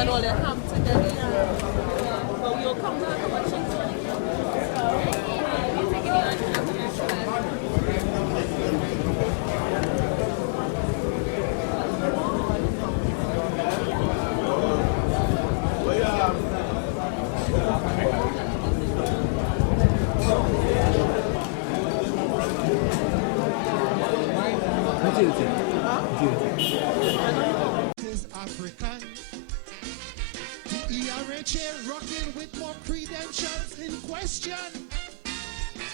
and all your ham together. But we'll come back and watch it. Is African. The ERHA rocking with more credentials in question.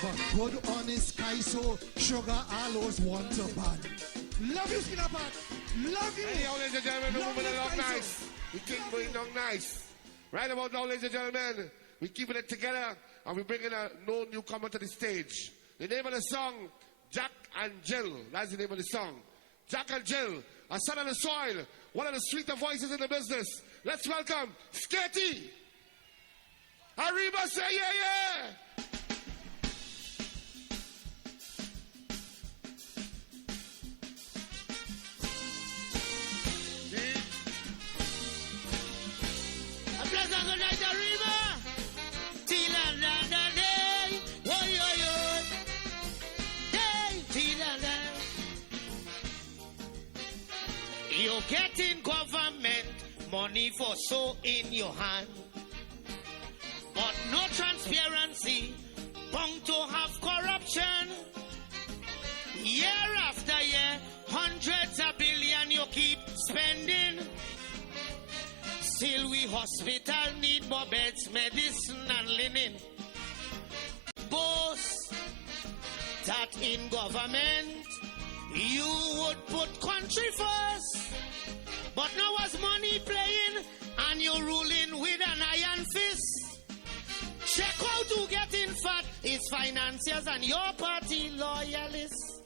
But good honest Kaiso, sugar always want to ban. Love you, Skinnapat. Love you. Hey, ladies and gentlemen, we're moving along nice. We keep moving along nice. Right about now, ladies and gentlemen, we're keeping it together and we're bringing a no newcomer to the stage. The name of the song, Jack and Jill. That's the name of the song. Jack and Jill, a son of the soil, one of the sweeter voices in the business. Let's welcome Sketty. Arriba, say yeah, yeah. A pleasant good night, Arriba. Day, oi, oi, oi. Day. You're getting government money for so in your hand, but no transparency, bound to have corruption. Year after year, hundreds of billion you keep spending. Still we hospital need more beds, medicine and linen. Boast that in government you would put country first, but now as money playing and you're ruling with an iron fist. Check out who getting fat is financiers and your party loyalists.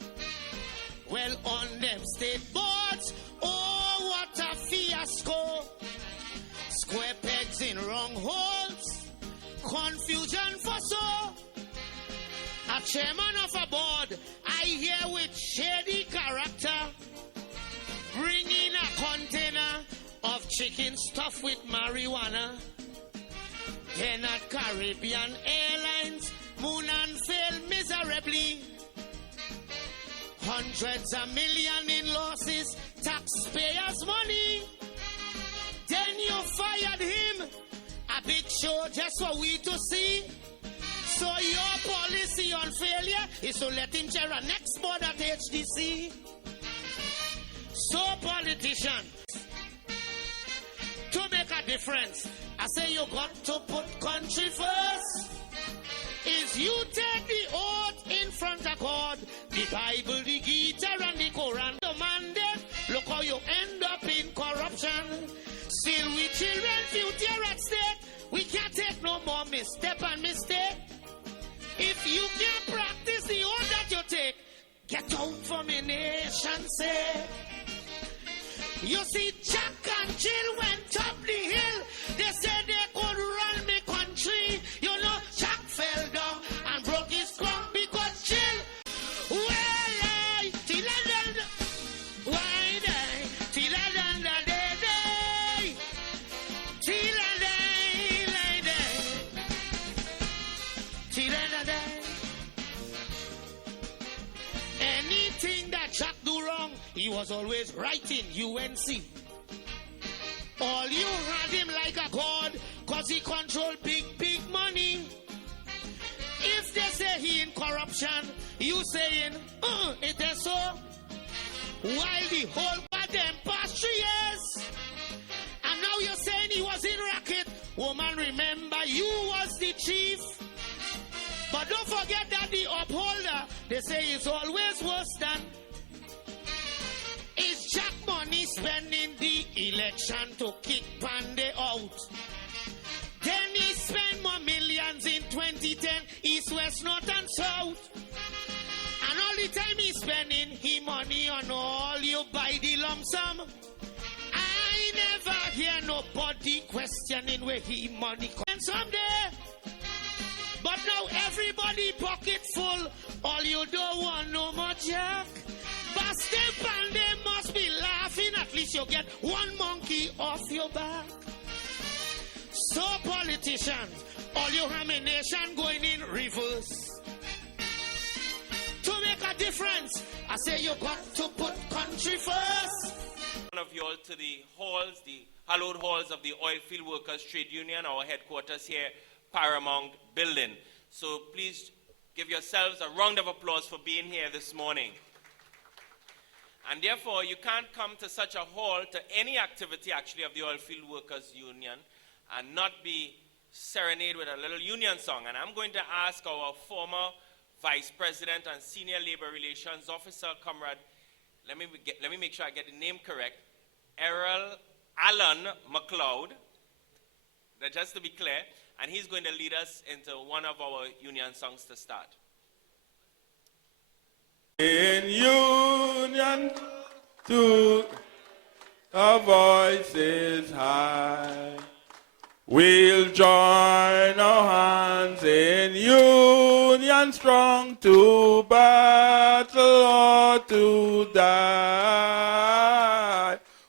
Well, on them state boards, oh what a fiasco. Square pegs in wrong holes, confusion for so. A chairman of a board, I hear with shady character, bringing a container of chicken stuffed with marijuana. Then at Caribbean Airlines, Moon and failed miserably. Hundreds of millions in losses, taxpayers' money. Then you fired him, a big show just for we to see. So your policy on failure is to let him chair a next board at HDC. So politicians, to make a difference, I say you got to put country first. Is you take the oath in front of God, the Bible, the guitar and the Quran, the mandate. Look how you end up in corruption. Still we children future at stake. We can't take no more misstep and mistake. If you can't practice the oath that you take, get out from a nation say. You see, Jack and Jill went up the hill. They said they could run me country. You know, Jack fell down and broke his crown because Jill. Well, I till I done. Why die? Till I done the day. Till I die. Till I die. Anything that Jack do wrong, he was always right in UNC. All you had him like a god, cause he controlled big money. If they say he in corruption, you saying, it is so. While the whole goddamn past 3 years, and now you're saying he was in racket. Woman, remember, you was the chief. But don't forget that the upholder, they say it's always worse than. Is Jack Money spending the election to kick Pande out? Then he spent more millions in 2010, east, west, north and south. And all the time he's spending he money on all you buy the lump sum. I never hear nobody questioning where he money comes someday. But now everybody pocket full, all you don't want no more Jack. But step and they must be laughing, at least you get one monkey off your back. So politicians, all you nation going in reverse. To make a difference, I say you got to put country first. One of you all to the halls, the hallowed halls of the Oilfield Workers Trade Union, our headquarters here, Paramount building. So please give yourselves a round of applause for being here this morning. And therefore, you can't come to such a hall, to any activity actually of the Oilfield Workers Union, and not be serenaded with a little union song. And I'm going to ask our former Vice President and Senior Labor Relations Officer, Comrade, let me make sure I get the name correct, Alan McLeod, just to be clear, and he's going to lead us into one of our union songs to start. In union to our voices high, we'll join our hands in union strong to battle or to die.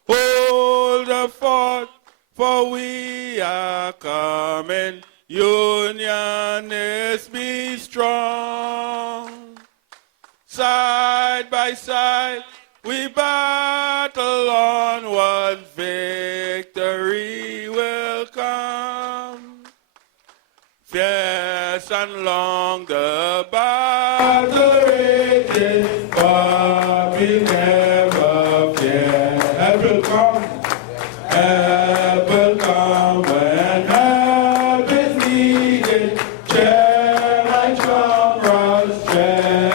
Hold the fort, for we are coming. Unionists, be strong. Side by side, we battle onward, victory will come. Fierce and long the battle rages, but we never fear. Help will come, help will come when help is needed. Share my comrades' strength.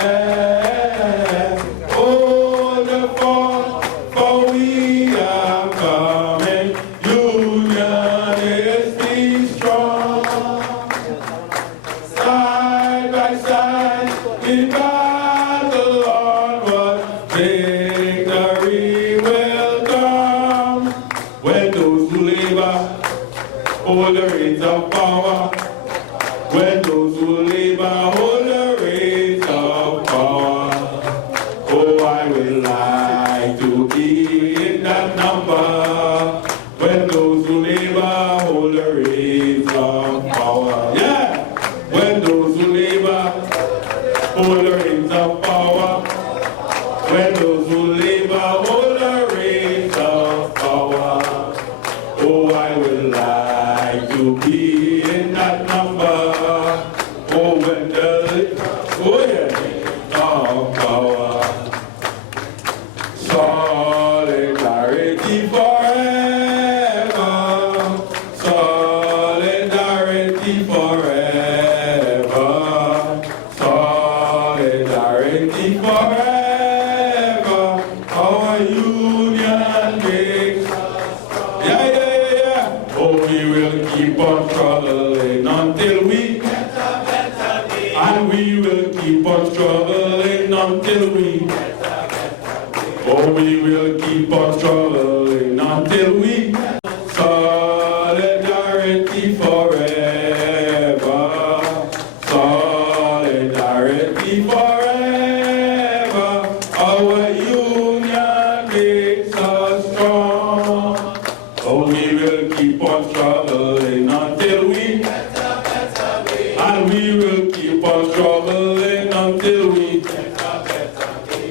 Hold the fort, for we are coming. Unionists, be strong. Side by side, we battle onward. Victory will come when those who labor hold the reins of power. When those who labor hold the reins of power. Oh, I would like to be in that number. When those who labor hold the reins of power. Yeah! When those who labor hold the reins of power. When those who labor hold the reins of power. Oh, I would like to be in that number. Oh, when the oh yeah, of power. Solidarity forever. Solidarity forever. Solidarity forever. Our union makes yeah. Oh, we will keep on struggling until we and we will keep on struggling until we oh, we will keep on struggling until we solidarity forever. Solidarity forever. Our union makes us strong. Oh, we will keep on struggling until we and we will keep on struggling until we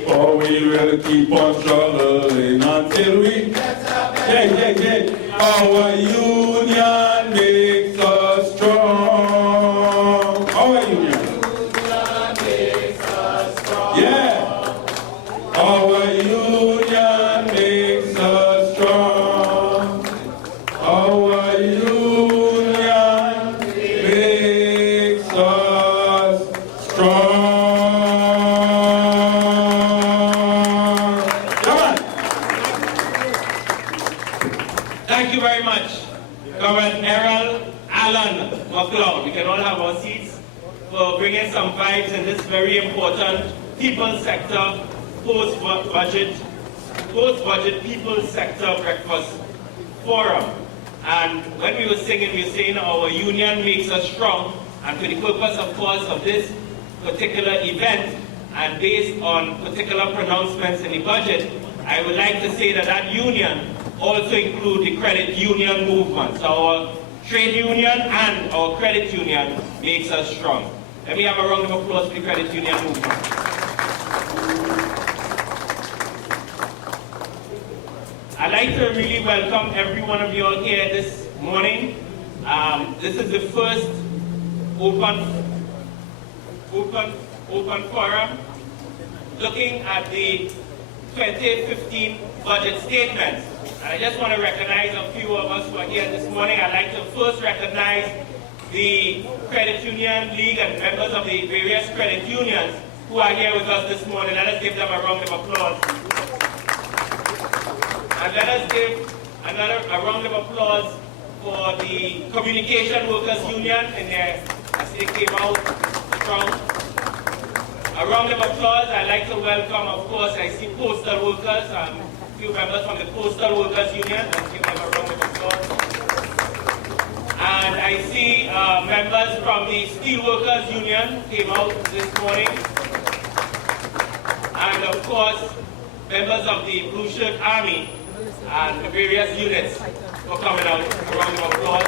oh, we will keep on struggling until we yeah. Our union makes us strong. Our union makes us strong. Yeah. Our union makes us strong. Our union makes us strong. Come on. Thank you very much, Comrade Alan McLeod. We can all have our seats for bringing some vibes in this very important people sector post-budget people sector breakfast forum. And when we were singing, we were saying our union makes us strong. And for the purpose, of course, of this particular event, and based on particular pronouncements in the budget, I would like to say that that union also includes the credit union movement. So our trade union and our credit union makes us strong. Let me have a round of applause for the credit union movement. I'd like to really welcome every one of you all here this morning. This is the first open forum looking at the 2015 budget statement. And I just want to recognize a few of us who are here this morning. I'd like to first recognize the Credit Union League and members of the various credit unions who are here with us this morning. Let us give them a round of applause. And let us give a round of applause for the Communication Workers Union and as they came out strong. A round of applause. I'd like to welcome, of course, I see postal workers, a few members from the Postal Workers Union. Let's give them a round of applause. And I see members from the Steel Workers Union came out this morning. And of course, members of the Blue Shirt Army and the various units for coming out. A round of applause.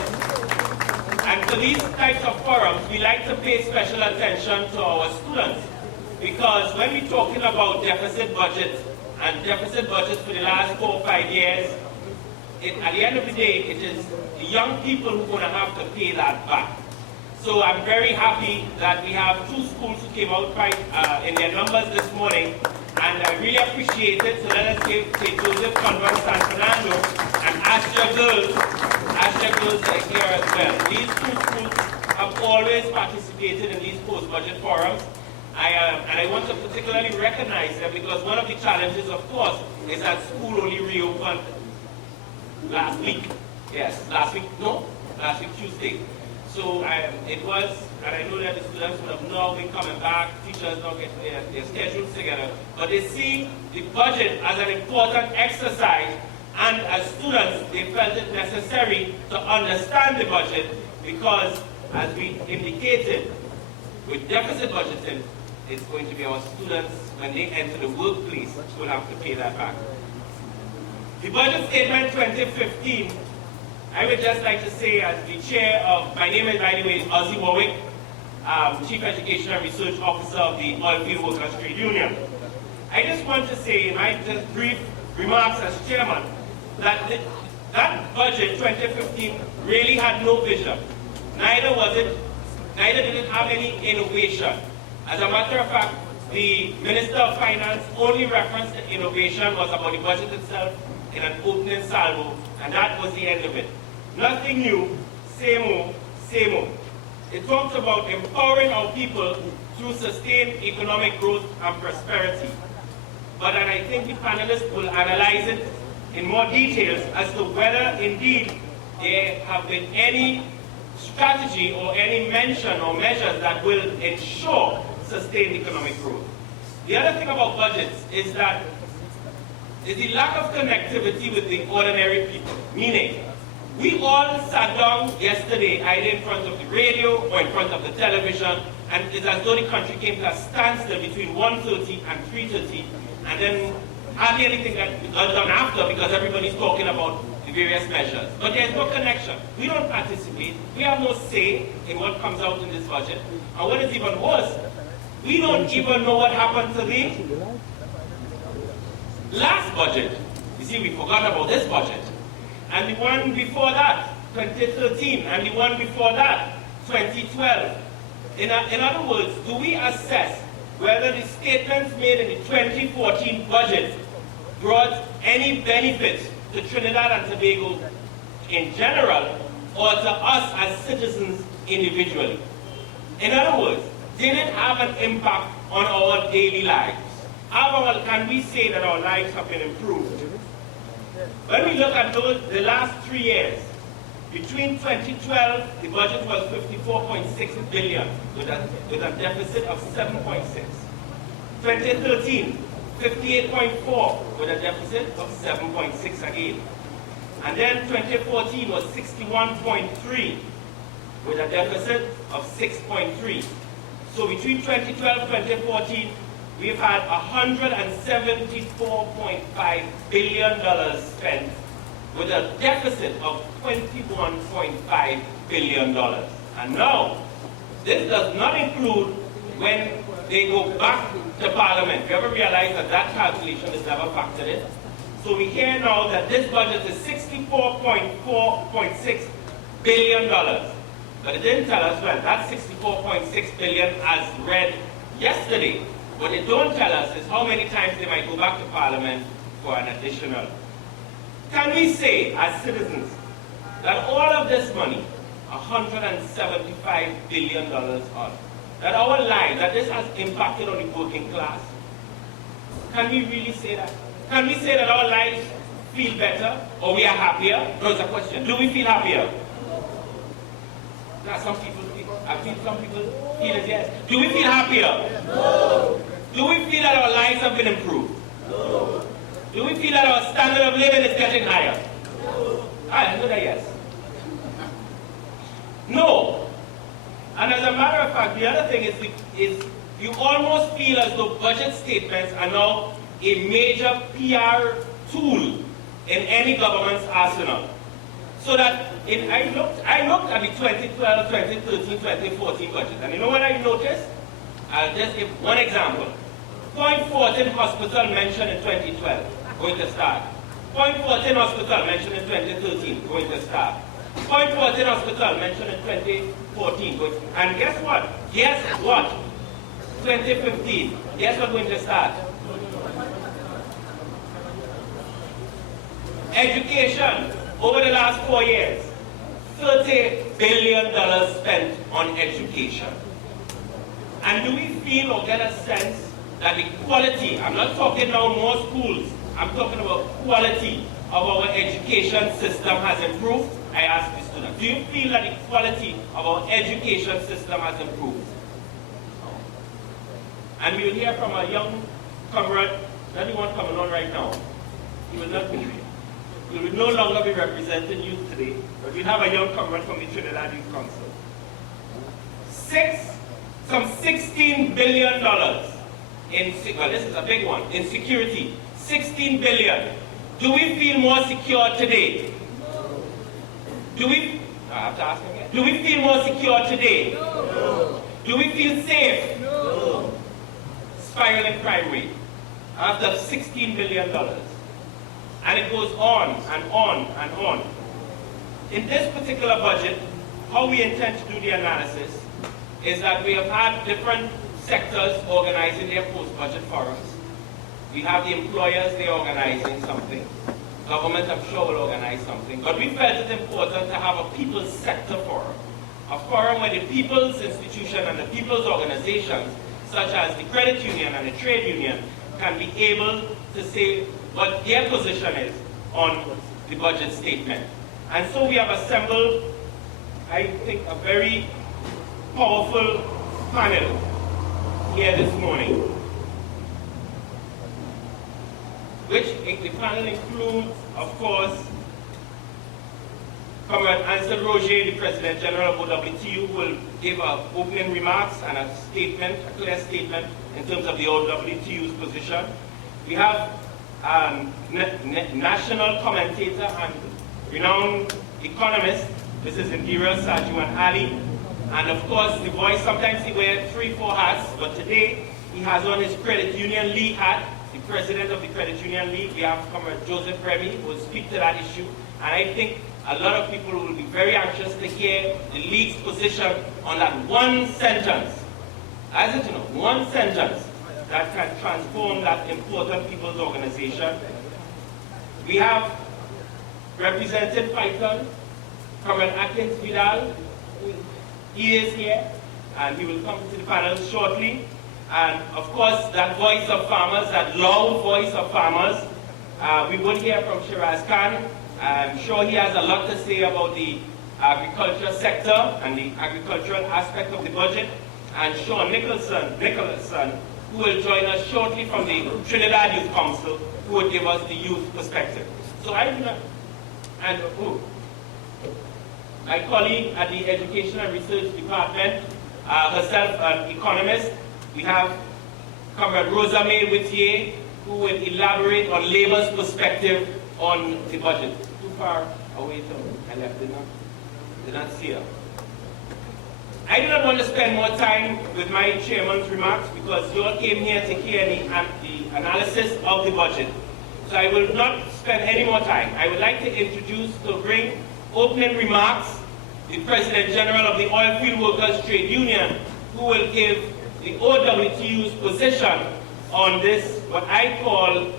And for these types of forums, we like to pay special attention to our students. Because when we're talking about deficit budget and deficit budgets for the last 4 or 5 years, at the end of the day, it is the young people who are going to have to pay that back. So I'm very happy that we have 2 schools who came out in their numbers this morning, and I really appreciate it. So let us give St. Joseph Convent San Fernando and Astra Girls are here as well. These 2 schools have always participated in these post-budget forums. And I want to particularly recognize them because one of the challenges, of course, is that school only reopened last week. Yes, last week Tuesday. So it was, and I know that the students would have now been coming back, teachers now get their schedules together, but they see the budget as an important exercise, and as students, they felt it necessary to understand the budget because, as we indicated, with deficit budgeting, it's going to be our students, when they enter the workplace, who will have to pay that back. The budget statement 2015, I would just like to say, as the chair of, my name is, by the way, Ozzy Warwick, Chief Education and Research Officer of the Oilfields Workers Trade Union. I just want to say in my just brief remarks as chairman that that budget 2015 really had no vision. Neither did it have any innovation. As a matter of fact, the Minister of Finance only referenced the innovation was about the budget itself in an opening salvo, and that was the end of it. Nothing new, same old, same old. It talks about empowering our people through sustained economic growth and prosperity. But and I think the panelists will analyze it in more details as to whether indeed there have been any strategy or any mention or measures that will ensure sustained economic growth. The other thing about budgets is that is the lack of connectivity with the ordinary people. Meaning, we all sat down yesterday either in front of the radio or in front of the television, and it's as though the country came to a standstill between 1:30 and 3:30, and then hardly anything that got done after because everybody's talking about the various measures. But there's no connection. We don't participate. We have no say in what comes out in this budget. And what is even worse, we don't even know what happened to the last budget. You see, we forgot about this budget. And the one before that, 2013, and the one before that, 2012. In other words, do we assess whether the statements made in the 2014 budget brought any benefit to Trinidad and Tobago in general, or to us as citizens individually? In other words, did it have an impact on our daily lives? How can we say that our lives have been improved? When we look at the last 3 years, between 2012, the budget was $54.6 billion with a deficit of 7.6. 2013, 58.4 with a deficit of 7.6 again. And then 2014 was 61.3 with a deficit of 6.3. So between 2012 and 2014, we've had $174.5 billion spent with a deficit of $21.5 billion. And now, this does not include when they go back to Parliament. You ever realize that that calculation is never factored in? So we hear now that this budget is $64.6 billion. But it didn't tell us when. That's $64.6 billion as read yesterday. What they don't tell us is how many times they might go back to Parliament for an additional. Can we say, as citizens, that all of this money, $175 billion odd, that our lives, that this has impacted on the working class? Can we really say that? Can we say that our lives feel better or we are happier? No, it's a question. Do we feel happier? Now, some people feel, I feel some people feel as yes. Do we feel happier? No. Do we feel that our lives have been improved? No. Do we feel that our standard of living is getting higher? No. I know that yes. No. And as a matter of fact, the other thing is you almost feel as though budget statements are now a major PR tool in any government's arsenal. So that I looked at the 2012, 2013, 2014 budget, and you know what I noticed? I'll just give one example. Point 14 hospital mentioned in 2012, going to start. Point 14 hospital mentioned in 2013, going to start. Point 14 hospital mentioned in 2014, and guess what? Guess what? 2015, guess what's going to start? Education, over the last 4 years, $30 billion spent on education. And do we feel or get a sense that the quality, I'm not talking now more schools, I'm talking about quality of our education system has improved? I ask the students, do you feel that the quality of our education system has improved? And we will hear from a young comrade, not the one coming on right now. He will not be here. We will no longer be representing youth today, but we have a young comrade from the Trinidad Youth Council. Some $16 billion in, well, this is a big one, in security. $16 billion. Do we feel more secure today? No. Do we, I have to ask again. Do we feel more secure today? No. Do we feel safe? No. Spiraling crime rate after $16 billion. And it goes on and on and on. In this particular budget, how we intend to do the analysis is that we have had different sectors organizing their post-budget forums. We have the employers, they're organizing something. Government, I'm sure, will organize something. But we felt it important to have a people's sector forum. A forum where the people's institution and the people's organizations, such as the credit union and the trade union, can be able to say what their position is on the budget statement. And so we have assembled, I think, a very powerful panel here this morning, which the panel includes, of course, Comrade Ansel Roger, the President General of OWTU, who will give opening remarks and a statement, a clear statement in terms of the OWTU's position. We have national commentator and renowned economist, Mrs. Indira Sajuan Ali, and of course the voice, sometimes he wears 3-4 hats, but today he has on his Credit Union League hat, the President of the Credit Union League. We have Comrade Joseph Remy, who will speak to that issue, and I think a lot of people will be very anxious to hear the League's position on that one sentence. As it, one sentence that can transform that important people's organization. We have represented Python, Comrade Atkins Vidal. He is here, and he will come to the panel shortly. And of course, that voice of farmers, that loud voice of farmers, we will hear from Shiraz Khan. I'm sure he has a lot to say about the agriculture sector and the agricultural aspect of the budget. And Sean Nicholson, who will join us shortly from the Trinidad Youth Council, who will give us the youth perspective. So my colleague at the Education and Research Department, herself an economist. We have Comrade Rosa May Whittier, who will elaborate on labor's perspective on the budget. Too far away, so I left it. Did not see her. I do not want to spend more time with my chairman's remarks because you all came here to hear the analysis of the budget. So I will not spend any more time. I would like to introduce, to bring opening remarks, the President General of the Oilfield Workers Trade Union, who will give the OWTU's position on this, what I call,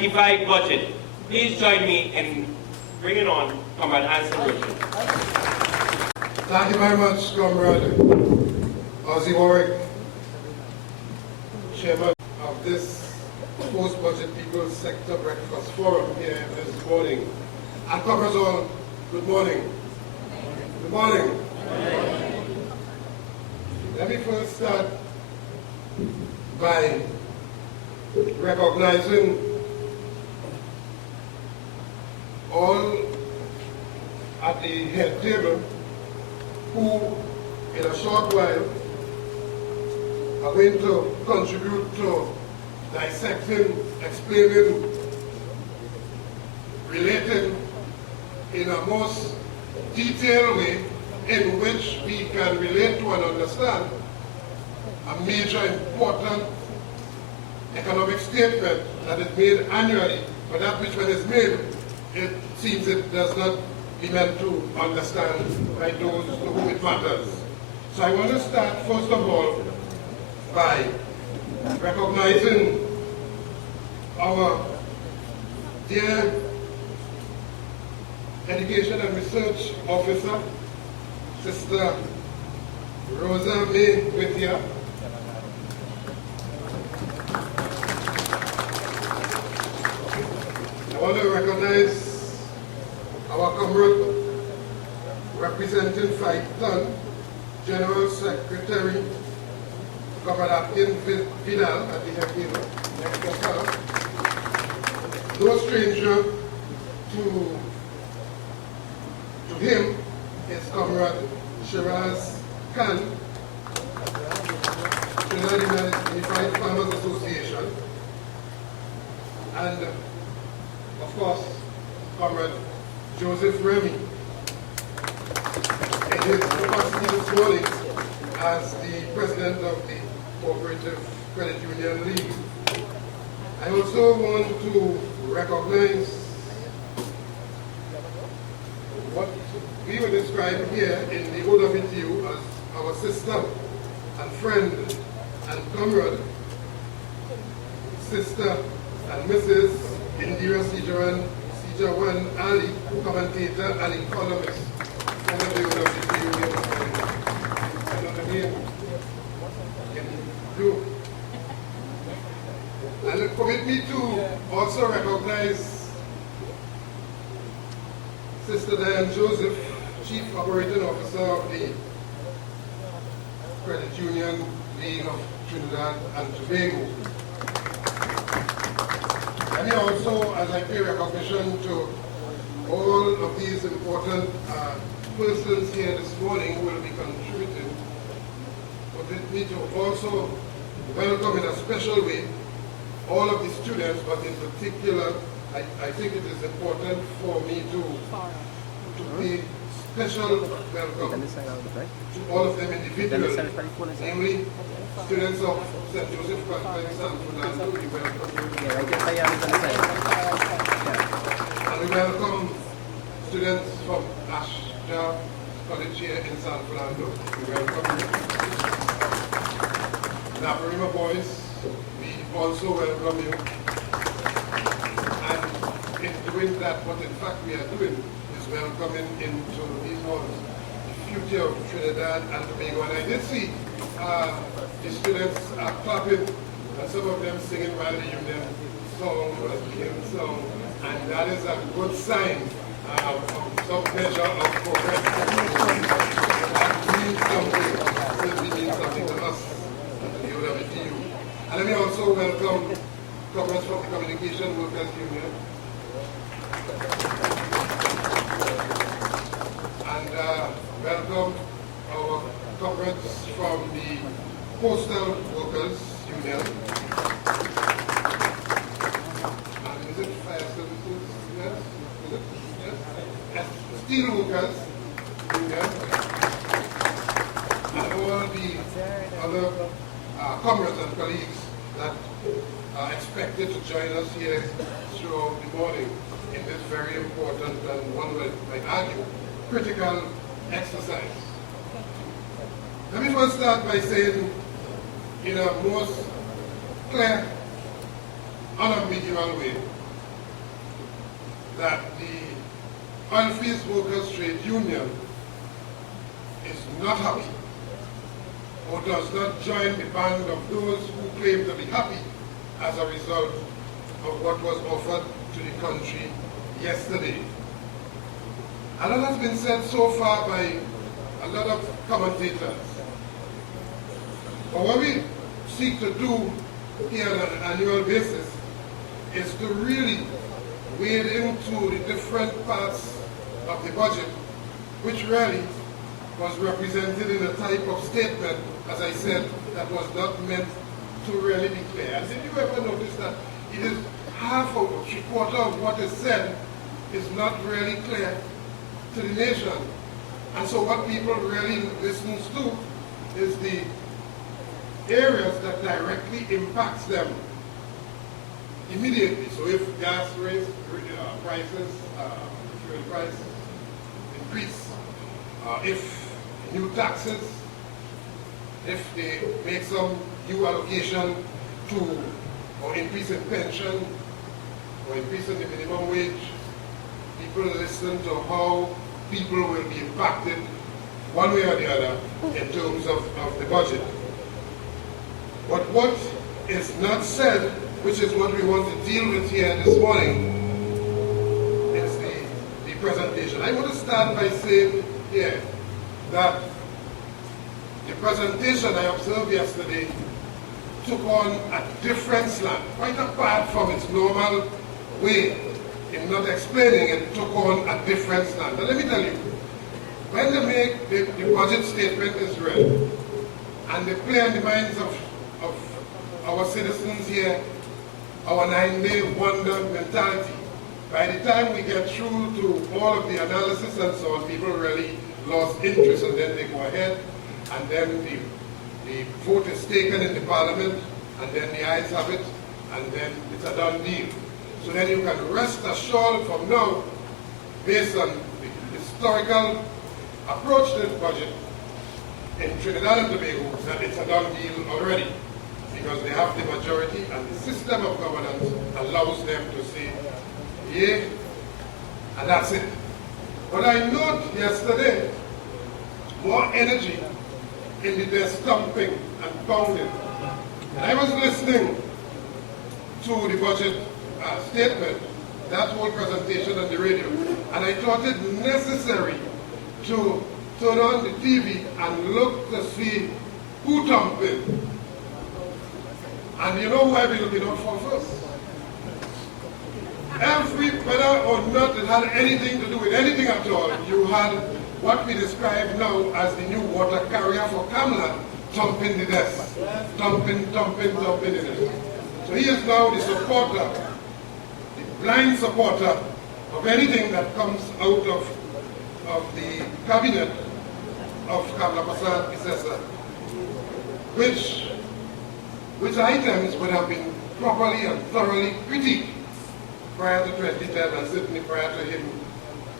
divide budget. Please join me in bringing on Comrade Anson Richard. Thank you very much, Comrade Ozzy Warwick, Chairman of this post-budget People's Sector Breakfast Forum here this morning. And comrades all, good morning. Good morning. Let me first start by recognizing all at the head table who in a short while are going to contribute to dissecting, explaining, relating in a most detailed way in which we can relate to and understand a major important economic statement that is made annually, but that which when it's made, it seems it does not be meant to understand by those to whom it matters. So I want to start first of all by recognizing our dear Education and Research Officer, Sister Rosa May Whittier. I want to recognize our comrade representing Fighton, General Secretary, Comrade Apkin Vidal at the head table. No stranger to him is Comrade Shiraz Khan, Trinidad Unified Farmers Association, and of course, Comrade Joseph Remy, in his capacity this morning as the President of the Co-Operative Credit Union League. I also want to recognize what we would describe here in the OWTU as our sister and friend and comrade, Sister and Mrs. Indira Sijawan Ali, commentator and economist for the OWTU Union. Another name in blue. And permit me to also recognize Sister Diane Joseph, Chief Operating Officer of the Credit Union League of Trinidad and Tobago. Let me also, as I pay recognition to all of these important persons here this morning who will be contributing, permit me to also welcome in a special way all of the students, but in particular, I think it is important for me to pay special welcome to all of them individually, namely students of St. Joseph Convent, San Fernando, we welcome you. And we welcome students from Ashja College here in San Fernando. We welcome you. Naparima boys, we also welcome you. And in doing that, what in fact we are doing is welcoming into these halls the future of Trinidad and Tobago. And I did see the students are clapping and some of them singing while the union song was being sung. And that is a good sign of some measure of progress. That means something, certainly means something to us at the OWTU. And let me also welcome comrades from the Communication Workers Union. And welcome our comrades from the Postal Workers Union. And is it Fire steel workers union, and all the other comrades and colleagues that are expected to join us here throughout the morning in this very important and one might argue critical exercise. Let me first start by saying in a most clear, unambiguous way that the Oilfields Workers Trade Union is not happy or does not join the band of those who claim to be happy as a result of what was offered to the country yesterday. A lot has been said so far by a lot of commentators. But what we seek to do here on an annual basis is to really wade into the different parts of the budget, which really was represented in a type of statement, as I said, that was not meant to really be clear. And did you ever notice that it is half or three-quarter of what is said is not really clear to the nation? And so what people really listen to is the areas that directly impacts them immediately. So if gas prices, fuel prices increase, if new taxes, if they make some new allocation to, or increase in pension, or increase in the minimum wage, people listen to how people will be impacted one way or the other in terms of the budget. But what is not said, which is what we want to deal with here this morning, is the presentation. I want to start by saying here that the presentation I observed yesterday took on a different slant, quite apart from its normal way in not explaining it, took on a different slant. And let me tell you, when they make the budget statement is read, and they play on the minds of our citizens here, our 9-day wonder mentality, by the time we get through to all of the analysis and so on, people really lost interest, and then they go ahead, and then the vote is taken in the parliament, and then the ayes have it, and then it's a done deal. So then you can rest assured from now, based on the historical approach to the budget in Trinidad and Tobago, that it's a done deal already, because they have the majority and the system of governance allows them to say, yeah, and that's it. But I note yesterday more energy in the desk thumping and pounding. And I was listening to the budget statement, that whole presentation on the radio, and I thought it necessary to turn on the TV and look to see who thumping. And you know who I've been looking out for first? Whether or not it had anything to do with anything at all, you had what we describe now as the new water carrier for Kamla thumping the desk. Thumping in it. So he is now the supporter, the blind supporter of anything that comes out of the cabinet of Kamla Prasad Isesa, which items would have been properly and thoroughly critiqued prior to 2010 and certainly prior to him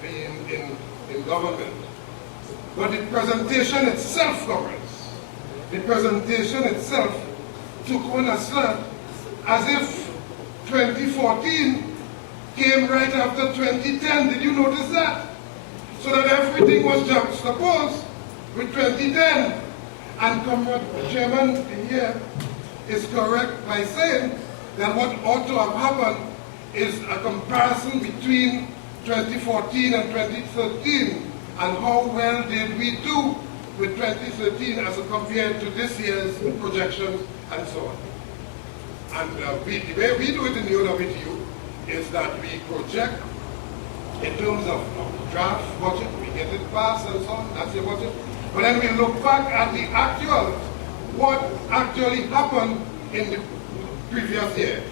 being in government. But the presentation itself, comrades, the presentation itself took on a slant as if 2014 came right after 2010. Did you notice that? So that everything was juxtaposed with 2010. And Comrade Chairman here is correct by saying that what ought to have happened is a comparison between 2014 and 2013 and how well did we do with 2013 as compared to this year's projections and so on. And the way we do it in the OWTU is that we project in terms of draft budget, we get it passed and so on, that's your budget. But then we look back at the actual, what actually happened in the previous year.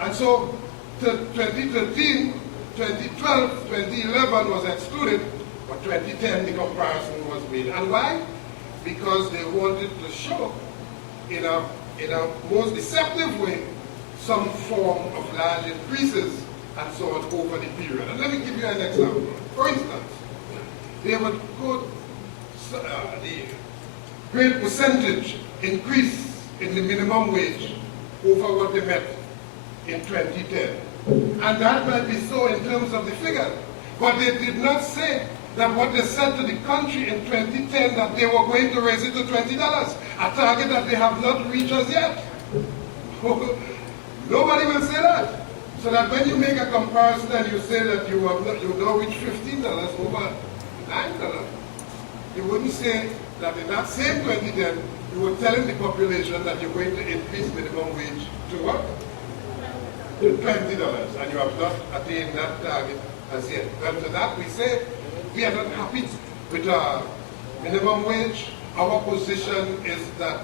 And so 2013 2012, 2011 was excluded, but 2010 the comparison was made. And why? Because they wanted to show in a most deceptive way some form of large increases and so on over the period. And let me give you an example. For instance, they would quote the great percentage increase in the minimum wage over what they met in 2010. And that might be so in terms of the figure. But they did not say that what they said to the country in 2010 that they were going to raise it to $20, a target that they have not reached as yet. Nobody will say that. So that when you make a comparison and you say that you now reach $15 over $9, you wouldn't say that in that same 2010 you were telling the population that you're going to increase minimum wage to what? To $20, and you have not attained that target as yet. And to that we say we are not happy with minimum wage. Our position is that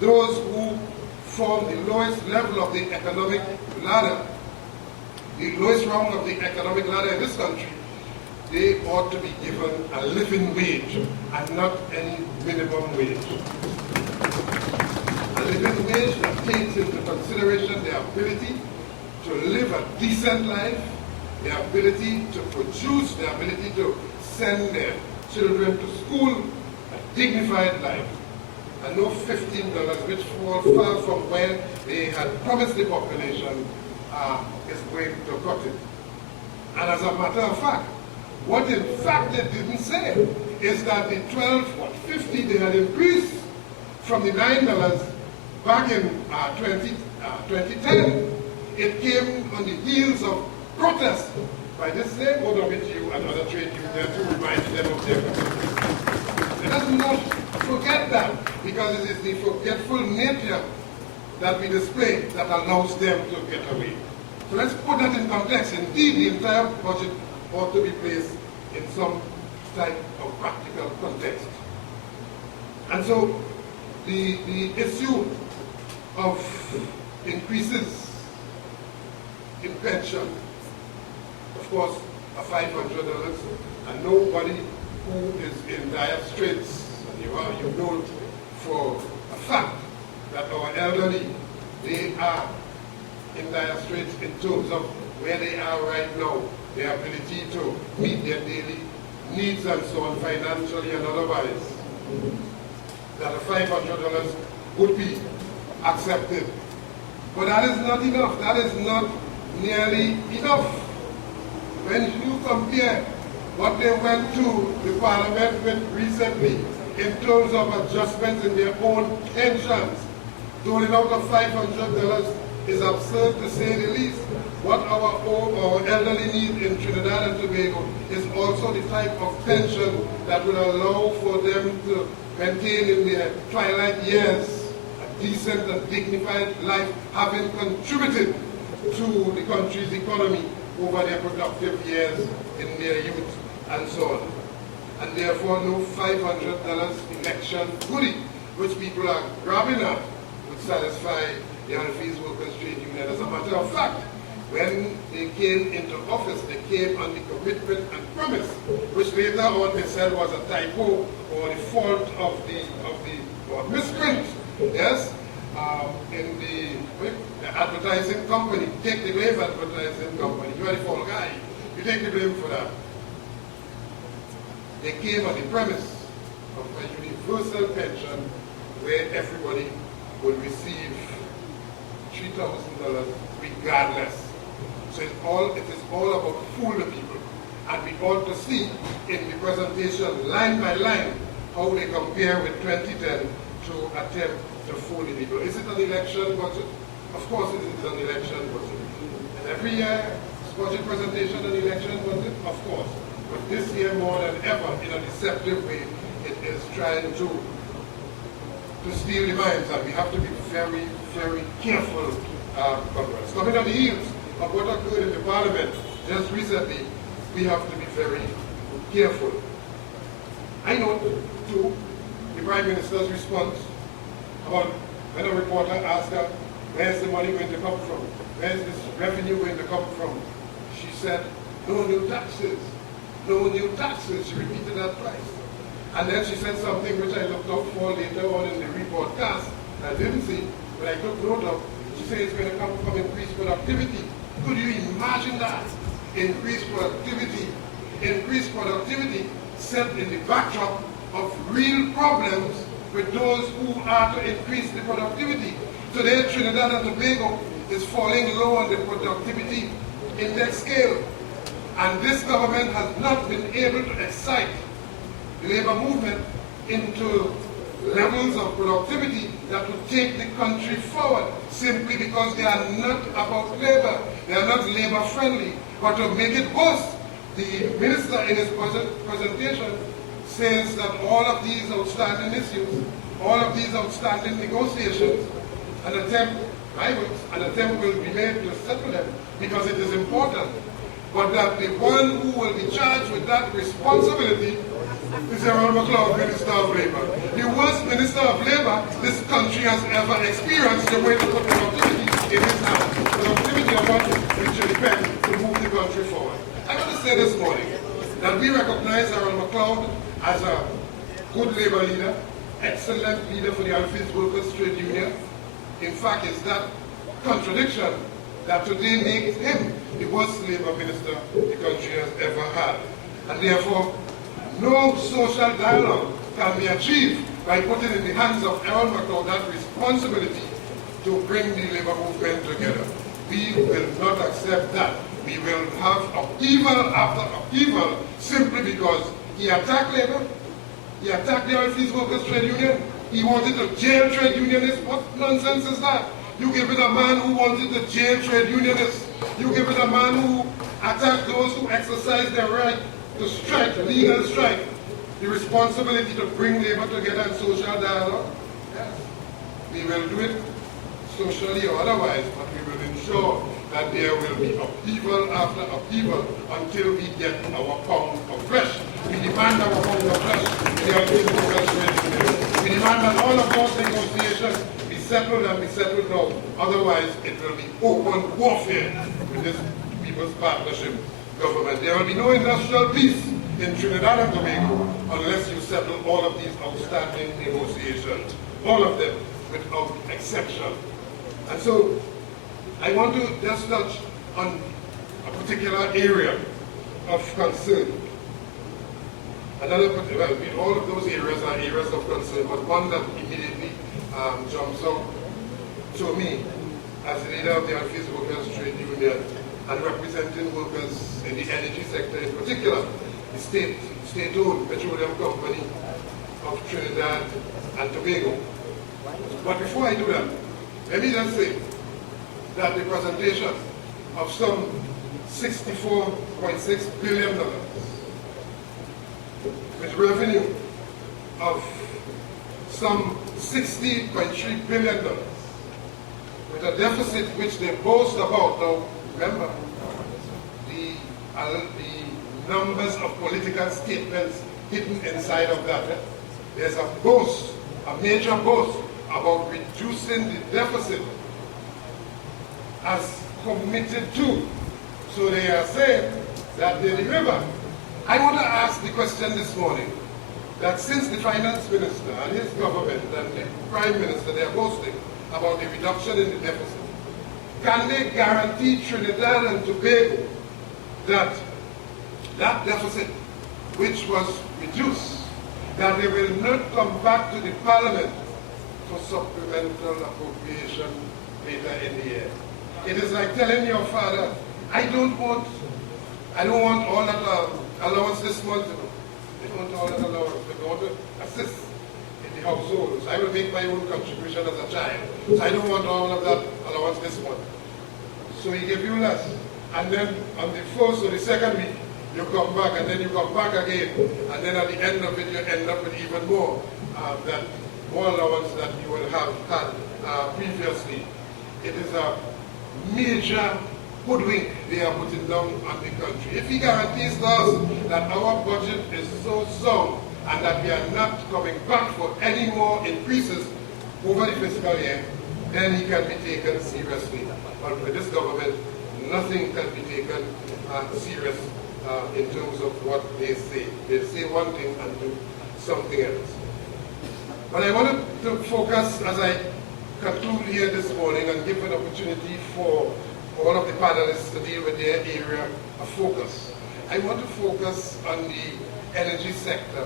those who form the lowest level of the economic ladder, the lowest rung of the economic ladder in this country, they ought to be given a living wage and not any minimum wage. A living wage that takes into consideration their ability to live a decent life, their ability to produce, their ability to send their children to school, a dignified life. And no $15, which falls far from where they had promised the population, is going to cut it. And as a matter of fact, what in fact they didn't say is that the $12.50 they had increased from the $9 back in 2010, it came on the heels of protests by this same OWTU and other trade unions to remind them of their commitment. Let us not forget that, because it is the forgetful nature that we display that allows them to get away. So let's put that in context. Indeed, the entire budget ought to be placed in some type of practical context. And so the issue of increases in pension, of course, a $500, and nobody who is in dire straits, and you know for a fact that our elderly, they are in dire straits in terms of where they are right now, their ability to meet their daily needs and so on, financially and otherwise, that a $500 would be accepted. But that is not enough. That is not nearly enough. When you compare what they went to the Parliament with recently in terms of adjustments in their own pensions, doling out of $500 is absurd to say the least. What our elderly need in Trinidad and Tobago is also the type of pension that will allow for them to maintain in their twilight years a decent and dignified life, having contributed to the country's economy over their productive years in their youth and so on. And therefore no $500 election goodie, which people are grabbing at, would satisfy the Oilfields Workers Trade Union. As a matter of fact, when they came into office, they came on the commitment and promise, which later on they said was a typo or the fault of the misprint, yes, in the advertising company. Take the blame, advertising company. You are the fall guy. You take the blame for that. They came on the premise of a universal pension where everybody would receive $3,000 regardless. So it is all about fool the people. And we ought to see in the presentation, line by line, how they compare with 2010 to attempt to fool the people. Is it an election budget? Of course it is an election budget. And every year, budget presentation and election budget? Of course. But this year more than ever, in a deceptive way, it is trying to steal the minds, and we have to be very, very careful. Congress. Coming on the heels of what occurred in the Parliament just recently, we have to be very careful. I note, too, the Prime Minister's response about when a reporter asked her, where's the money going to come from? Where's this revenue going to come from? she said, no new taxes. No new taxes. She repeated that twice. And then she said something which I looked out for later on in the rebroadcast. I didn't see, but I took note of. She said it's going to come from increased productivity. Could you imagine that? Increased productivity. Increased productivity set in the backdrop of real problems with those who are to increase the productivity. Today, Trinidad and Tobago is falling low on the productivity index scale. And this government has not been able to excite the labor movement into levels of productivity that would take the country forward, simply because they are not about labor. They are not labor friendly. But to make it worse, the minister in his presentation says that all of these outstanding issues, all of these outstanding negotiations, an attempt will be made to settle them because it is important. But that the one who will be charged with that responsibility is the Honorable Minister of Labor. The worst Minister of Labor this country has ever experienced, the way to put productivity in his hands. Productivity of what it should depend to move the country forward. I want to say this morning that we recognize Aaron McLeod as a good labor leader, excellent leader for the Oilfields Workers Trade Union. In fact, it's that contradiction that today makes him the worst labor minister the country has ever had. And therefore, no social dialogue can be achieved by putting in the hands of Aaron McLeod that responsibility to bring the labor movement together. We will not accept that. We will have upheaval after upheaval simply because he attacked labor, he attacked the Oilfields Workers Trade Union, he wanted to jail trade unionists. What nonsense is that? You give it a man who wanted to jail trade unionists. You give it a man who attacked those who exercise their right to strike, legal strike. The responsibility to bring labor together in social dialogue. Yes. We will do it socially or otherwise, but we will ensure that there will be upheaval after upheaval until we get our pound of flesh. We demand our pound of flesh. We demand that all of those negotiations be settled and be settled now. Otherwise, it will be open warfare with this People's Partnership government. There will be no industrial peace in Trinidad and Tobago unless you settle all of these outstanding negotiations. All of them, without exception. And so, I want to just touch on a particular area of concern. All of those areas are areas of concern, but one that immediately jumps out to me as the leader of the Oilfields Workers Trade Union and representing workers in the energy sector in particular, the state-owned petroleum company of Trinidad and Tobago. But before I do that, let me just say that the presentation of some $64.6 billion with revenue of some $60.3 billion with a deficit which they boast about. Now, remember, the numbers of political statements hidden inside of that. There's a boast, a major boast about reducing the deficit as committed to. So they are saying that they deliver. I want to ask the question this morning, that since the finance minister and his government and the prime minister, they are boasting about the reduction in the deficit, can they guarantee Trinidad and Tobago that that deficit, which was reduced, that they will not come back to the parliament for supplemental appropriation later in the year? It is like telling your father, I don't want all that allowance this month. I don't want all that allowance. I want to assist in the household. So I will make my own contribution as a child. So I don't want all of that allowance this month. So he gave you less. And then on the first or the second week, you come back, and then you come back again. And then at the end of it, you end up with even more allowance that you would have had previously. It is a major hoodwink they are putting down on the country. If he guarantees to us that our budget is so sound and that we are not coming back for any more increases over the fiscal year, then he can be taken seriously. But with this government, nothing can be taken serious in terms of what they say. They say one thing and do something else. But I wanted to focus as I conclude here this morning and give an opportunity for all of the panelists to deal with their area of focus. I want to focus on the energy sector,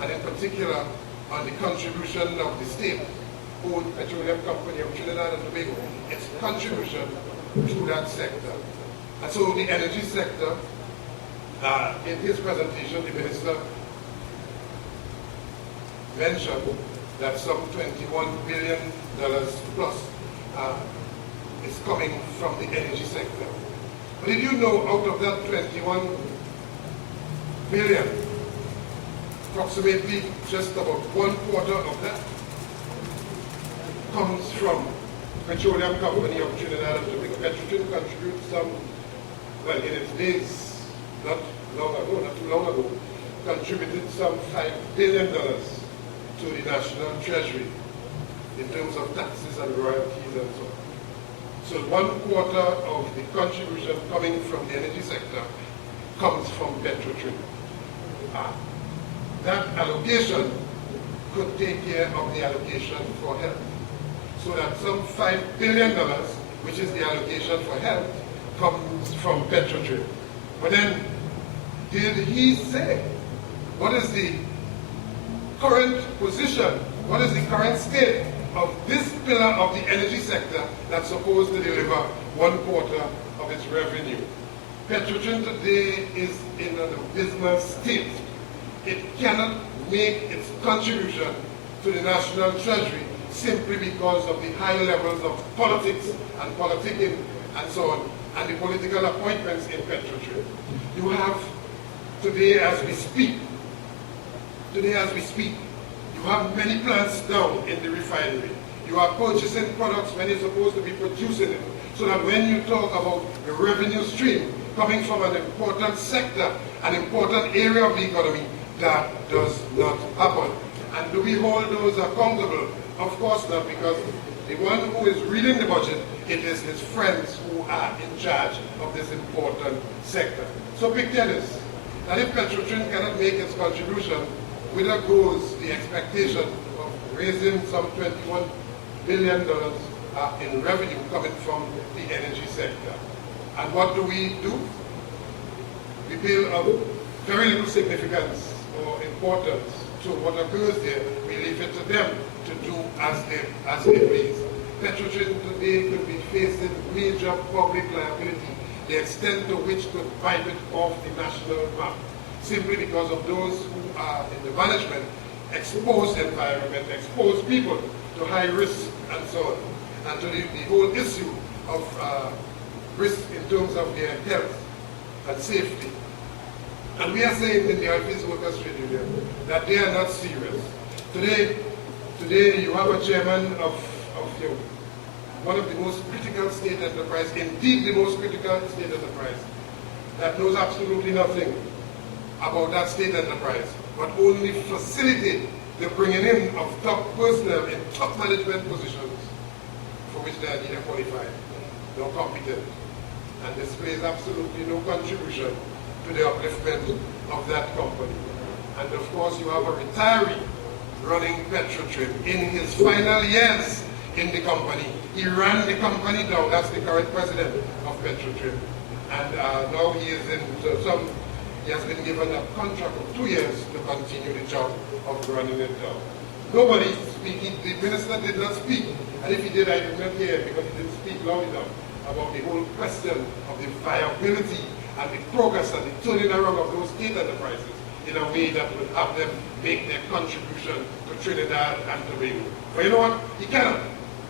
and in particular on the contribution of the state-owned petroleum company of Trinidad and Tobago, its contribution to that sector. And so the energy sector, in his presentation, the minister mentioned that some $21 billion plus is coming from the energy sector. But did you know out of that 21 billion, approximately just about 1/4 of that comes from Petroleum Company of Trinidad and Tobago. Petroleum contributes some, well, in its days, not too long ago, contributed some $5 billion to the national treasury in terms of taxes and royalties and so on. So 1/4 of the contribution coming from the energy sector comes from Petrotrin. That allocation could take care of the allocation for health. So that some $5 billion, which is the allocation for health, comes from Petrotrin. But then, did he say, what is the current position, what is the current state of this pillar of the energy sector that's supposed to deliver 1/4 of its revenue? Petrotrin today is in an abysmal state. It cannot make its contribution to the national treasury simply because of the high levels of politics and politicking and so on, and the political appointments in Petrotrin. You have, today as we speak, you have many plants down in the refinery. You are purchasing products when you're supposed to be producing it. So that when you talk about the revenue stream coming from an important sector, an important area of the economy, that does not happen. And do we hold those accountable? Of course not, because the one who is reading the budget, it is his friends who are in charge of this important sector. So picture this, that if Petrotrin cannot make its contribution, whither goes the expectation of raising some $21 billion in revenue coming from the energy sector? And what do? We pay very little significance or importance to what occurs there. We leave it to them to do as they please. Petrotrin today could be facing major public liability, the extent to which could wipe it off the national map, simply because of those who are in the management expose the environment, expose people to high risk and so on, and to the whole issue of risk in terms of their health and safety. And we are saying in the Oilfields Workers Trade Union that they are not serious. Today you have a chairman of one of the most critical state enterprise, indeed the most critical state enterprise, that knows absolutely nothing about that state enterprise, but only facilitate the bringing in of top personnel in top management positions for which they are neither qualified nor competent, and displays absolutely no contribution to the upliftment of that company. And of course you have a retiree running Petrotrin in his final years in the company. He ran the company down. That's the current president of Petrotrin. And now he is in he has been given a contract of 2 years to continue the job of running it down. Nobody is speaking. The minister did not speak. And if he did, I did not hear because he didn't speak loud enough about the whole question of the viability and the progress and the turning around of those state enterprises in a way that would have them make their contribution to Trinidad and Tobago. But you know what? He cannot,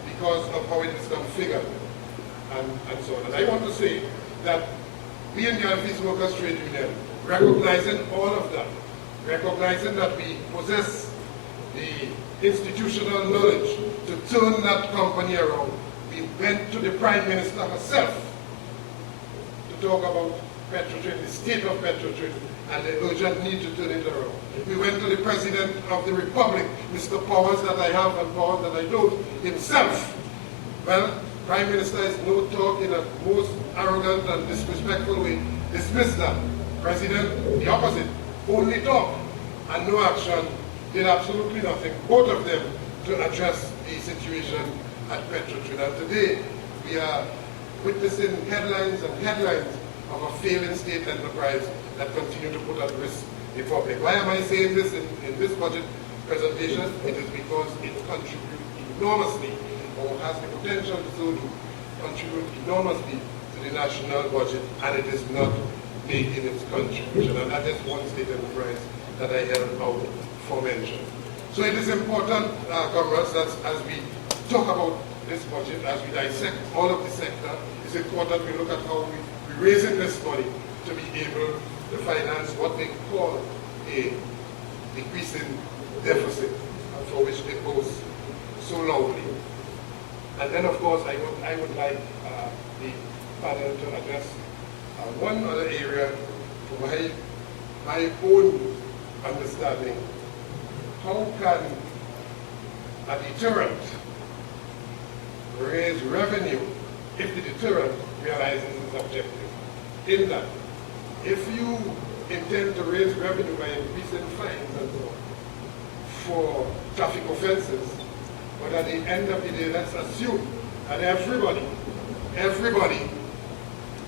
because of how it is configured and so on. And I want to say that we in the Oilfields Workers Trade Union, recognizing all of that, recognizing that we possess the institutional knowledge to turn that company around, we went to the Prime Minister herself to talk about Petrotrin, the state of Petrotrin, and the urgent need to turn it around. We went to the President of the Republic, Mr. Powers that I have and Powers that I don't, himself. Well, Prime Minister is no talk in a most arrogant and disrespectful way. Dismiss that. President, the opposite. Only talk and no action. Did absolutely nothing. Both of them to address the situation at Trinidad. Today, we are witnessing headlines and headlines of a failing state enterprise that continue to put at risk the public. Why am I saying this in this budget presentation? It is because it contributes enormously, or has the potential to contribute enormously to the national budget, and it is not making its contribution. And that is one state enterprise that I held out for mention. So it is important, comrades, that as we talk about this budget, as we dissect all of the sector, it's important we look at how we're raising this money to be able to finance what they call a decreasing deficit, for which they boast so loudly. And then, of course, I would like the panel to address one other area from my own understanding. How can a deterrent raise revenue if the deterrent realizes its objective? In that, if you intend to raise revenue by increasing fines and so on for traffic offenses, but at the end of the day, let's assume that everybody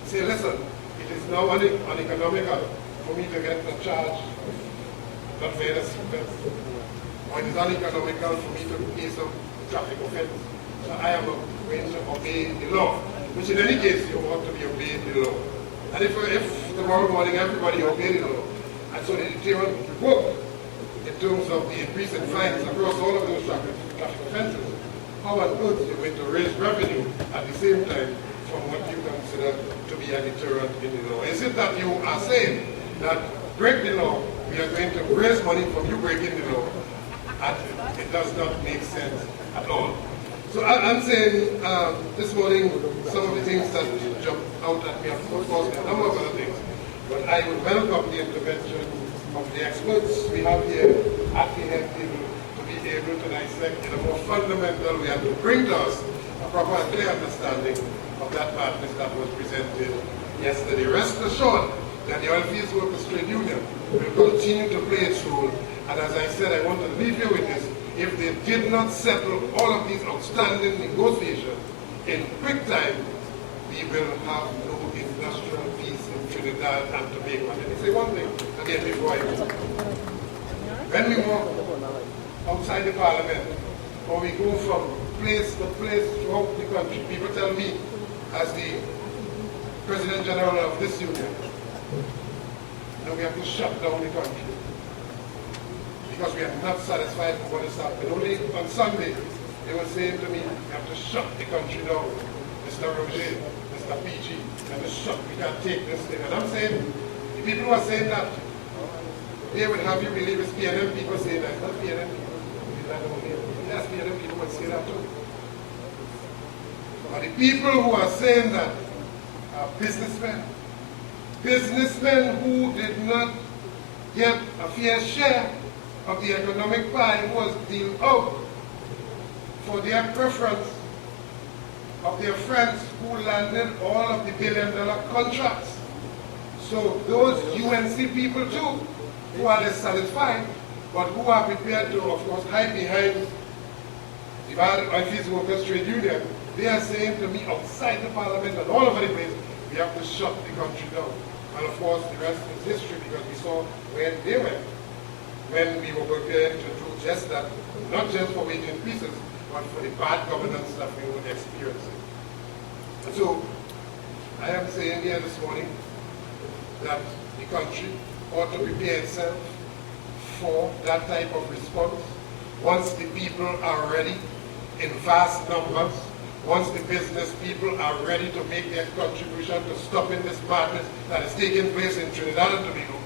say, listen, it is now uneconomical for me to get a charge, not fairness offense, or it is uneconomical for me to pay some traffic offense. So I am going to obey the law, which in any case you ought to be obeying the law. And if tomorrow morning everybody obeyed the law, and so the deterrent worked in terms of the increase in fines across all of those traffic offenses, how on earth are you going to raise revenue at the same time from what you consider to be a deterrent in the law? Is it that you are saying that break the law, we are going to raise money from you breaking the law? And it does not make sense at all. So I'm saying this morning, some of the things that jump out at me, of course, there are a number of other things, but I would welcome the intervention of the experts we have here at the head table to be able to dissect in a more fundamental way and to bring to us a proper and clear understanding of that madness that was presented yesterday. Rest assured that the Oilfields Workers Trade Union will continue to play its role, and as I said, I want to leave you with this. If they did not settle all of these outstanding negotiations in quick time, we will have no industrial peace in Trinidad and Tobago. And let me say one thing again before I go. When we walk outside the parliament, or we go from place to place throughout the country, people tell me, as the President General of this union, we have to shut down the country because we are not satisfied with what is happening. Only on Sunday, they were saying to me, we have to shut the country down. Mr. Roger, Mr. PG, we have to shut, we can't take this thing. And I'm saying, the people who are saying that, they would have you believe it's PNM people saying that. It's not PNM people. Yes, PNM people would say that too. But the people who are saying that are businessmen. Businessmen who did not get a fair share of the economic pie was dealt out for their preference of their friends who landed all of the billion-dollar contracts. So those UNC people too, who are dissatisfied, but who are prepared to, of course, hide behind the Oilfields Workers Trade Union, they are saying to me outside the parliament and all over the place, we have to shut the country down. And of course, the rest is history because we saw where they went when we were prepared to do just that, not just for wage increases, but for the bad governance that we were experiencing. And so, I am saying here this morning that the country ought to prepare itself for that type of response once the people are ready in vast numbers, once the business people are ready to make their contribution to stopping this madness that is taking place in Trinidad and Tobago.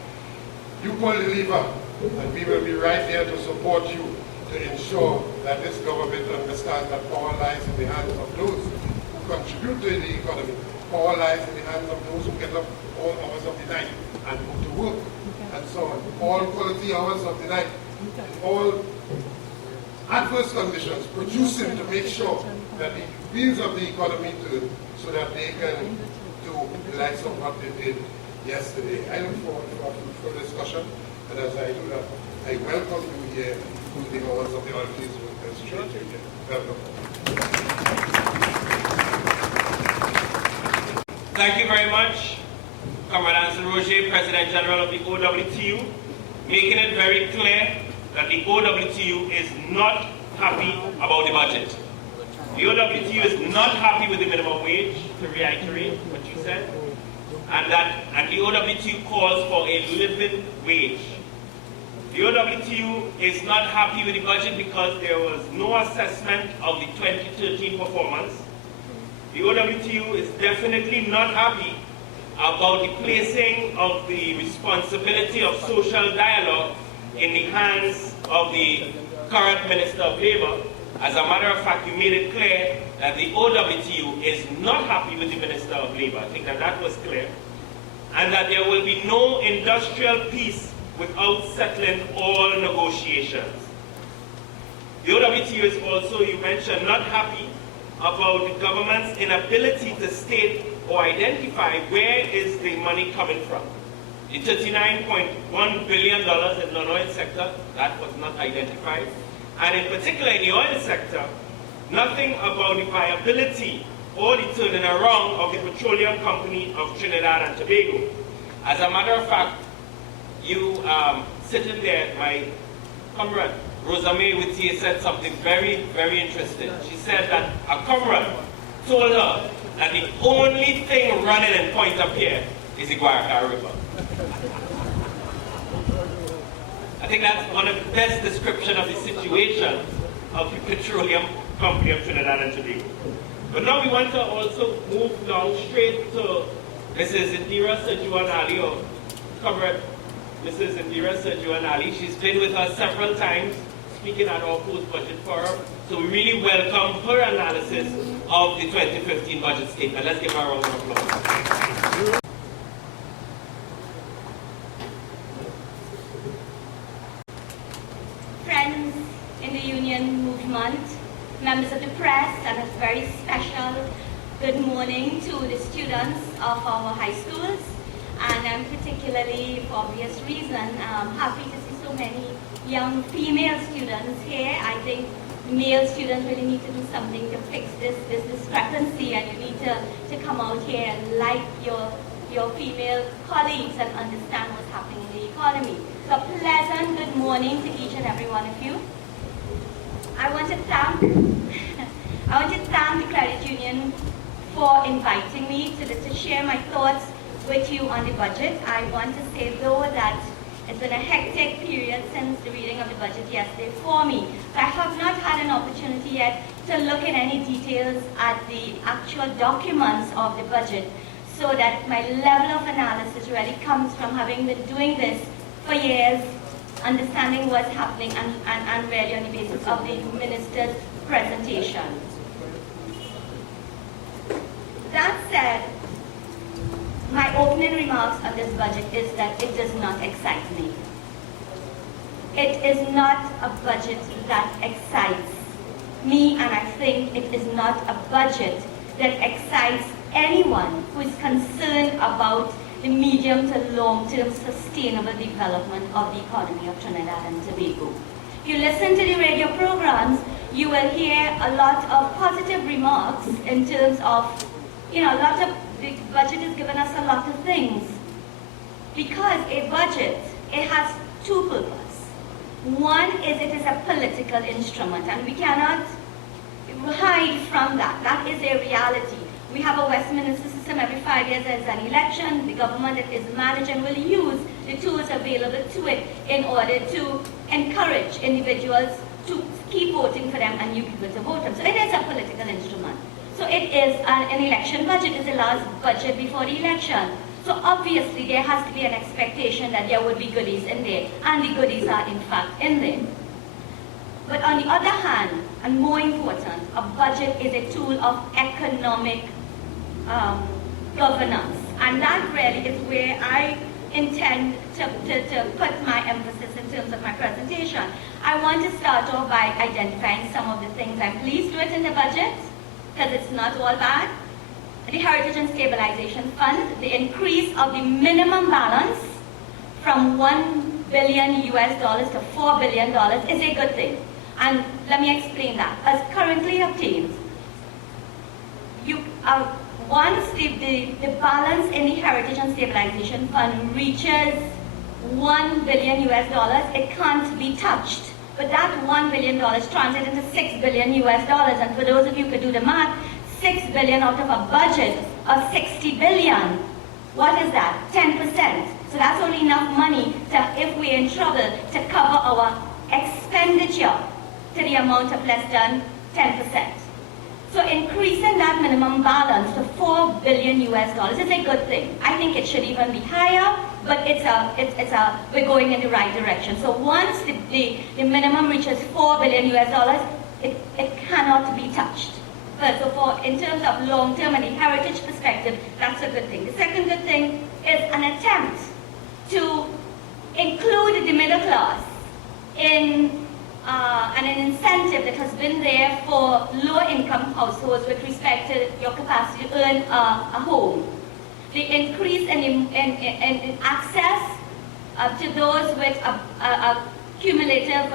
You pull the lever, and we will be right there to support you to ensure that this government understands that power lies in the hands of those who contribute to the economy. Power lies in the hands of those who get up all hours of the night and go to work, and so on. All quality hours of the night, all adverse conditions, producing to make sure that the wheels of the economy turn so that they can do the likes of what they did yesterday. I look forward to a fruitful discussion, and as I do that, I welcome you here to the halls of the Oilfields Workers Trade Union. Welcome. Thank you very much, Comrade Anson Roger, President General of the OWTU, making it very clear that the OWTU is not happy about the budget. The OWTU is not happy with the minimum wage, to reiterate what you said, and the OWTU calls for a living wage. The OWTU is not happy with the budget because there was no assessment of the 2013 performance. The OWTU is definitely not happy about the placing of the responsibility of social dialogue in the hands of the current Minister of Labour. As a matter of fact, you made it clear that the OWTU is not happy with the Minister of Labour. I think that was clear. And that there will be no industrial peace without settling all negotiations. The OWTU is also, you mentioned, not happy about the government's inability to state or identify where is the money coming from. The $39.1 billion in the non-oil sector, that was not identified. And in particular in the oil sector, nothing about the viability or the turning around of the Petroleum Company of Trinidad and Tobago. As a matter of fact, you sitting there, my comrade, Rosa May Whittier said something very, very interesting. She said that a comrade told her that the only thing running in Point-a-Pierre is the Guaracara River. I think that's one of the best descriptions of the situation of the Petroleum Company of Trinidad and Tobago. But now we want to also move down straight to Mrs. Indira Sejuanali, or Comrade Mrs. Indira Sejuanali. She's been with us several times, speaking at our post-budget forum. So we really welcome her analysis of the 2015 budget statement. Let's give her a round of applause. Friends in the union movement, members of the press, and a very special good morning to the students of our high schools. And I'm particularly, for obvious reason, happy to see so many young female students here. I think male students really need to do something to fix this discrepancy, and you need to come out here and like your female colleagues and understand what's happening in the economy. So a pleasant good morning to each and every one of you. I want to thank the Credit Union for inviting me to share my thoughts with you on the budget. I want to say though that it's been a hectic period since the reading of the budget yesterday for me. I have not had an opportunity yet to look in any details at the actual documents of the budget, so that my level of analysis really comes from having been doing this for years, understanding what's happening, and really on the basis of the minister's presentation. That said, my opening remarks on this budget is that it does not excite me. It is not a budget that excites me, and I think it is not a budget that excites anyone who is concerned about the medium to long-term sustainable development of the economy of Trinidad and Tobago. If you listen to the radio programs, you will hear a lot of positive remarks in terms of, the budget has given us a lot of things. Because a budget, it has two purposes. One is it is a political instrument, and we cannot hide from that. That is a reality. We have a Westminster system. Every 5 years there's an election. The government is managed and will use the tools available to it in order to encourage individuals to keep voting for them and new people to vote them. So it is a political instrument. So it is an election budget. It's the last budget before the election. So obviously there has to be an expectation that there would be goodies in there, and the goodies are in fact in there. But on the other hand, and more important, a budget is a tool of economic governance. And that really is where I intend to put my emphasis in terms of my presentation. I want to start off by identifying some of the things I'm pleased with in the budget, because it's not all bad. The Heritage and Stabilization Fund, the increase of the minimum balance from $1 billion US to $4 billion is a good thing. And let me explain that. As currently obtained, once the balance in the Heritage and Stabilization Fund reaches $1 billion US, it can't be touched. But that $1 billion translates into $6 billion US. And for those of you who could do the math, $6 billion out of a budget of $60 billion. What is that? 10%. So that's only enough money to, if we're in trouble, to cover our expenditure to the amount of less than 10%. So increasing that minimum balance to $4 billion US is a good thing. I think it should even be higher, but we're going in the right direction. So once the minimum reaches $4 billion US, it cannot be touched. But so in terms of long-term and the heritage perspective, that's a good thing. The second good thing is an attempt to include the middle class in and an incentive that has been there for low-income households with respect to your capacity to earn a home. The increase in access to those with a cumulative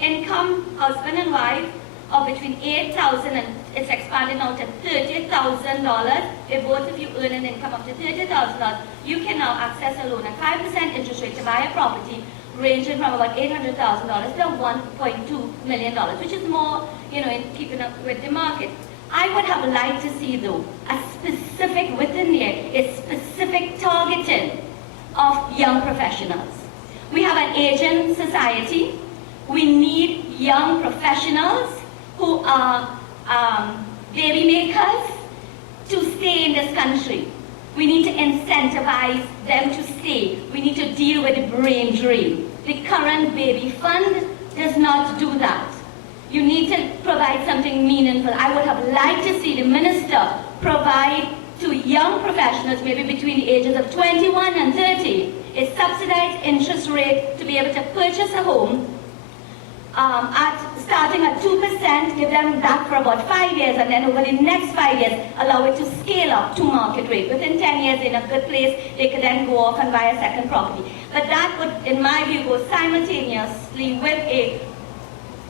income, husband and wife, of between $8,000 and it's expanded now to $30,000. If both of you earn an income up to $30,000, you can now access a loan at 5% interest rate to buy a property ranging from about $800,000 to $1.2 million, which is more, in keeping up with the market. I would have liked to see, though, a specific within there, a specific targeting of young professionals. We have an aging society. We need young professionals who are baby makers to stay in this country. We need to incentivize them to stay. We need to deal with the brain drain. The current baby fund does not do that. You need to provide something meaningful. I would have liked to see the minister provide to young professionals, maybe between the ages of 21 and 30, a subsidized interest rate to be able to purchase a home starting at 2%, give them that for about 5 years, and then over the next 5 years, allow it to scale up to market rate. Within 10 years, in a good place, they could then go off and buy a second property. But that would, in my view, go simultaneously with a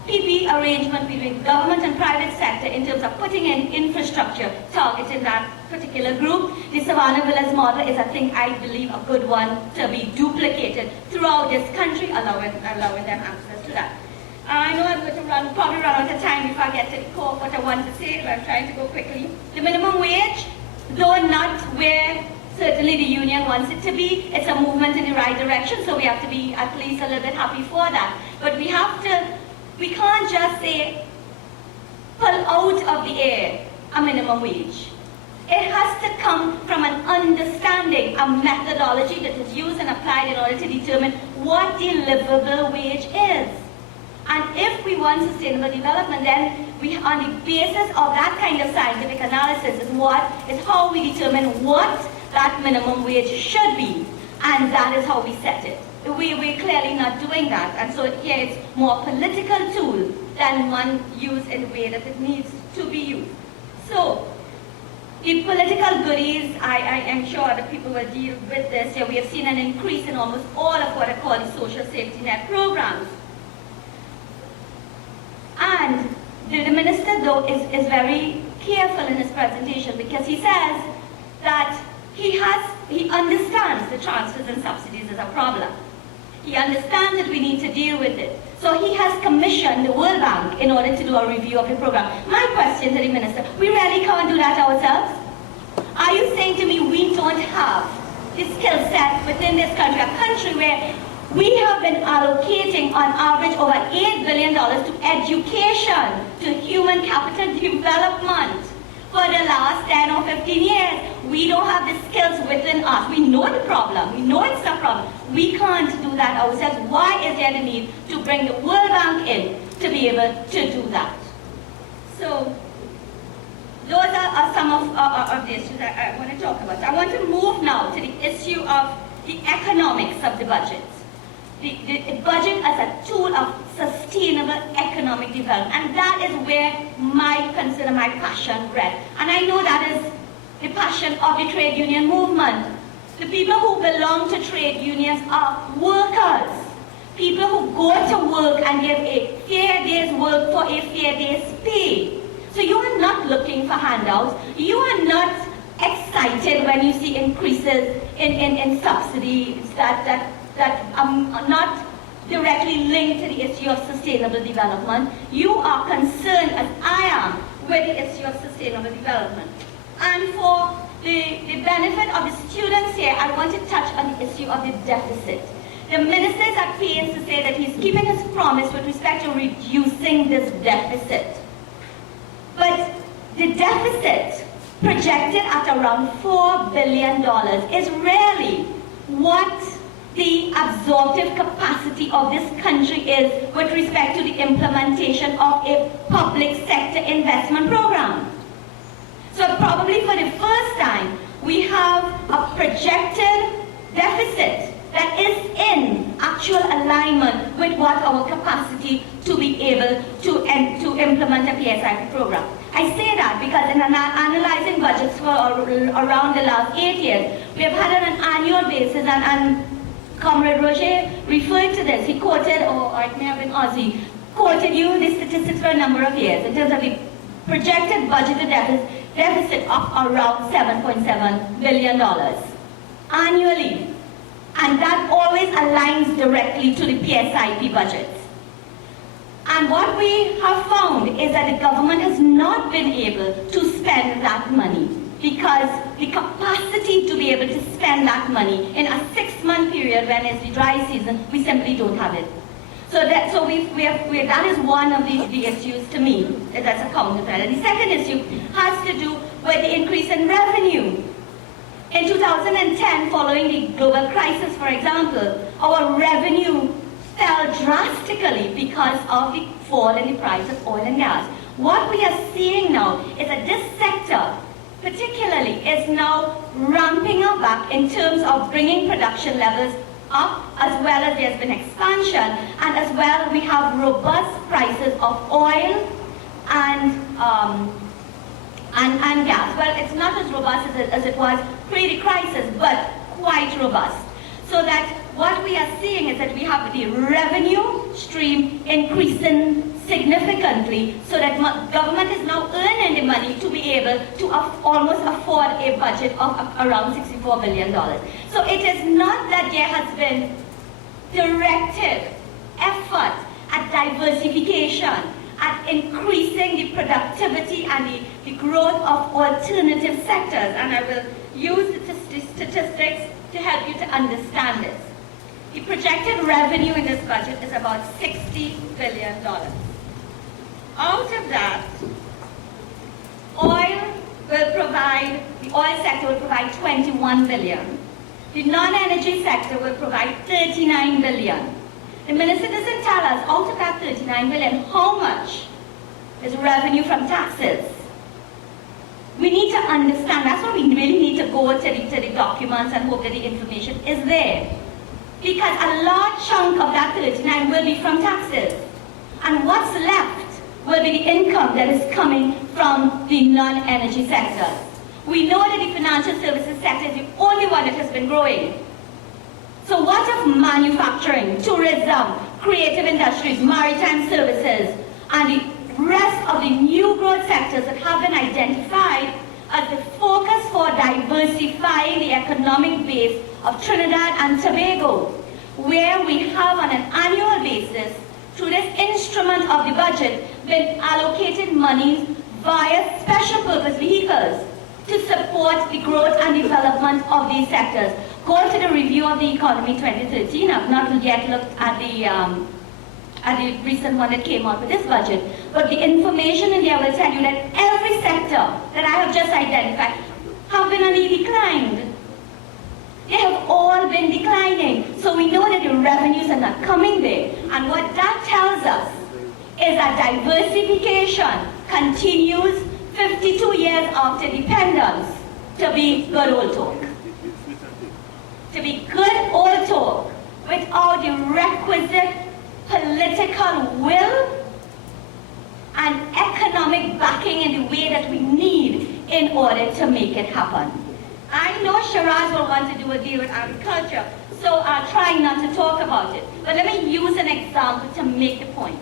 PP arrangement between government and private sector in terms of putting in infrastructure targeting that particular group. The Savannah Villas model is, I believe, a good one to be duplicated throughout this country, allowing them access to that. I know I'm going to probably run out of time before I get to the core of what I want to say, but I'm trying to go quickly. The minimum wage, though not where certainly the union wants it to be, it's a movement in the right direction, so we have to be at least a little bit happy for that. But we can't just say, pull out of the air a minimum wage. It has to come from an understanding, a methodology that is used and applied in order to determine what the livable wage is. And if we want sustainable development, then we, on the basis of that kind of scientific analysis, is how we determine what that minimum wage should be, and that is how we set it. We're clearly not doing that, and so here it's more political tool than one used in the way that it needs to be used. So, the political goodies, I am sure that people will deal with this. Here we have seen an increase in almost all of what I call the social safety net programs. And the minister, though, is very careful in his presentation because he says that he understands the transfers and subsidies as a problem. He understands that we need to deal with it. So he has commissioned the World Bank in order to do a review of the program. My question to the minister, we really can't do that ourselves? Are you saying to me we don't have the skill set within this country, a country where we have been allocating on average over $8 billion to education, to human capital development for the last 10 or 15 years. We don't have the skills within us. We know the problem. We know it's a problem. We can't do that ourselves. Why is there the need to bring the World Bank in to be able to do that? So those are some of the issues that I want to talk about. I want to move now to the issue of the economics of the budget. The budget as a tool of sustainable economic economic development. And that is where my concern and my passion rests. And I know that is the passion of the trade union movement. The people who belong to trade unions are workers. People who go to work and give a fair day's work for a fair day's pay. So you are not looking for handouts. You are not excited when you see increases in subsidies that are not directly linked to the issue of sustainable development. You are concerned, as I am, with the issue of sustainable development. And for the benefit of the students here, I want to touch on the issue of the deficit. The minister is at pains to say that he's keeping his promise with respect to reducing this deficit. But the deficit projected at around $4 billion is really what the absorptive capacity of this country is with respect to the implementation of a public sector investment program. So probably for the first time, we have a projected deficit that is in actual alignment with what our capacity to be able to implement a PSIP program. I say that because in analyzing budgets for around the last 8 years, we have had on an annual basis, and Comrade Roger referred to this. He quoted, or it may have been Ozzy, quoted you the statistics for a number of years in terms of the projected budgeted deficit of around $7.7 billion annually. And that always aligns directly to the PSIP budgets. And what we have found is that the government has not been able to spend that money because the capacity to be able to spend that money in a 6-month period when it's the dry season, we simply don't have it. So that is one of the issues to me that's accounted for. The second issue has to do with the increase in revenue. In 2010, following the global crisis, for example, our revenue fell drastically because of the fall in the price of oil and gas. What we are seeing now is that this sector, particularly, is now ramping up back in terms of bringing production levels up, as well as there's been expansion, and as well we have robust prices of oil and gas. Well, it's not as robust as it was pre the crisis, but quite robust. So that what we are seeing is that we have the revenue stream increasing significantly, so that government is now earning the money to be able to almost afford a budget of around $64 billion. So it is not that there has been directed effort at diversification, at increasing the productivity and the growth of alternative sectors. And I will use the statistics to help you to understand this. The projected revenue in this budget is about $60 billion. Out of that, the oil sector will provide $21 billion. The non-energy sector will provide $39 billion. The minister doesn't tell us, out of that $39 billion, how much is revenue from taxes. We need to understand, that's why we really need to go to the documents and hope that the information is there. Because a large chunk of that 39 will be from taxes. And what's left will be the income that is coming from the non-energy sector. We know that the financial services sector is the only one that has been growing. So what of manufacturing, tourism, creative industries, maritime services, and the rest of the new growth sectors that have been identified as the focus for diversifying the economic base of Trinidad and Tobago, where we have on an annual basis, through this instrument of the budget, been allocated monies via special purpose vehicles to support the growth and development of these sectors. Go to the review of the economy 2013. I've not yet looked at the recent one that came out with this budget, but the information in there will tell you that every sector that I have just identified have been on the decline. They have all been declining. So we know that the revenues are not coming there. And what that tells us is that diversification continues 52 years after independence to be good old talk. To be good old talk without the requisite political will and economic backing in the way that we need in order to make it happen. I know Shiraz will want to do a deal with agriculture, so I'll try not to talk about it. But let me use an example to make the point.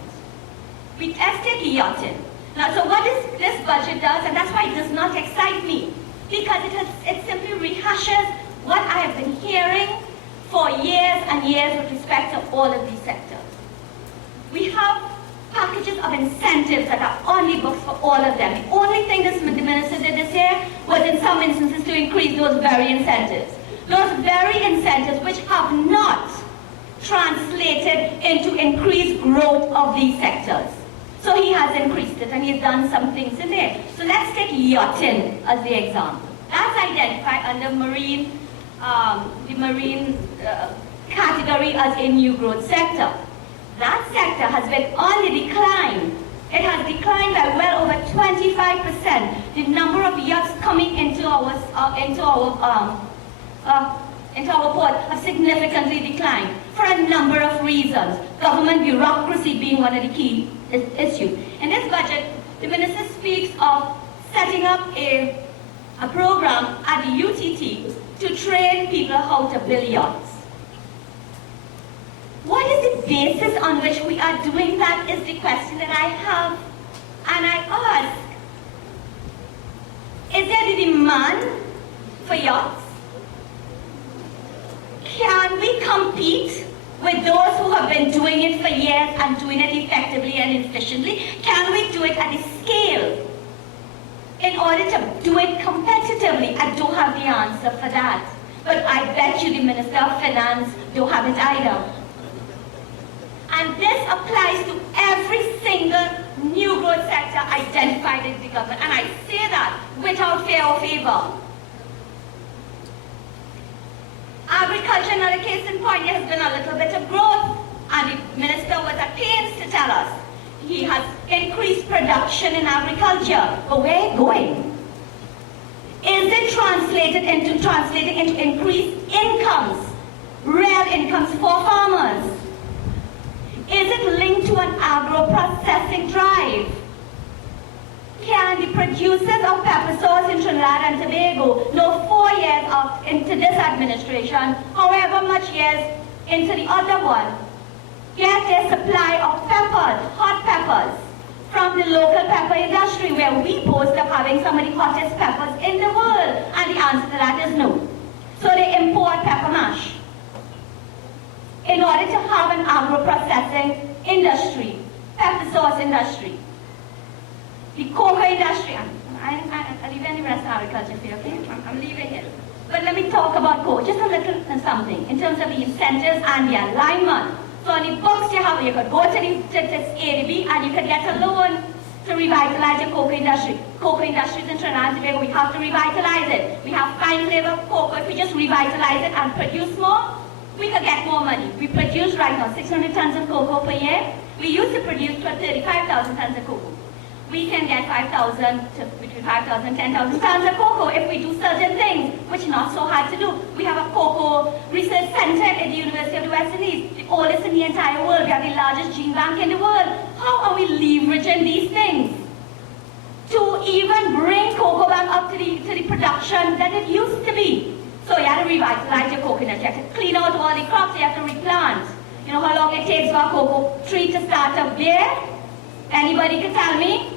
Let's take yachting. Now, so what this budget does, and that's why it does not excite me, because it simply rehashes what I have been hearing for years and years with respect to all of these sectors. We have packages of incentives that are on the books for all of them. The only thing the minister did this year was in some instances to increase those very incentives. Those very incentives which have not translated into increased growth of these sectors. So he has increased it and he's done some things in there. So let's take yachting as the example. That's identified under the marine category as a new growth sector. That sector has been on the decline. It has declined by well over 25%. The number of yachts coming into our port have significantly declined for a number of reasons. Government bureaucracy being one of the key issues. In this budget, the minister speaks of setting up a program at the UTT to train people how to build yachts. What is the basis on which we are doing that is the question that I have. And I ask, is there the demand for yachts? Can we compete with those who have been doing it for years and doing it effectively and efficiently? Can we do it at a scale in order to do it competitively? I don't have the answer for that. But I bet you the Minister of Finance don't have it either. And this applies to every single new growth sector identified in the government. And I say that without fear or favor. Agriculture, another case in point, there has been a little bit of growth. And the minister was at pains to tell us he has increased production in agriculture. But where are you going? Is it translating into increased incomes, real incomes for farmers? Is it linked to an agro-processing drive? Can the producers of pepper sauce in Trinidad and Tobago, no 4 years into this administration, however much years into the other one, get their supply of peppers, hot peppers, from the local pepper industry where we boast of having some of the hottest peppers in the world? And the answer to that is no. So they import pepper mash in order to have an agro-processing industry, pepper sauce industry. The cocoa industry, I'll leave any rest of agriculture for you, okay? I'm leaving it. But let me talk about cocoa, just a little something, in terms of the incentives and the alignment. So on the books you could go to this ADB and you could get a loan to revitalize your cocoa industry. Cocoa industries in Trinidad and Tobago, we have to revitalize it. We have fine flavor cocoa. If we just revitalize it and produce more, we could get more money. We produce right now 600 tons of cocoa per year. We used to produce 35,000 tons of cocoa. We can get 5,000 to between 5,000 and 10,000 tons of cocoa if we do certain things, which is not so hard to do. We have a cocoa research center at the University of the West Indies, the oldest in the entire world. We have the largest gene bank in the world. How are we leveraging these things to even bring cocoa back up to the production that it used to be? So you have to revitalize your coconut. You have to clean out all the crops. You have to replant. You know how long it takes for a cocoa tree to start up there? Anybody can tell me?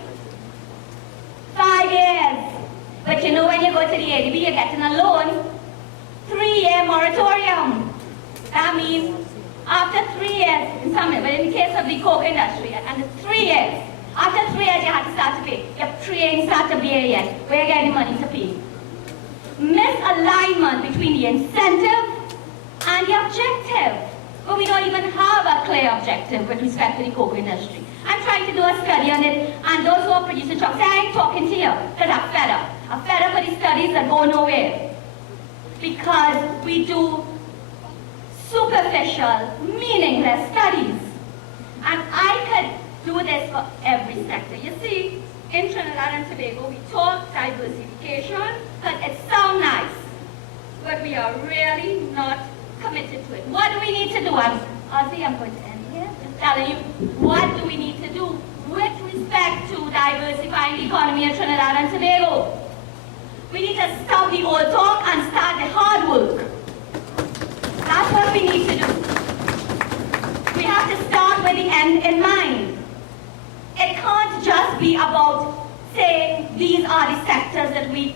5 years. But you know when you go to the ADB, you're getting a loan. 3-year moratorium. That means after 3 years, but in the case of the cocoa industry, and it's 3 years. After 3 years, you have to start to pay. Your tree ain't start to bear yet. Where you get the money to pay? Misalignment between the incentive and the objective. But we don't even have a clear objective with respect to the cocoa industry. I'm trying to do a study on it, and those who are producing trucks say, I ain't talking to you, because I'm fed up. I'm fed up with these studies that go nowhere. Because we do superficial, meaningless studies. And I could do this for every sector. You see, in Trinidad and Tobago, we talk diversification, because it sounds nice, but we are really not committed to it. What do we need to do? I'm going to end here. Just telling you, what do we need to do with respect to diversifying the economy of Trinidad and Tobago. We need to stop the old talk and start the hard work. That's what we need to do. We have to start with the end in mind. It can't just be about saying these are the sectors that we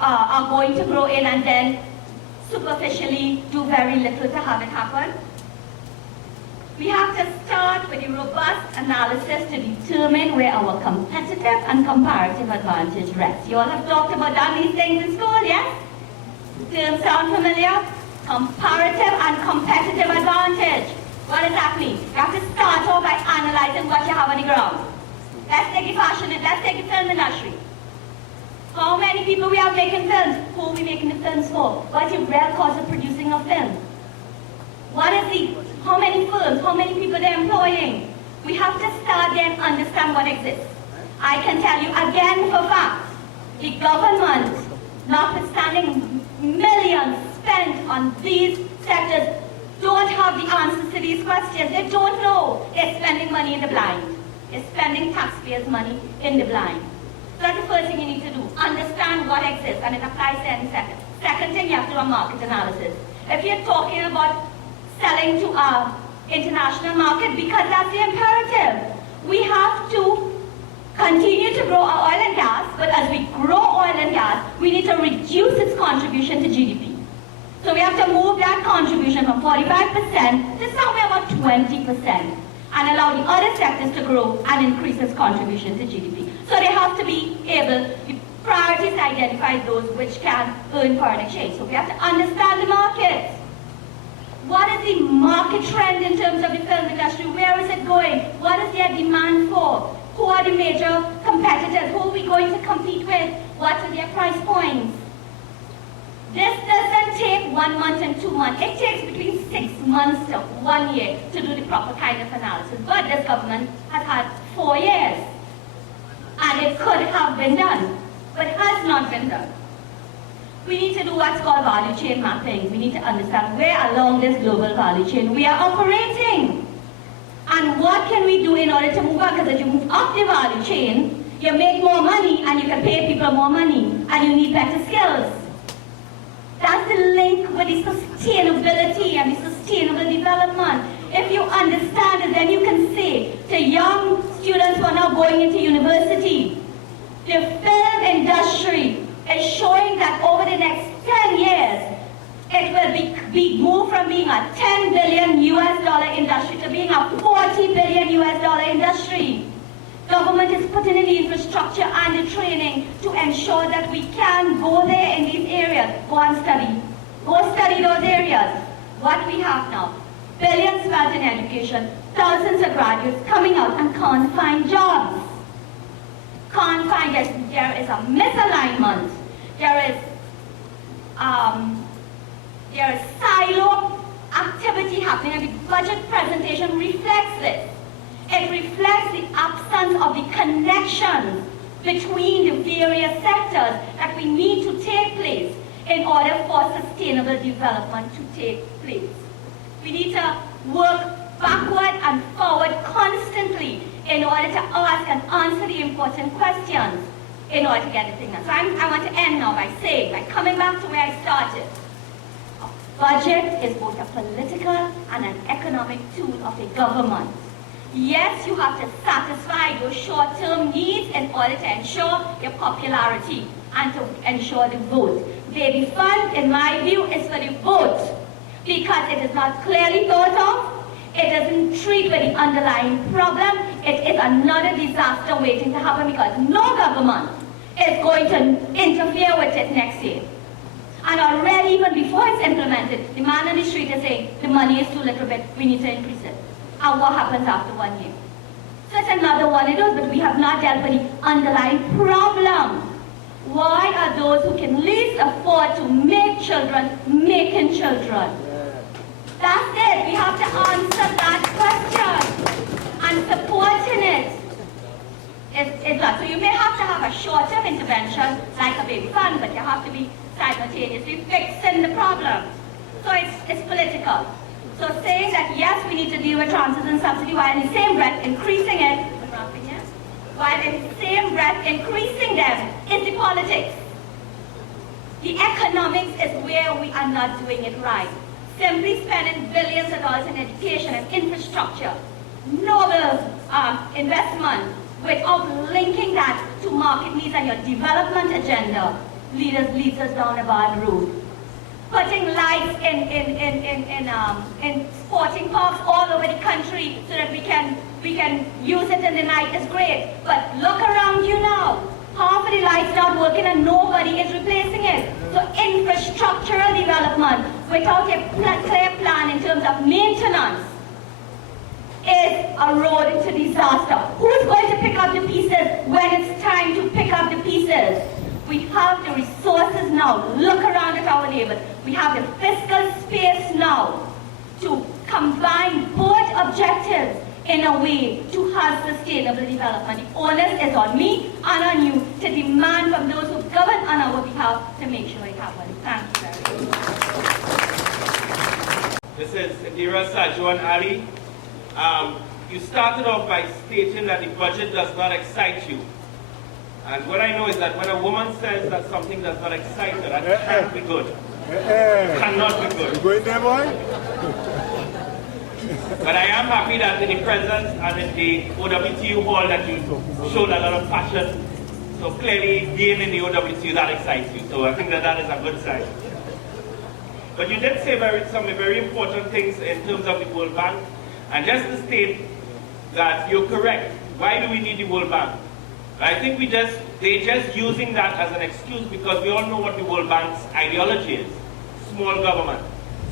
are going to grow in and then superficially do very little to have it happen. We have to start with a robust analysis to determine where our competitive and comparative advantage rests. You all have talked about these things in school, yes? Terms sound familiar? Comparative and competitive advantage. What does that mean? You have to start off by analyzing what you have on the ground. Let's take the film industry. How many people we have making films? Who are we making the films for? What's the real cost of producing a film? How many firms, how many people they're employing? We have to start there and understand what exists. I can tell you again for fact, the government, notwithstanding millions spent on these sectors, don't have the answers to these questions. They don't know. They're spending money in the blind. They're spending taxpayers' money in the blind. So that's the first thing you need to do. Understand what exists, and it applies to any sector. Second thing, you have to do a market analysis. If you're talking about selling to our international market, because that's the imperative. We have to continue to grow our oil and gas, but as we grow oil and gas, we need to reduce its contribution to GDP. So we have to move that contribution from 45% to somewhere about 20% and allow the other sectors to grow and increase its contribution to GDP. So they have to be able, the priorities to identify those which can earn foreign exchange. So we have to understand the market. What is the market trend in terms of the film industry? Where is it going? What is their demand for? Who are the major competitors? Who are we going to compete with? What are their price points? This doesn't take 1 month and 2 months. It takes between 6 months to 1 year to do the proper kind of analysis. But this government has had 4 years. And it could have been done, but has not been done. We need to do what's called value chain mapping. We need to understand where along this global value chain we are operating. And what can we do in order to move up? Because as you move up the value chain, you make more money and you can pay people more money and you need better skills. That's the link with the sustainability and the sustainable development. If you understand it, then you can say to young students who are now going into university, the film industry is showing that over the next 10 years, it will be moved from being a $10 billion US industry to being a $40 billion US industry. Government is putting in the infrastructure and the training to ensure that we can go there in these areas. Go and study. Go study those areas. What we have now, billions spent in education, thousands of graduates coming out and can't find jobs. Can't find it. There is a misalignment. There is silo activity happening, and the budget presentation reflects this. It reflects the absence of the connections between the various sectors that we need to take place in order for sustainable development to take place. We need to work backward and forward constantly in order to ask and answer the important questions in order to get the thing done. So I want to end now by coming back to where I started. A budget is both a political and an economic tool of a government. Yes, you have to satisfy your short-term needs in order to ensure your popularity and to ensure the vote. Baby fund, in my view, is for the vote because it is not clearly thought of. It doesn't treat with the underlying problem. It is another disaster waiting to happen because no government is going to interfere with it next year. And already, even before it's implemented, the man on the street is saying, the money is too little bit, we need to increase it. And what happens after 1 year? So it's another one of those, but we have not dealt with the underlying problem. Why are those who can least afford to make children making children? That's it. We have to answer that question. And supporting it is not. So you may have to have a short-term intervention like a baby fund, but you have to be simultaneously fixing the problem. So it's political. So saying that yes, we need to deal with transfers and subsidy while in the same breath increasing it, while in the same breath increasing them is the politics. The economics is where we are not doing it right. Simply spending billions of dollars in education and infrastructure, noble investment, without linking that to market needs and your development agenda, leads us down a bad road. Putting lights in sporting parks all over the country so that we can use it in the night is great. But look around you now. Half of the lights not working and nobody is replacing it. So infrastructural development without a clear plan in terms of maintenance is a road to disaster. Who's going to pick up the pieces when it's time to pick up the pieces? We have the resources now. Look around at our neighbors. We have the fiscal space now to combine both objectives in a way to have sustainable development. The onus is on me and on you to demand from those who govern on our behalf to make sure it happens. Thank you very much. This is Indira Sajuan Ali. You started off by stating that the budget does not excite you. And what I know is that when a woman says that something does not excite her, that can't be good. Cannot be good. You going there, boy? But I am happy that in the presence and in the OWTU hall that you showed a lot of passion. So clearly being in the OWTU, that excites you. So I think that is a good sign. But you did say some very important things in terms of the World Bank. And just to state that you're correct. Why do we need the World Bank? I think they're just using that as an excuse because we all know what the World Bank's ideology is. Small government.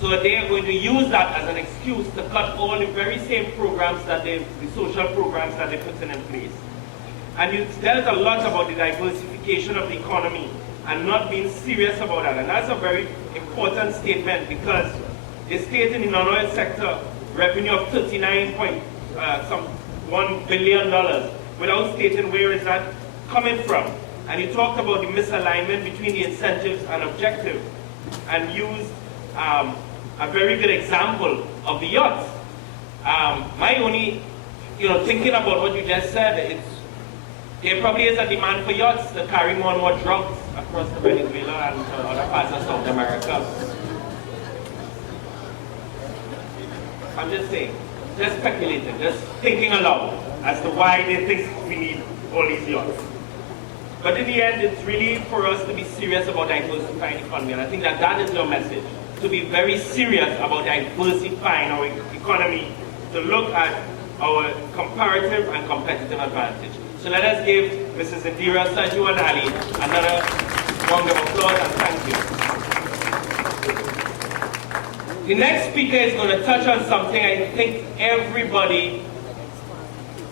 So they are going to use that as an excuse to cut all the very same programs that the social programs that they put in place. And there's a lot about the diversification of the economy and not being serious about that. And that's a very important statement because they state in the non-oil sector revenue of $39.1 billion without stating where is that coming from. And you talked about the misalignment between the incentives and objectives and used a very good example of the yachts. My only, thinking about what you just said, there probably is a demand for yachts to carry more and more drugs across the Venezuela and other parts of South America. I'm just saying, just speculating, just thinking aloud as to why they think we need all these yachts. But in the end, it's really for us to be serious about diversifying the economy, and I think that is your message, to be very serious about diversifying our economy, to look at our comparative and competitive advantage. So let us give Mrs. Indira Sajuan Ali another round of applause and thank you. The next speaker is going to touch on something I think everybody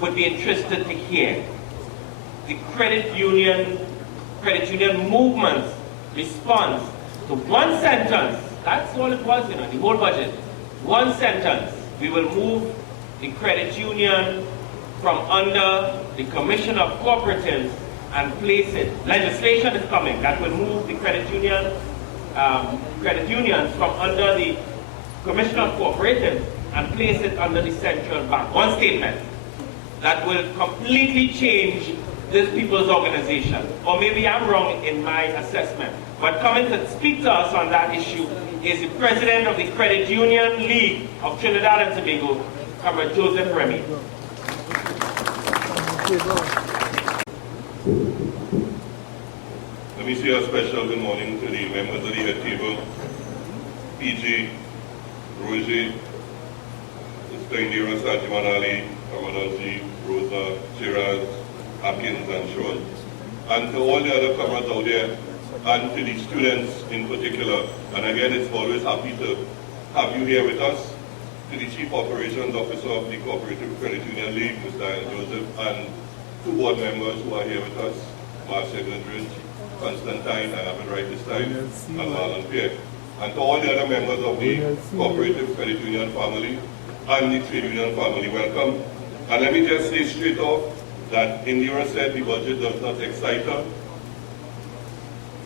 would be interested to hear. The credit union movement's response to one sentence. That's all it was, the whole budget. One sentence. We will move the credit union from under the Commission of Cooperatives and place it. Legislation is coming that will move the credit unions from under the Commission of Cooperatives and place it under the central bank. One statement that will completely change this people's organization. Or maybe I'm wrong in my assessment. But coming to speak to us on that issue is the president of the Credit Union League of Trinidad and Tobago, Comrade Joseph Remy. Let me say a special good morning to the members of the head table, PG, Roger, Mr. Indira Sajuan Ali, Kamanaji, Rosa, Shiraz, Atkins, and Sean. And to all the other comrades out there, and to the students in particular. And again, it's always happy to have you here with us. To the Chief Operations Officer of the Co-Operative Credit Union League, Mr. Joseph, and two board members who are here with us, Marcia Glendridge, Constantine, I have it right this time, and Marlon Pierre. And to all the other members of the Cooperative Credit Union family and the Trade Union family, welcome. And let me just say straight off that Indira said the budget does not excite her.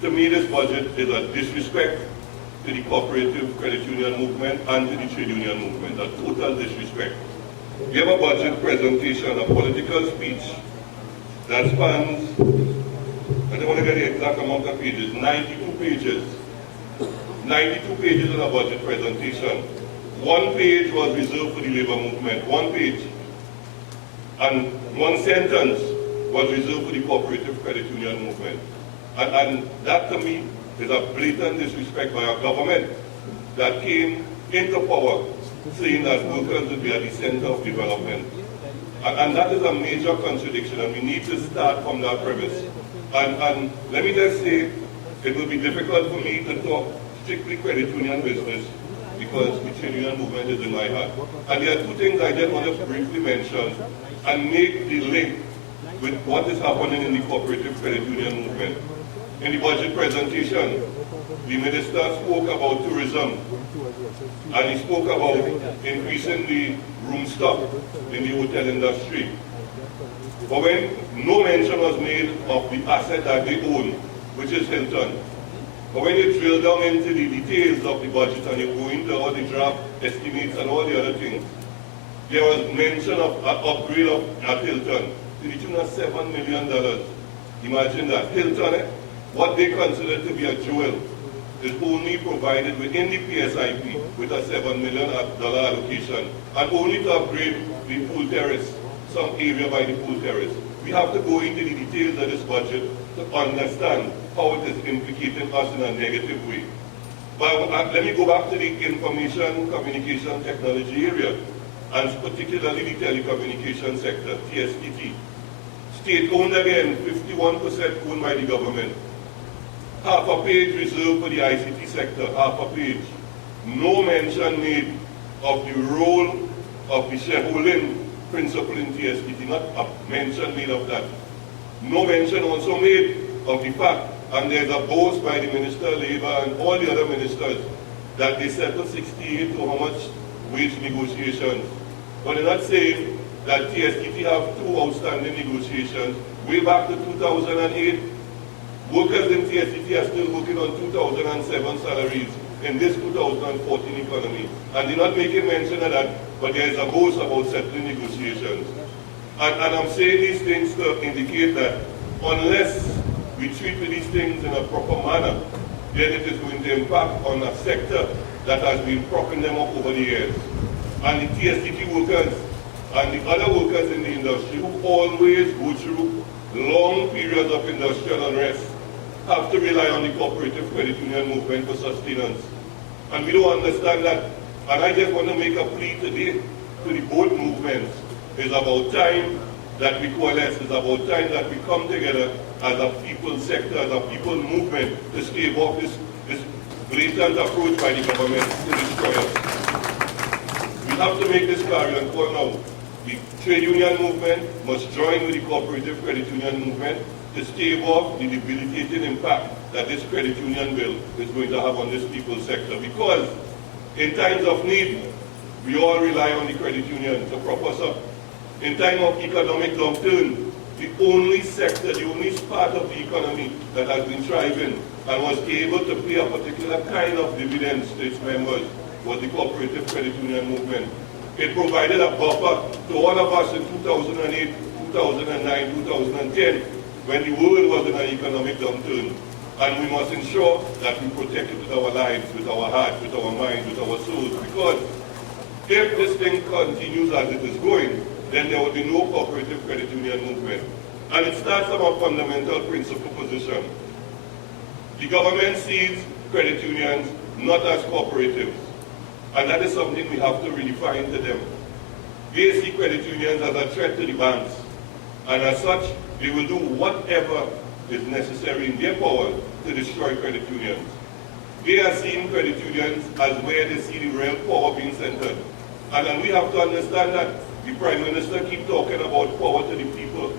To me, this budget is a disrespect to the cooperative credit union movement and to the trade union movement, a total disrespect. Give a budget presentation, a political speech that spans, I don't want to get the exact amount of pages, 92 pages. 92 pages in a budget presentation. 1 page was reserved for the labor movement, 1 page. And 1 sentence was reserved for the cooperative credit union movement. And that to me is a blatant disrespect by our government that came into power saying that workers would be at the center of development. And that is a major contradiction, and we need to start from that premise. And let me just say, it will be difficult for me to talk strictly credit union business because the trade union movement is in my heart. And there are 2 things I just want to briefly mention and make the link with what is happening in the cooperative credit union movement. In the budget presentation, the minister spoke about tourism, and he spoke about increasing the room stock in the hotel industry. But when no mention was made of the asset that they own, which is Hilton. But when you drill down into the details of the budget and you go into all the draft estimates and all the other things, there was mention of an upgrade at Hilton to the tune of $7 million. Imagine that. Hilton, what they consider to be a jewel, is only provided within the PSIP with a $7 million allocation, and only to upgrade the pool terrace, some area by the pool terrace. We have to go into the details of this budget to understand how it is implicating us in a negative way. But let me go back to the information communication technology area, and particularly the telecommunication sector, TSTT. State-owned again, 51% owned by the government. Half a page reserved for the ICT sector, half a page. No mention made of the role of the shareholding principle in TSTT, not a mention made of that. No mention also made of the fact, and there's a boast by the Minister of Labour and all the other ministers, that they settled 68 to how much wage negotiations. But they're not saying that TSTT have 2 outstanding negotiations. Way back to 2008, workers in TSTT are still working on 2007 salaries in this 2014 economy. And they're not making mention of that, but there is a boast about settling negotiations. And I'm saying these things to indicate that unless we treat these things in a proper manner, then it is going to impact on a sector that has been propping them up over the years. And the TSTT workers and the other workers in the industry who always go through long periods of industrial unrest have to rely on the cooperative credit union movement for sustenance. And we don't understand that. And I just want to make a plea today to the both movements. It's about time that we coalesce. It's about time that we come together as a people sector, as a people movement to stave off this blatant approach by the government to destroy us. We have to make this clarion call now. The trade union movement must join with the cooperative credit union movement to stave off the debilitating impact that this credit union bill is going to have on this people's sector. Because in times of need, we all rely on the credit union to prop us up. In time of economic downturn, the only sector, the only part of the economy that has been thriving and was able to pay a particular kind of dividends to its members was the cooperative credit union movement. It provided a buffer to all of us in 2008, 2009, 2010, when the world was in an economic downturn. And we must ensure that we protect it with our lives, with our hearts, with our minds, with our souls. Because if this thing continues as it is going, then there will be no cooperative credit union movement. And it starts from a fundamental principle position. The government sees credit unions not as cooperatives. And that is something we have to redefine to them. They see credit unions as a threat to the banks. And as such, they will do whatever is necessary in their power to destroy credit unions. They are seeing credit unions as where they see the real power being centered. And we have to understand that the Prime Minister keeps talking about power to the people.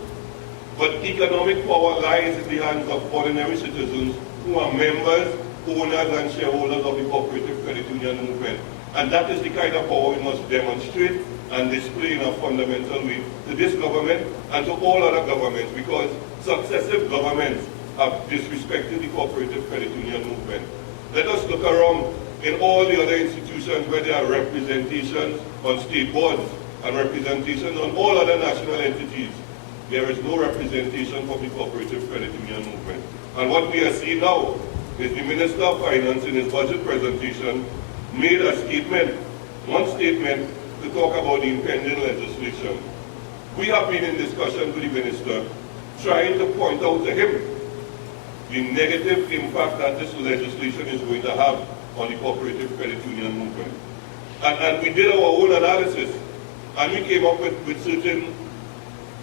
But economic power lies in the hands of ordinary citizens who are members, owners, and shareholders of the cooperative credit union movement. And that is the kind of power we must demonstrate and display in a fundamental way to this government and to all other governments, because successive governments have disrespected the cooperative credit union movement. Let us look around in all the other institutions where there are representations on state boards and representations on all other national entities. there is no representation from the cooperative credit union movement. And what we are seeing now is the Minister of Finance in his budget presentation made a statement, one statement, to talk about the impending legislation. We have been in discussion with the Minister, trying to point out to him the negative impact that this legislation is going to have on the cooperative credit union movement. And we did our own analysis, and we came up with certain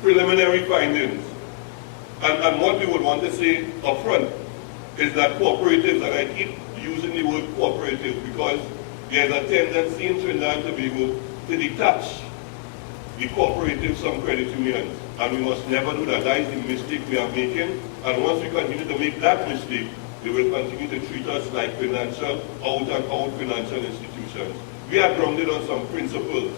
preliminary findings. And what we would want to say up front is that cooperatives, and I keep using the word cooperative because there's a tendency in Trinidad and Tobago to detach the cooperatives from credit unions. And we must never do that. That is the mistake we are making. And once we continue to make that mistake, they will continue to treat us like financial, out-and-out financial institutions. We are grounded on some principles.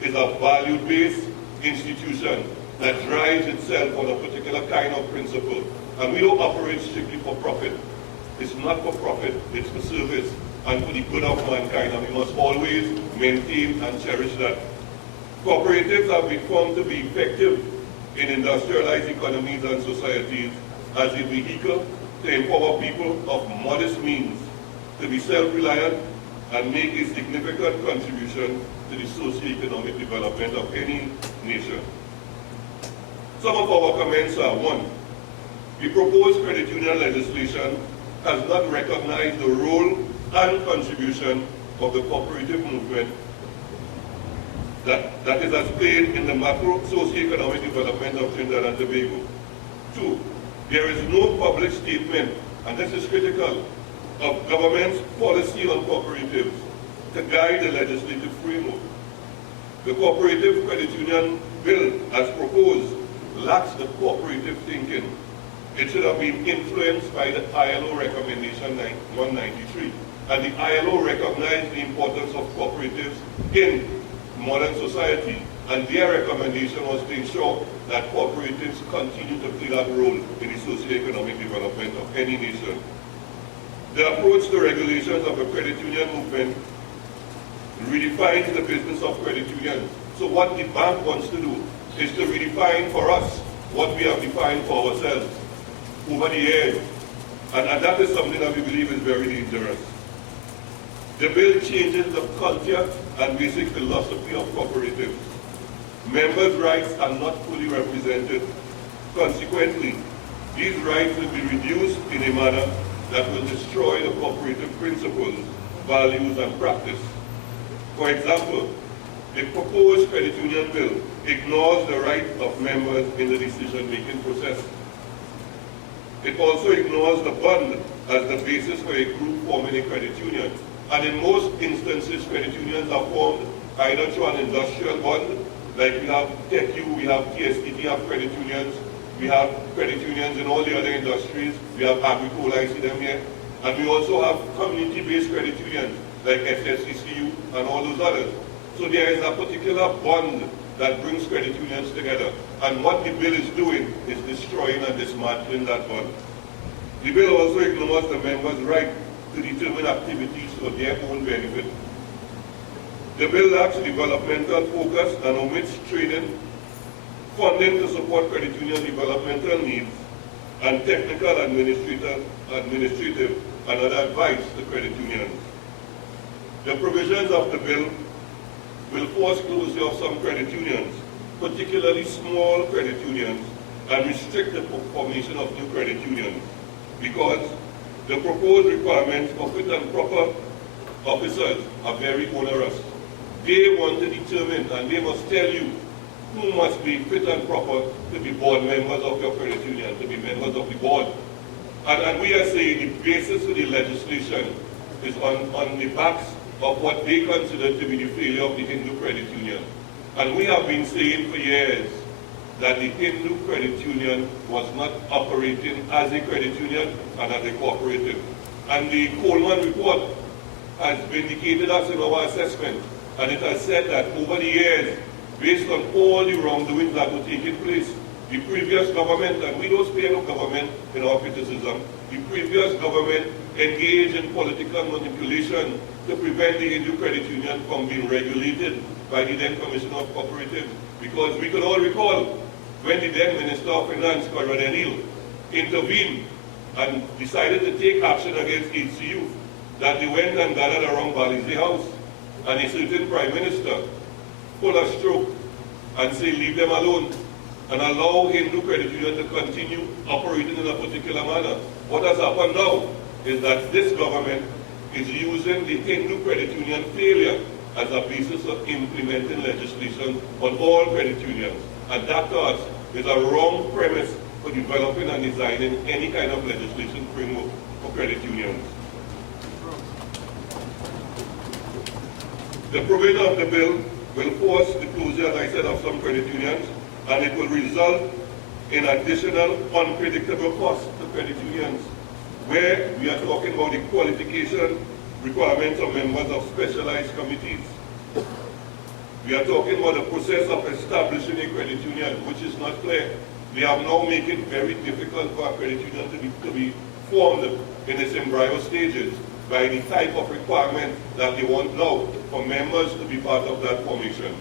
It's a value-based institution that drives itself on a particular kind of principle. And we don't operate strictly for profit. It's not for profit, it's for service and for the good of mankind. And we must always maintain and cherish that. Cooperatives have been found to be effective in industrialized economies and societies as a vehicle to empower people of modest means to be self-reliant and make a significant contribution to the socio-economic development of any nation. Some of our comments are: 1, the proposed credit union legislation has not recognized the role and contribution of the cooperative movement that is as played in the macro socio-economic development of Trinidad and Tobago. 2, there is no public statement, and this is critical, of government's policy on cooperatives to guide the legislative framework. The cooperative credit union bill, as proposed, lacks the cooperative thinking. It should have been influenced by the ILO recommendation 193. And the ILO recognized the importance of cooperatives in modern society. And their recommendation was to ensure that cooperatives continue to play that role in the socio-economic development of any nation. The approach to regulations of the credit union movement redefines the business of credit unions. So what the bank wants to do is to redefine for us what we have defined for ourselves over the years. And that is something that we believe is very dangerous. The bill changes the culture and basic philosophy of cooperatives. Members' rights are not fully represented. Consequently, these rights will be reduced in a manner that will destroy the cooperative principles, values, and practice. For example, the proposed credit union bill ignores the right of members in the decision-making process. It also ignores the bond as the basis for a group forming a credit union. And in most instances, credit unions are formed either through an industrial bond, like we have TechU, we have TSTT, have credit unions, we have credit unions in all the other industries, we have Agricola, I see them here, and we also have community-based credit unions, like SSCCU and all those others. So there is a particular bond that brings credit unions together. And what the bill is doing is destroying and dismantling that bond. The bill also ignores the members' right to determine activities for their own benefit. The bill lacks developmental focus and omits training, funding to support credit union developmental needs, and technical, administrative, and other advice to credit unions. The provisions of the bill will force closure of some credit unions, particularly small credit unions, and restrict the formation of new credit unions, because the proposed requirements for fit and proper officers are very onerous. They want to determine, and they must tell you, who must be fit and proper to be board members of your credit union, to be members of the board. And we are saying the basis of the legislation is on the backs of what they consider to be the failure of the Hindu credit union. And we have been saying for years that the Hindu credit union was not operating as a credit union and as a cooperative. And the Coleman report has vindicated us in our assessment, and it has said that over the years, based on all the wrongdoings that were taking place, the previous government, and we don't spare no government in our criticism, the previous government engaged in political manipulation to prevent the Hindu credit union from being regulated by the then Commissioner of Cooperatives. Because we could all recall, when the then Minister of Finance, Fernando, intervened and decided to take action against HCU, that they went and gathered around Balize House, and a certain Prime Minister pull a stroke and say, leave them alone, and allow Hindu Credit Union to continue operating in a particular manner. What has happened now is that this government is using the Hindu Credit Union failure as a basis of implementing legislation on all credit unions. And that, to us, is a wrong premise for developing and designing any kind of legislation framework for credit unions. The provision of the bill will force the closure, as I said, of some credit unions, and it will result in additional unpredictable costs to credit unions, where we are talking about the qualification requirements of members of specialized committees. We are talking about the process of establishing a credit union, which is not clear. They are now making it very difficult for a credit union to be formed in its embryo stages by the type of requirement that they want now for members to be part of that formation.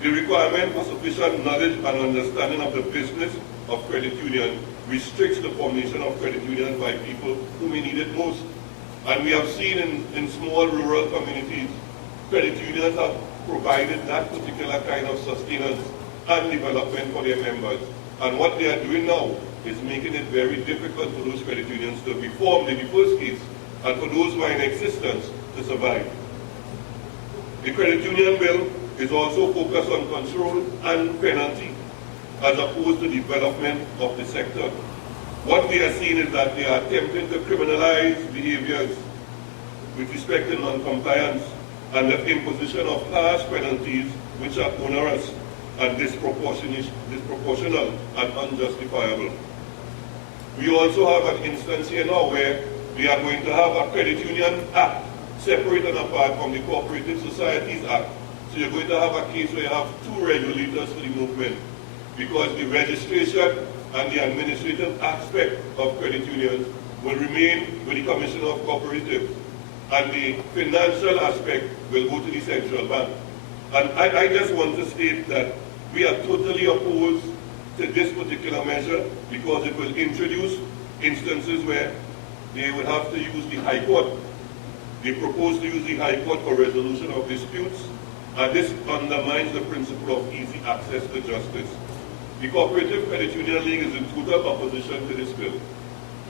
The requirement for sufficient knowledge and understanding of the business of credit union restricts the formation of credit unions by people who may need it most. And we have seen in small rural communities, credit unions have provided that particular kind of sustenance and development for their members. And what they are doing now is making it very difficult for those credit unions to be formed in the first case, and for those who are in existence to survive. The credit union bill is also focused on control and penalty, as opposed to development of the sector. What we are seeing is that they are attempting to criminalize behaviors with respect to non-compliance and the imposition of harsh penalties which are onerous and disproportional and unjustifiable. We also have an instance here now where we are going to have a Credit Union Act separate and apart from the Cooperative Societies Act. So you're going to have a case where you have two regulators for the movement, because the registration and the administrative aspect of credit unions will remain with the Commissioner of Cooperatives, and the financial aspect will go to the central bank. And I just want to state that we are totally opposed to this particular measure, because it will introduce instances where they would have to use the High Court. They propose to use the High Court for resolution of disputes, and this undermines the principle of easy access to justice. The Cooperative Credit Union League is in total opposition to this bill.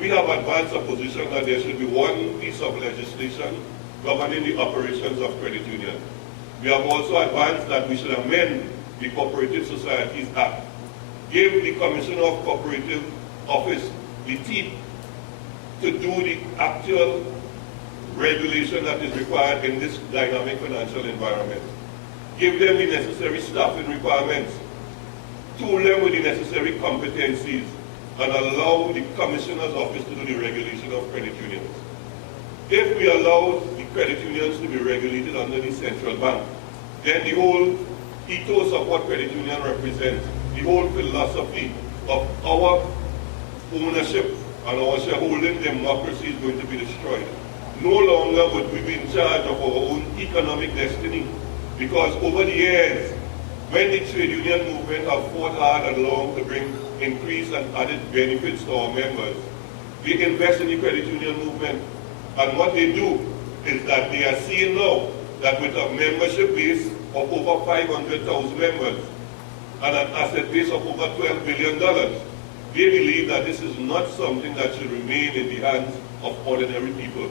We have advanced a position that there should be one piece of legislation governing the operations of credit unions. We have also advanced that we should amend the Cooperative Societies Act, give the Commissioner of Cooperative Office the teeth to do the actual regulation that is required in this dynamic financial environment. Give them the necessary staffing requirements, tool them with the necessary competencies, and allow the Commissioner's Office to do the regulation of credit unions. If we allow the credit unions to be regulated under the central bank, then the whole ethos of what credit union represents, the whole philosophy of our ownership and our shareholding democracy is going to be destroyed. No longer would we be in charge of our own economic destiny, because over the years, when the trade union movement have fought hard and long to bring increased and added benefits to our members, they invest in the credit union movement. And what they do is that they are seeing now that with a membership base of over 500,000 members and an asset base of over $12 billion, they believe that this is not something that should remain in the hands of ordinary people.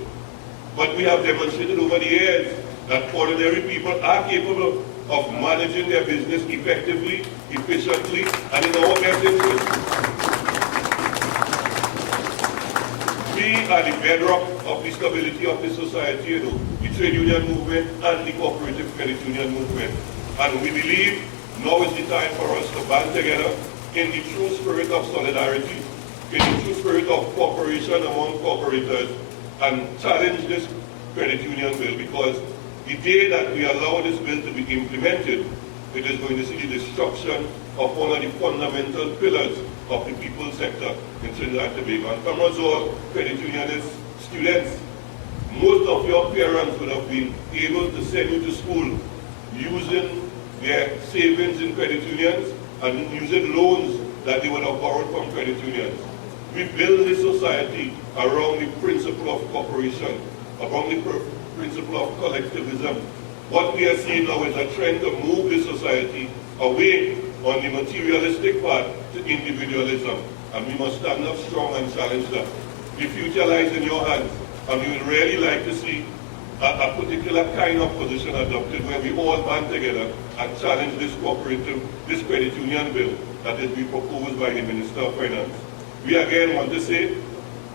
But we have demonstrated over the years that ordinary people are capable of managing their business effectively, efficiently, and in our best interest. We are the bedrock of the stability of the society, the trade union movement and the cooperative credit union movement. And we believe now is the time for us to band together in the true spirit of solidarity, in the true spirit of cooperation among cooperators, and challenge this credit union bill, because the day that we allow this bill to be implemented, it is going to see the destruction of one of the fundamental pillars of the people's sector in Trinidad and Tobago. And from us all, credit unionists, students, most of your parents would have been able to send you to school using their savings in credit unions and using loans that they would have borrowed from credit unions. We build this society around the principle of cooperation, around the principle of collectivism. What we are seeing now is a trend to move this society away on the materialistic path to individualism. And we must stand up strong and challenge that. The future lies in your hands, and we would really like to see a particular kind of position adopted where we all band together and challenge this cooperative, this credit union bill that is being proposed by the Minister of Finance. We again want to say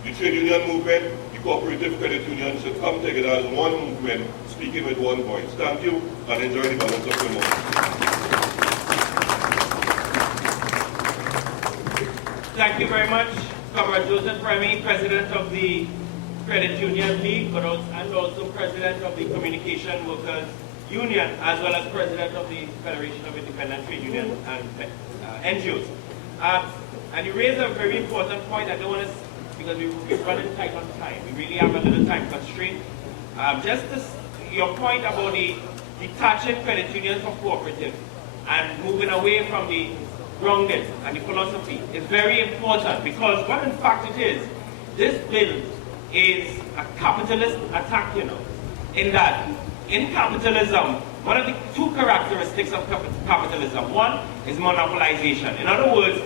the trade union movement, the cooperative credit union should come together as one movement, speaking with one voice. Thank you, and enjoy the balance of the morning. Thank you very much, Comrade Joseph Remy, President of the Credit Union League, and also President of the Communication Workers Union, as well as President of the Federation of Independent Trade Unions and NGOs. And you raised a very important point. I don't want to, because we're running tight on time. We really have a little time constraint. Just your point about the detaching credit unions from cooperative and moving away from the grounded and the philosophy is very important, because what in fact it is, this bill is a capitalist attack, in that in capitalism, one of the two characteristics of capitalism, one is monopolization. In other words,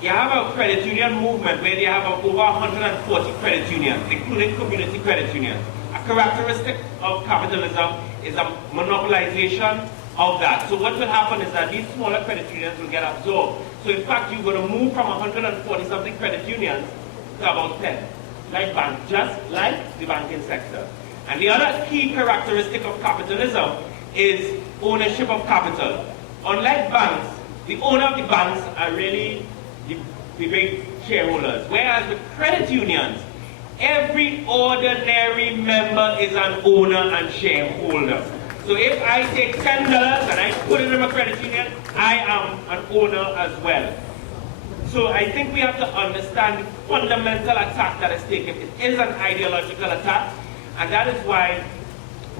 you have a credit union movement where they have over 140 credit unions, including community credit unions. A characteristic of capitalism is a monopolization of that. So what will happen is that these smaller credit unions will get absorbed. So in fact, you're going to move from 140 something credit unions to about 10. Just like the banking sector. And the other key characteristic of capitalism is ownership of capital. Unlike banks, the owner of the banks are really the big shareholders. Whereas with credit unions, every ordinary member is an owner and shareholder. So if I take $10 and I put it in a credit union, I am an owner as well. So I think we have to understand the fundamental attack that is taken. It is an ideological attack, and that is why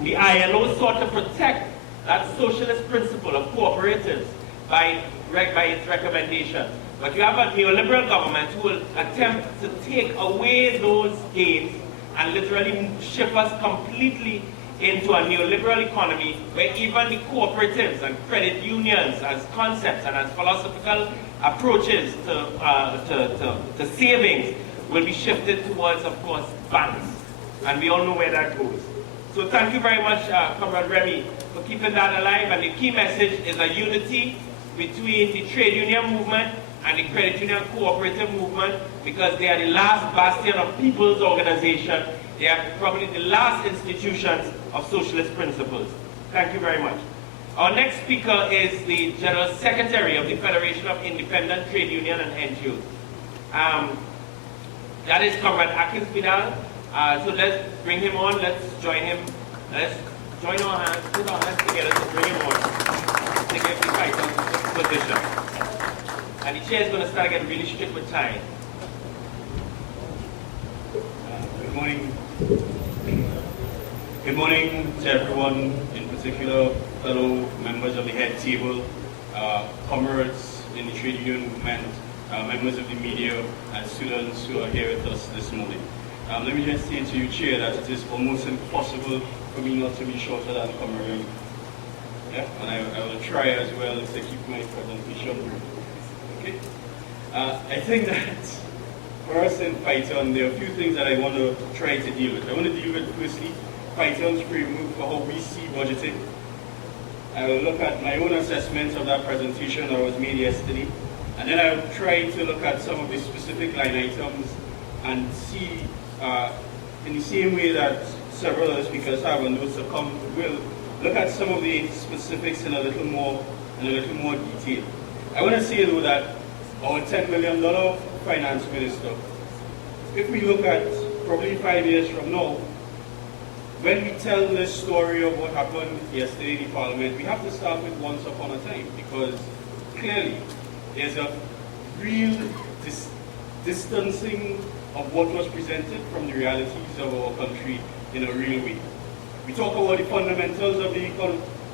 the ILO sought to protect that socialist principle of cooperatives by its recommendation. But you have a neoliberal government who will attempt to take away those gains and literally shift us completely into a neoliberal economy where even the cooperatives and credit unions as concepts and as philosophical approaches to savings will be shifted towards, of course, banks. And we all know where that goes. So thank you very much, Comrade Remy, for keeping that alive. And the key message is a unity between the trade union movement and the credit union cooperative movement, because they are the last bastion of people's organization. They are probably the last institutions of socialist principles. Thank you very much. Our next speaker is the General Secretary of the Federation of Independent Trade Union and NGOs. That is Comrade Akins Vidal. So let's bring him on. Let's join him. Let's join our hands, put our hands together to bring him on to give the vital position. And the chair is going to start getting really strict with time. Good morning. Good morning to everyone, in particular fellow members of the head table, comrades in the trade union movement, members of the media, and students who are here with us this morning. Let me just say to you, Chair, that it is almost impossible for me not to be shorter than Comrade. Yeah? And I will try as well to keep my presentation brief. Okay? I think that for us in Python, there are a few things that I want to try to deal with. I want to deal with, firstly, Python's framework for how we see budgeting. I will look at my own assessment of that presentation that was made yesterday, and then I will try to look at some of the specific line items and see, in the same way that several other speakers have, and those to come will, look at some of the specifics in a little more detail. I want to say though that our $10 million finance minister, if we look at probably 5 years from now, when we tell this story of what happened yesterday in Parliament, we have to start with once upon a time, because clearly there's a real distancing of what was presented from the realities of our country in a real way. We talk about the fundamentals of the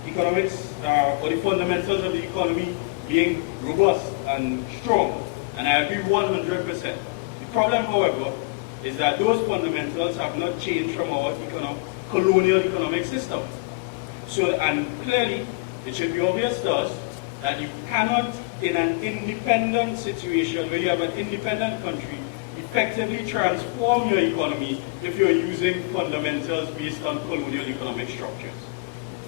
economics, or the fundamentals of the economy being robust and strong. And I agree 100%. The problem, however, is that those fundamentals have not changed from our colonial economic system. So, and clearly, it should be obvious to us that you cannot, in an independent situation where you have an independent country, effectively transform your economy if you're using fundamentals based on colonial economic structures.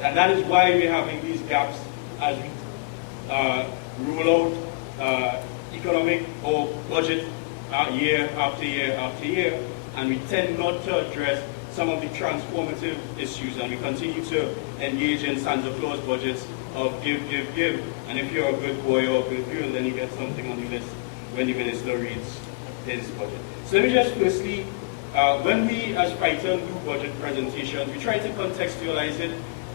And that is why we're having these gaps as we roll out economic or budget year after year after year, and we tend not to address some of the transformative issues, and we continue to engage in Santa Claus budgets of give, give, give, and if you're a good boy or a good girl, then you get something on the list when the minister reads his budget. So let me just firstly, when we as Python do budget presentations, we try to contextualize it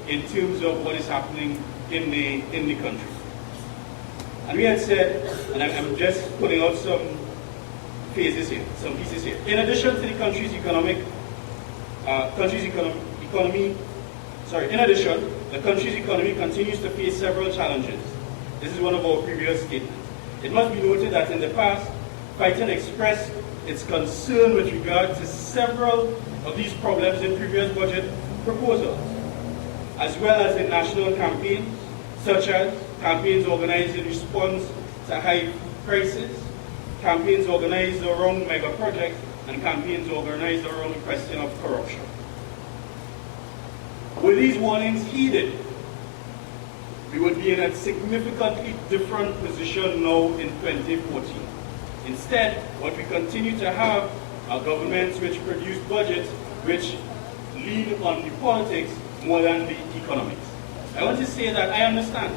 in terms of what is happening in the country. And we had said, and I'm just putting out some phases here, some pieces here. In addition to the country's in addition, the country's economy continues to face several challenges. This is one of our previous statements. It must be noted that in the past, Python expressed its concern with regard to several of these problems in previous budget proposals, as well as in national campaigns, such as campaigns organized in response to high prices, campaigns organized around mega projects, and campaigns organized around the question of corruption. With these warnings heeded, we would be in a significantly different position now in 2014. Instead, what we continue to have are governments which produce budgets which lead on the politics more than the economics. I want to say that I understand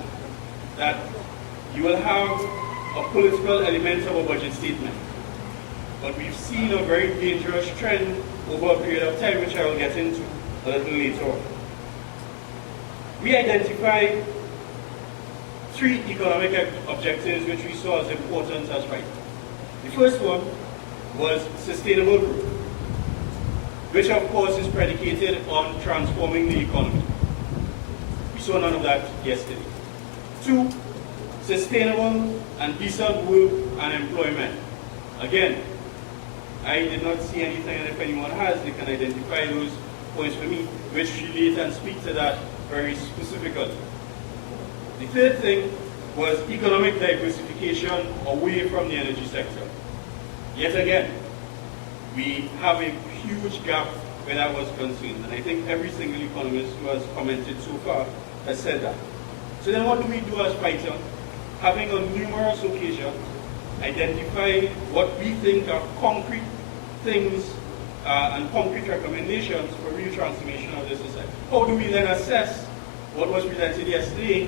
that you will have a political element of a budget statement, but we've seen a very dangerous trend over a period of time, which I will get into a little later on. We identified 3 economic objectives which we saw as important as right. The first one was sustainable growth, which of course is predicated on transforming the economy. We saw none of that yesterday. 2, sustainable and decent work and employment. Again, I did not see anything, and if anyone has, they can identify those points for me, which relate and speak to that very specifically. The third thing was economic diversification away from the energy sector. Yet again, we have a huge gap where that was concerned, and I think every single economist who has commented so far has said that. So then what do we do as Python? Having on numerous occasions identified what we think are concrete things and concrete recommendations for real transformation of the society. How do we then assess what was presented yesterday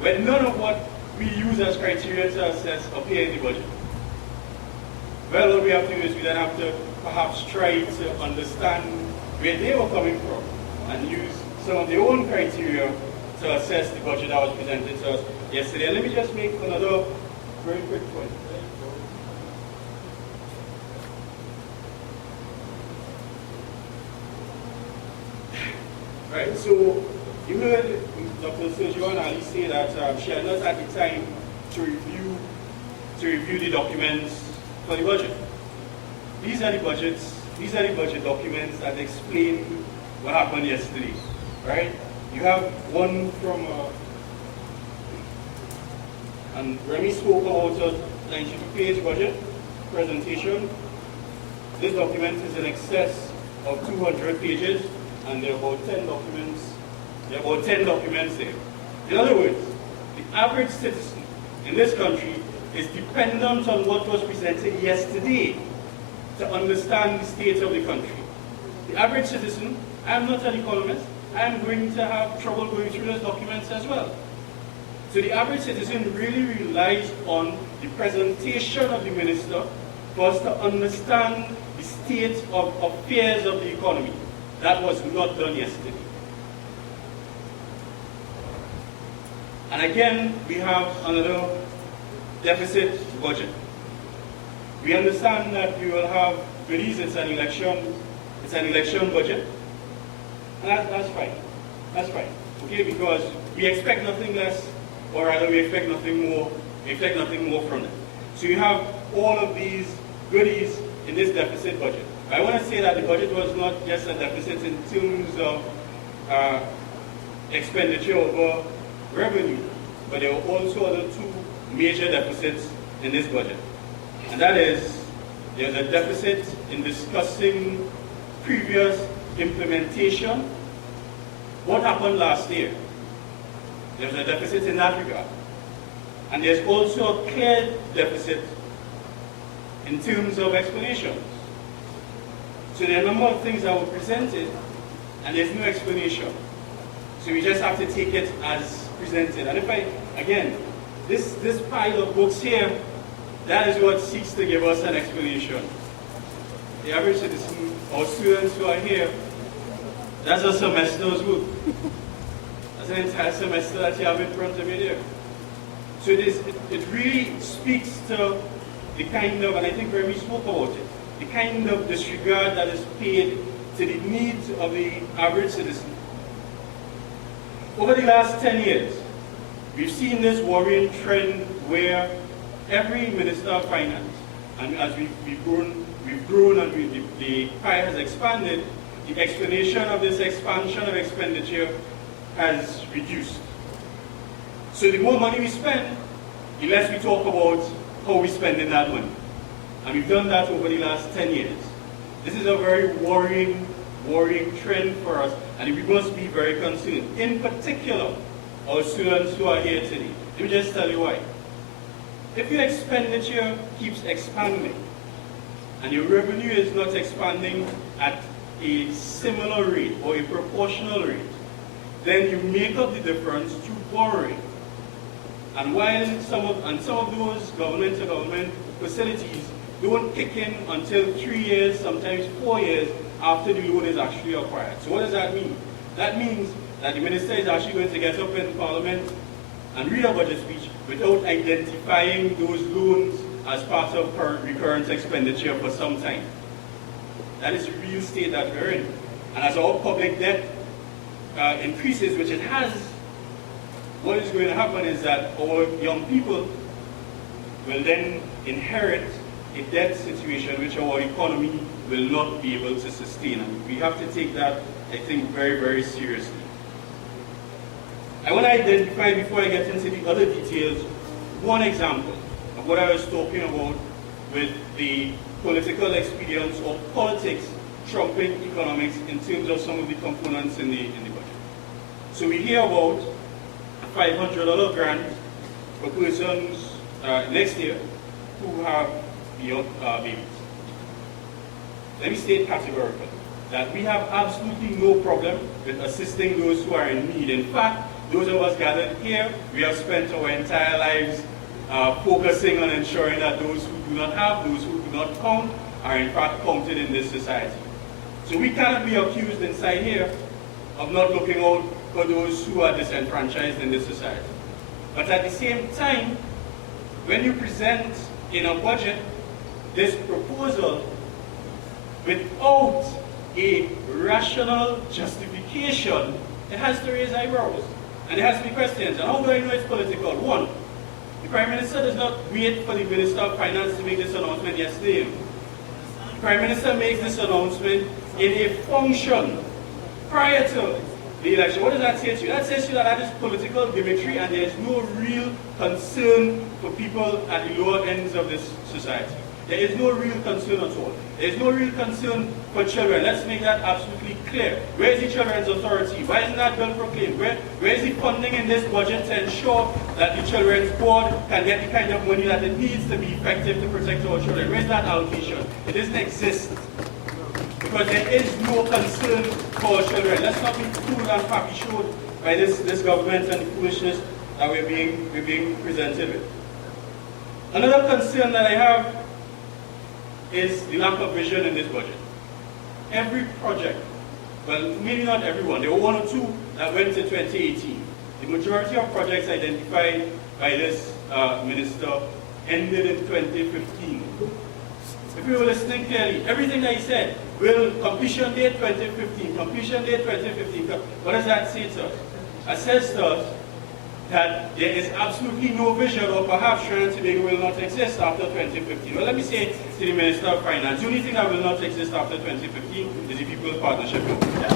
when none of what we use as criteria to assess appear in the budget? Well, what we have to do is we then have to perhaps try to understand where they were coming from and use some of their own criteria to assess the budget that was presented to us yesterday. And let me just make another very quick point. Right, so you heard Dr. Sergio and Ali say that she had not had the time to review the documents for the budget. These are the budget documents that explain what happened yesterday, right? You have one from, and Remy spoke about a 92-page budget presentation. This document is in excess of 200 pages, and there are about 10 documents there. In other words, the average citizen in this country is dependent on what was presented yesterday to understand the state of the country. The average citizen, I'm not an economist, I'm going to have trouble going through those documents as well. So the average citizen really relies on the presentation of the minister for us to understand the state of affairs of the economy. That was not done yesterday. And again, we have another deficit budget. We understand that we will have, with it's an election budget. And that's fine. That's fine. Okay, because we expect nothing less, or rather we expect nothing more from it. So you have all of these goodies in this deficit budget. I want to say that the budget was not just a deficit in terms of expenditure over revenue, but there were also other two major deficits in this budget. And that is, there's a deficit in discussing previous implementation. What happened last year? There's a deficit in that regard. And there's also a clear deficit in terms of explanations. So there are a number of things that were presented, and there's no explanation. So we just have to take it as presented. And if again, this pile of books here, that is what seeks to give us an explanation. The average citizen or students who are here, that's a semester's work. That's an entire semester that you have in front of you there. So it really speaks to the kind of, and I think Remy spoke about it, the kind of disregard that is paid to the needs of the average citizen. Over the last 10 years, we've seen this worrying trend where every Minister of Finance, and as we've grown and the pie has expanded, the explanation of this expansion of expenditure has reduced. So the more money we spend, the less we talk about how we're spending that money. And we've done that over the last 10 years. This is a very worrying trend for us, and we must be very concerned. In particular, our students who are here today. Let me just tell you why. If your expenditure keeps expanding, and your revenue is not expanding at a similar rate or a proportional rate, then you make up the difference through borrowing. And while some of those government-to-government facilities don't kick in until 3 years, sometimes 4 years after the loan is actually acquired. So what does that mean? That means that the minister is actually going to get up in Parliament and read a budget speech without identifying those loans as part of recurrent expenditure for some time. That is the real state that we're in. And as our public debt increases, which it has, what is going to happen is that our young people will then inherit a debt situation which our economy will not be able to sustain. And we have to take that, I think, very, very seriously. I want to identify, before I get into the other details, one example of what I was talking about with the political expedience or politics trumping economics in terms of some of the components in the budget. So we hear about a $500 grant for persons next year who have babies. Let me state categorically that we have absolutely no problem with assisting those who are in need. In fact, those of us gathered here, we have spent our entire lives focusing on ensuring that those who do not have, those who do not count, are in fact counted in this society. So we cannot be accused inside here of not looking out for those who are disenfranchised in this society. But at the same time, when you present in a budget this proposal without a rational justification, it has to raise eyebrows. And there has to be questions. And how do I know it's political? One, the Prime Minister does not wait for the Minister of Finance to make this announcement yesterday. The Prime Minister makes this announcement in a function prior to the election. What does that say to you? That says to you that that is political gimmickry and there is no real concern for people at the lower ends of this society. There is no real concern at all. There is no real concern for children. Let's make that absolutely clear. Where is the Children's Authority? Why isn't that bill proclaimed? Where is the funding in this budget to ensure that the Children's Board can get the kind of money that it needs to be effective to protect our children? Where is that allocation? It doesn't exist. Because there is no concern for our children. Let's not be fooled and pappy-showed by this government and the foolishness that we're being presented with. Another concern that I have is the lack of vision in this budget. Every project, well, maybe not everyone, there were one or two that went to 2018. The majority of projects identified by this minister ended in 2015. If you were listening clearly, everything that he said, will completion date 2015, completion date 2015. What does that say to us? That says to us that there is absolutely no vision, or perhaps Trinidad and Tobago will not exist after 2015. Well, let me say to the Minister of Finance, the only thing that will not exist after 2015 is the People's Partnership Government.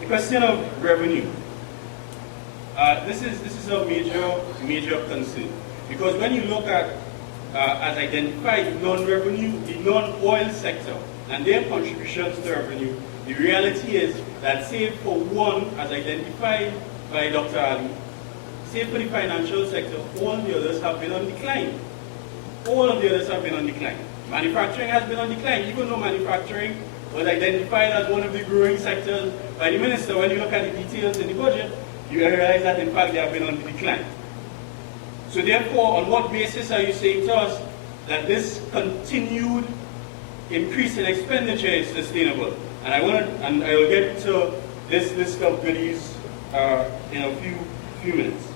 The question of revenue. This is a major concern, because when you look at as identified non-revenue, the non-oil sector and their contributions to revenue, the reality is that save for one, as identified by Dr. Ali, save for the financial sector, all the others have been on decline. All of the others have been on decline. Manufacturing has been on decline, even though manufacturing was identified as one of the growing sectors by the minister. When you look at the details in the budget, you realize that in fact they have been on the decline. So therefore, on what basis are you saying to us that this continued increase in expenditure is sustainable? And I will get to this list of goodies in a few minutes.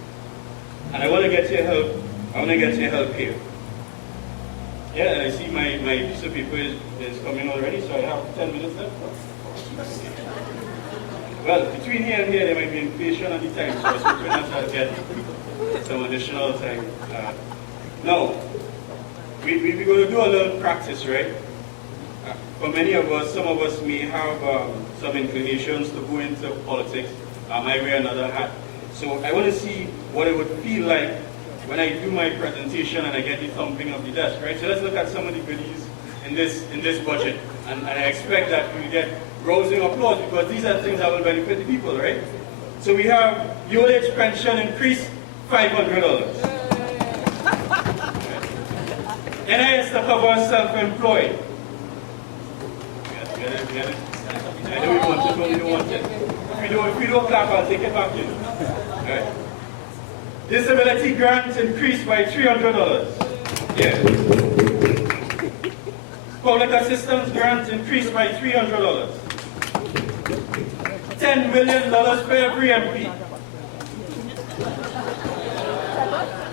And I want to get your help. I want to get your help here. Yeah, and I see my piece of paper is coming already, so I have 10 minutes left. Well, between here and here, there might be inflation on the time, so I was hoping that I'll get some additional time. Now, we're going to do a little practice, right? For many of us, some of us may have some inclinations to go into politics. I might wear another hat. So I want to see what it would feel like when I do my presentation and I get the thumping of the desk, right? So let's look at some of the goodies in this budget. And I expect that we get rousing applause, because these are things that will benefit the people, right? So we have the old age pension increase, $500. NIS to cover self-employed. Get it? I know we want it, but we don't want it. If we don't clap, I'll take it back in. Right. Disability grants increased by $300. Yeah. Public assistance grants increased by $300. $10 million for every MP.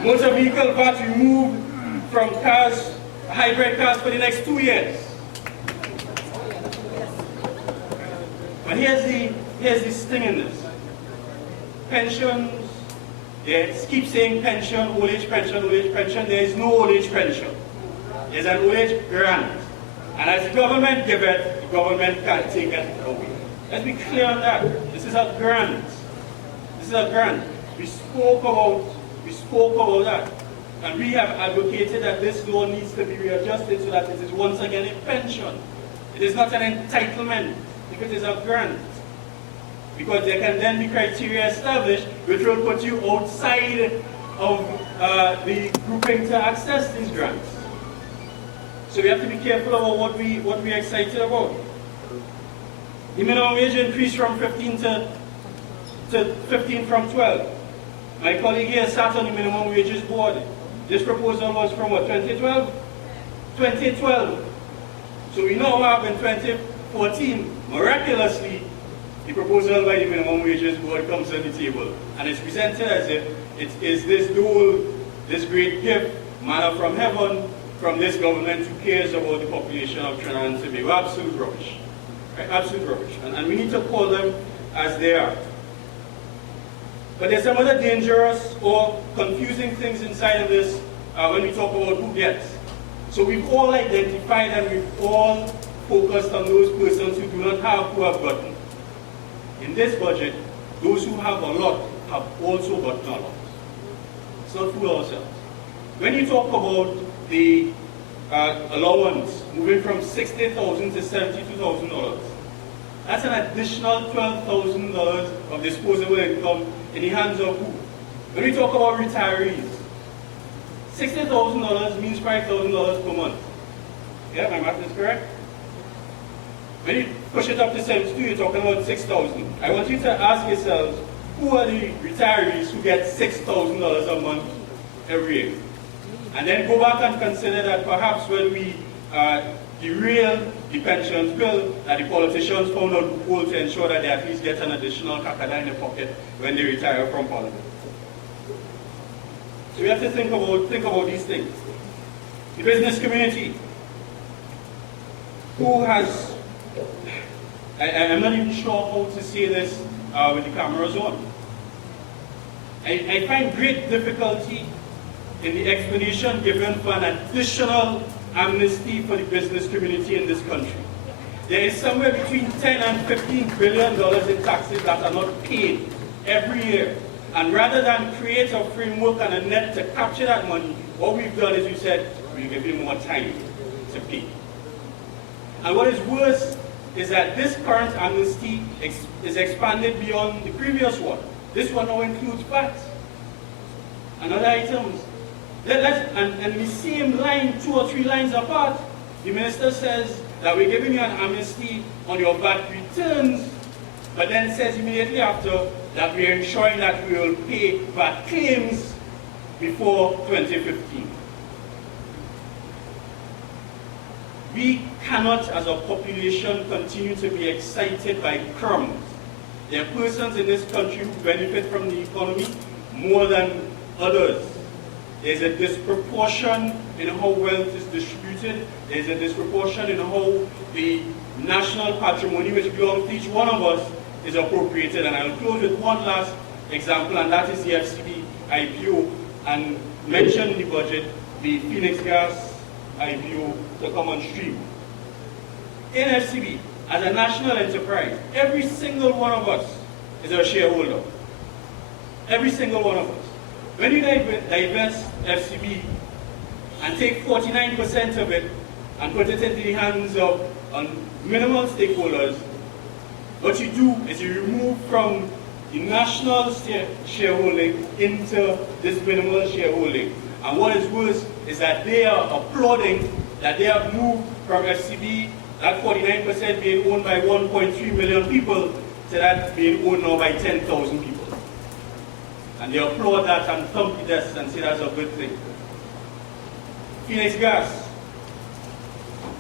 Motor vehicle VAT removed from cars, hybrid cars, for the next 2 years. But here's the sting in this. Pensions, they keep saying pension, old age pension, old age pension. There is no old age pension. There's an old age grant. And as the government gives it, the government can't take it away. Let's be clear on that. This is a grant. This is a grant. We spoke about that. And we have advocated that this law needs to be readjusted so that it is once again a pension. It is not an entitlement, if it is a grant. Because there can then be criteria established which will put you outside of the grouping to access these grants. So we have to be careful about what we're excited about. The minimum wage increased from 15 to 15 from 12. My colleague here sat on the minimum wages board. This proposal was from what, 2012? 2012. So we now have in 2014, miraculously, the proposal by the minimum wages board comes on the table. And it's presented as if it is this dole, this great gift, manna from heaven, from this government who cares about the population of Trinidad and Tobago. Absolute rubbish. Right? Absolute rubbish. And we need to call them as they are. But there's some other dangerous or confusing things inside of this when we talk about who gets. So we've all identified and we've all focused on those persons who do not have, who have gotten. In this budget, those who have a lot have also gotten a lot. Let's not fool ourselves. When you talk about the allowance moving from $60,000 to $72,000, that's an additional $12,000 of disposable income in the hands of who? When we talk about retirees, $60,000 means $5,000 per month. Yeah, my math is correct? When you push it up to 72, you're talking about $6,000. I want you to ask yourselves, who are the retirees who get $6,000 a month every year? And then go back and consider that perhaps when we derail the pensions bill, that the politicians found a loophole to ensure that they at least get an additional kakada in the pocket when they retire from parliament. So we have to think about these things. The business community. who has, I'm not even sure how to say this with the cameras on. I find great difficulty in the explanation given for an additional amnesty for the business community in this country. There is somewhere between 10 and $15 billion in taxes that are not paid every year. And rather than create a framework and a net to capture that money, what we've done is we said, we'll give you more time to pay. And what is worse is that this current amnesty is expanded beyond the previous one. This one now includes VAT and other items. And the same line, 2 or 3 lines apart, the minister says that we're giving you an amnesty on your VAT returns, but then says immediately after that we're ensuring that we will pay VAT claims before 2015. We cannot, as a population, continue to be excited by crumbs. There are persons in this country who benefit from the economy more than others. There's a disproportion in how wealth is distributed. There's a disproportion in how the national patrimony, which belongs to each one of us, is appropriated. And I'll close with one last example, and that is the FCB IPO, and mention in the budget the Phoenix Gas IPO to come on stream. In FCB, as a national enterprise, every single one of us is a shareholder. Every single one of us. When you divest FCB and take 49% of it and put it into the hands of minimal stakeholders, what you do is you remove from the national shareholding into this minimal shareholding. And what is worse is that they are applauding that they have moved from FCB, that 49% being owned by 1.3 million people, to that being owned now by 10,000 people. And they applaud that and thump the desk and say that's a good thing. Phoenix Gas,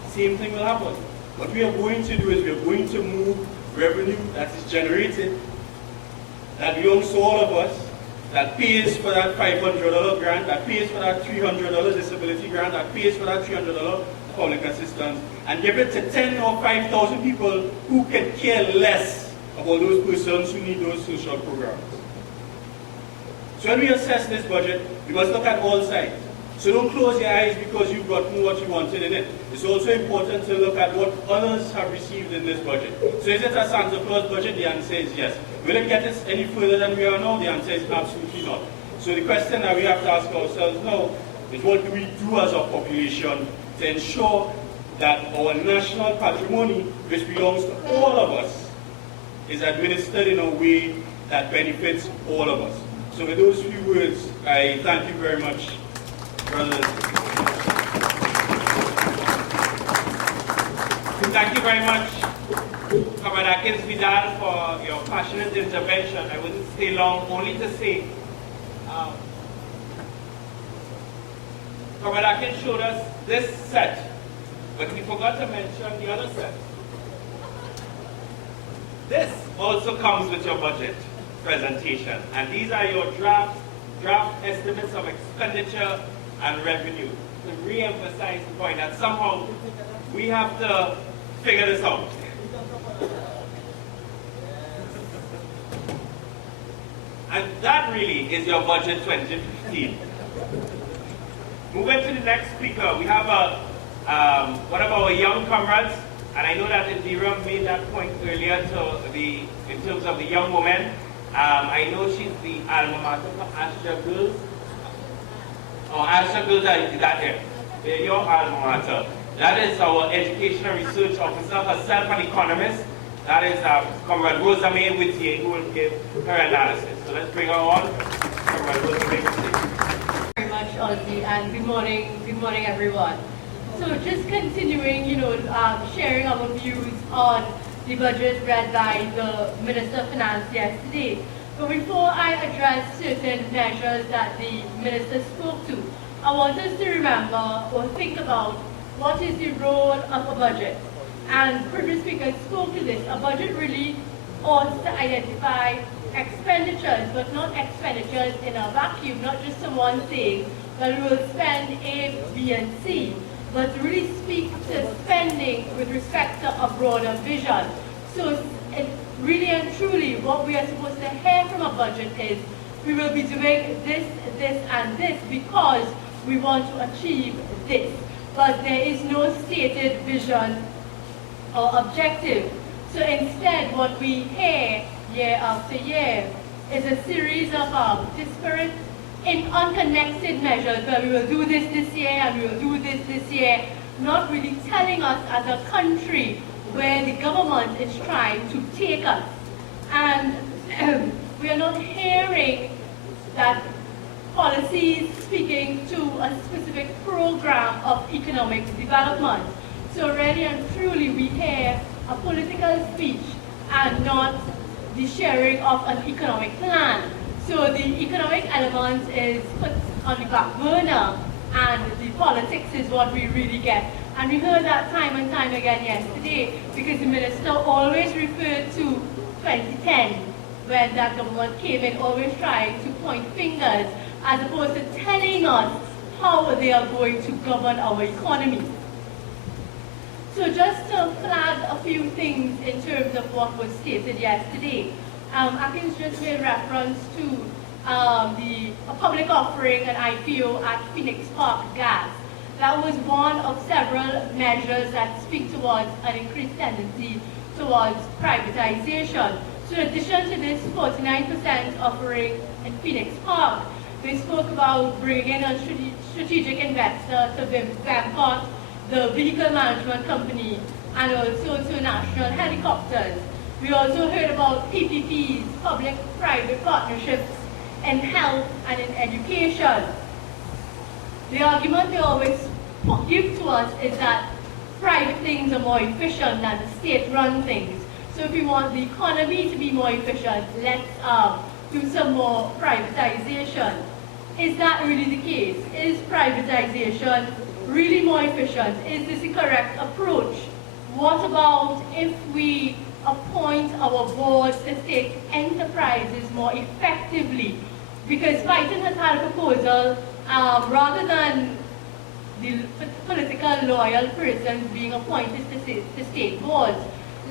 same thing will happen. What we are going to do is we are going to move revenue that is generated, that belongs to all of us, that pays for that $500 grant, that pays for that $300 disability grant, that pays for that $300 public assistance, and give it to 10 or 5,000 people who can care less about those persons who need those social programs. So when we assess this budget, we must look at all sides. So don't close your eyes because you've gotten what you wanted in it. It's also important to look at what others have received in this budget. So is it a Santa Claus budget? The answer is yes. Will it get us any further than we are now? The answer is absolutely not. So the question that we have to ask ourselves now is what do we do as a population to ensure that our national patrimony, which belongs to all of us, is administered in a way that benefits all of us. So with those few words, I thank you very much, brothers. Thank you very much, Comrade Vidal, for your passionate intervention. I wouldn't stay long, only to say, Comrade showed us this set, but we forgot to mention the other set. This also comes with your budget presentation, and these are your draft estimates of expenditure and revenue, to re-emphasize the point that somehow we have to figure this out. And that really is your budget 2015. Moving to the next speaker, we have one of our young comrades, and I know that Indira made that point earlier in terms of the young woman. I know she's the alma mater for Astra Girls. Oh, Astra Girls are that here. They're your alma mater. That is our educational research officer, herself an economist. That is Comrade Rosamay Whittier, who will give her analysis. So let's bring her on. Comrade Rosamay Whittier. Very much, Ozzy, and good morning, everyone. So just continuing, sharing our views on the budget read by the Minister of Finance yesterday. But before I address certain measures that the Minister spoke to, I want us to remember or think about what is the role of a budget. And previous speakers spoke to this. A budget really ought to identify expenditures, but not expenditures in a vacuum, not just someone saying, well, we will spend A, B, and C. but to really speak to spending with respect to a broader vision. So it really and truly, what we are supposed to hear from a budget is, we will be doing this, this, and this because we want to achieve this. But there is no stated vision or objective. So instead, what we hear year after year is a series of disparate and unconnected measures where we will do this year and we will do this year, not really telling us as a country where the government is trying to take us. And we are not hearing that policies speaking to a specific program of economic development. So really and truly we hear a political speech and not the sharing of an economic plan. So the economic element is put on the back burner and the politics is what we really get. And we heard that time and time again yesterday because the minister always referred to 2010 when that government came in, always trying to point fingers as opposed to telling us how they are going to govern our economy. So just to flag a few things in terms of what was stated yesterday, Atkins just made reference to a public offering, an IPO at Phoenix Park Gas. That was one of several measures that speak towards an increased tendency towards privatization. So in addition to this 49% offering in Phoenix Park, we spoke about bringing in a strategic investor to Bangkok, the vehicle management company, and also to National Helicopters. We also heard about PPPs, public-private partnerships, in health and in education. The argument they always give to us is that private things are more efficient than the state-run things. So if we want the economy to be more efficient, let's do some more privatization. Is that really the case? Is privatization really more efficient? Is this the correct approach? What about if we appoint our boards to state enterprises more effectively? Because Biden has had a proposal, rather than the political loyal persons being appointed to state boards,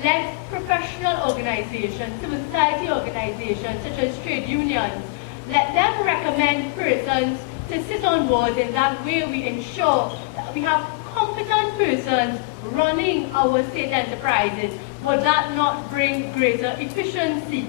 let professional organizations, civil society organizations such as trade unions, let them recommend persons to sit on boards. In that way we ensure that we have competent persons running our state enterprises. Would that not bring greater efficiency?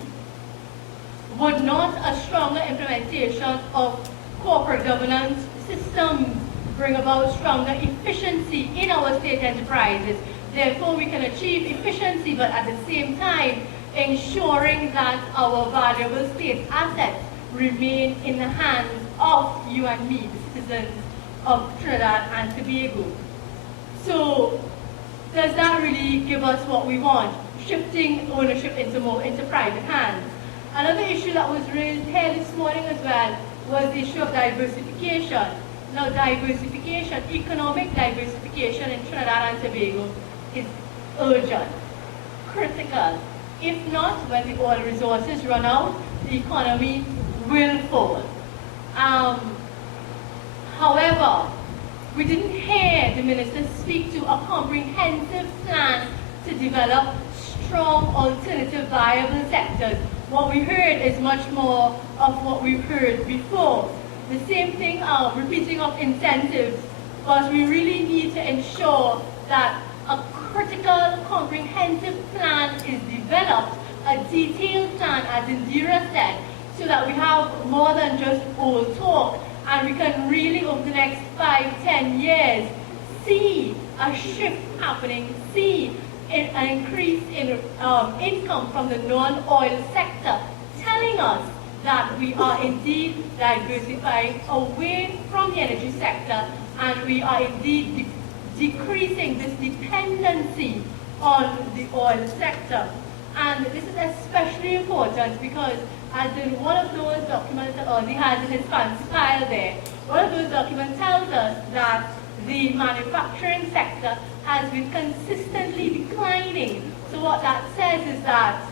Would not a stronger implementation of corporate governance systems bring about stronger efficiency in our state enterprises? Therefore, we can achieve efficiency, but at the same time, ensuring that our valuable state assets remain in the hands of you and me, the citizens of Trinidad and Tobago. So, does that really give us what we want? Shifting ownership into private hands. Another issue that was raised here this morning as well was the issue of diversification. Now, diversification, economic diversification in Trinidad and Tobago is urgent, critical. If not, when the oil resources run out, the economy will fall. However, we didn't hear the minister speak to a comprehensive plan to develop strong alternative viable sectors. What we heard is much more of what we've heard before. The same thing, repeating of incentives, but we really need to ensure that a critical, comprehensive plan is developed, a detailed plan, as Indira said, so that we have more than just old talk, and we can really, over the next 5-10 years, see a shift happening, see an increase in income from the non-oil sector, telling us that we are indeed diversifying away from the energy sector, and we are indeed decreasing this dependency on the oil sector. And this is especially important because, as in one of those documents that Ozzy has in his fancy file there, one of those documents tells us that the manufacturing sector has been consistently declining. So what that says is that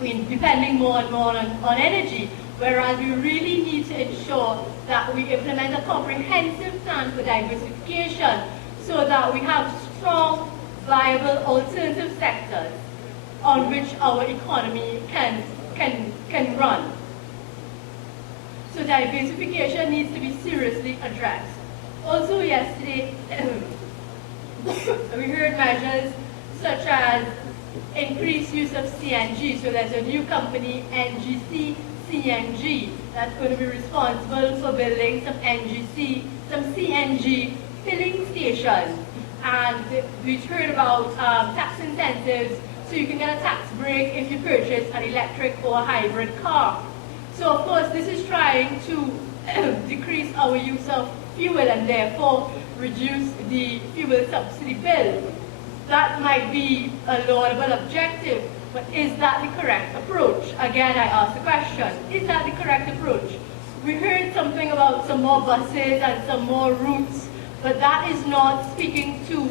we're depending more and more on energy, whereas we really need to ensure that we implement a comprehensive plan for diversification so that we have strong, viable alternative sectors on which our economy can run. So diversification needs to be seriously addressed. Also yesterday, we heard measures such as increased use of CNG. So there's a new company, NGC CNG, that's going to be responsible for building some CNG filling stations. And we've heard about tax incentives, so you can get a tax break if you purchase an electric or a hybrid car. So of course, this is trying to decrease our use of fuel and therefore reduce the fuel subsidy bill. That might be a laudable objective, but is that the correct approach? Again, I ask the question, is that the correct approach? We heard something about some more buses and some more routes, but that is not speaking to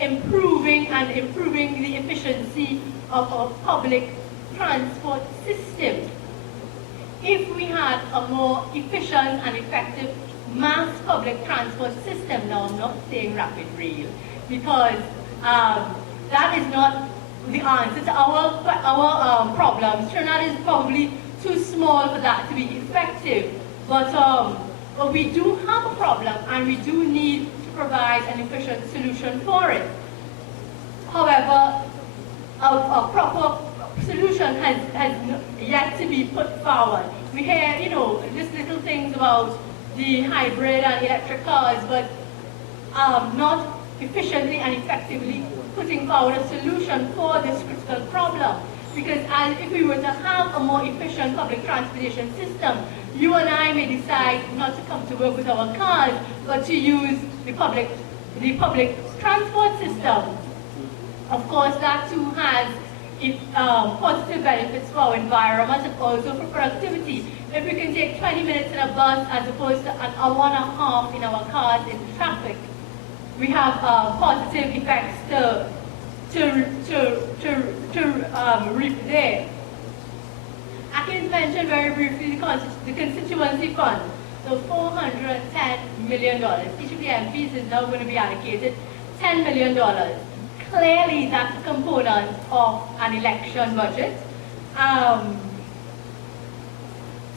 improving the efficiency of our public transport system. If we had a more efficient and effective mass public transport system, now I'm not saying rapid rail, because that is not the answer to our problems. Trinidad is probably too small for that to be effective, but we do have a problem and we do need to provide an efficient solution for it. However, a proper solution has yet to be put forward. We hear, just little things about the hybrid and electric cars, but not efficiently and effectively putting forward a solution for this critical problem. Because if we were to have a more efficient public transportation system, you and I may decide not to come to work with our cars, but to use the public transport system. Of course, that too has positive benefits for our environment and also for productivity. If we can take 20 minutes in a bus as opposed to an hour and a half in our cars in traffic, we have positive effects to reap there. I can mention very briefly the constituency fund, so $410 million. Each of the MPs is now going to be allocated $10 million. Clearly, that's a component of an election budget.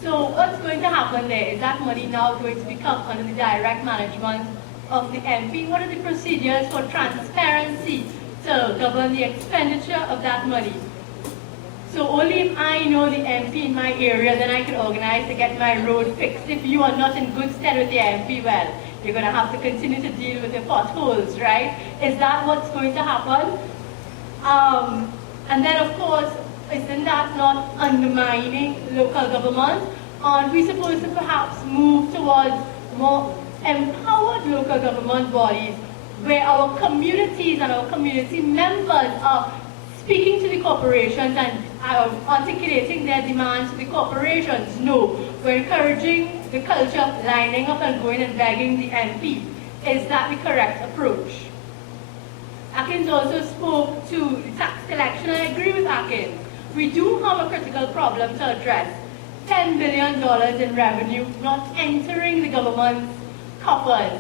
So what's going to happen there? Is that money now going to become under the direct management of the MP? What are the procedures for transparency to govern the expenditure of that money? So only if I know the MP in my area, then I can organize to get my road fixed. If you are not in good stead with the MP, well, you're going to have to continue to deal with your potholes, right? Is that what's going to happen? And then, of course, isn't that not undermining local government? Aren't we supposed to perhaps move towards more empowered local government bodies where our communities and our community members are speaking to the corporations and articulating their demands to the corporations? No, we're encouraging the culture of lining up and going and begging the MP. Is that the correct approach? Atkins also spoke to the tax collection. I agree with Atkins. We do have a critical problem to address. $10 billion in revenue not entering the government's coffers.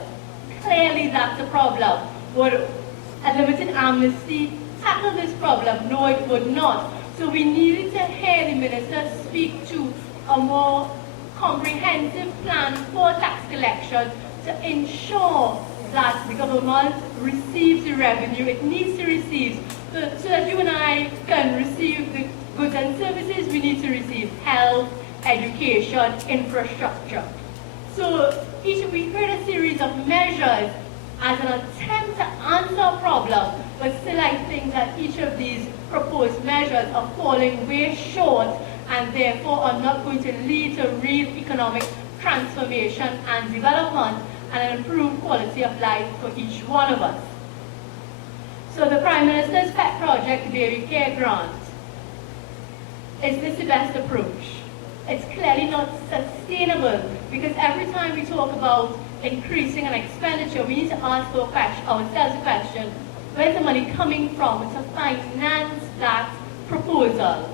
Clearly that's a problem. Would a limited amnesty tackle this problem? No, it would not. So we needed to hear the minister speak to a more comprehensive plan for tax collection to ensure that the government receives the revenue it needs to receive, so that you and I can receive the goods and services we need to receive: health, education, infrastructure. So we heard a series of measures as an attempt to answer a problem, but still I think that each of these proposed measures are falling way short and therefore are not going to lead to real economic transformation and development and an improved quality of life for each one of us. So the Prime Minister's pet project, baby care grant, is this the best approach? It's clearly not sustainable, because every time we talk about increasing an expenditure, we need to ask ourselves the question, where's the money coming from to finance that proposal?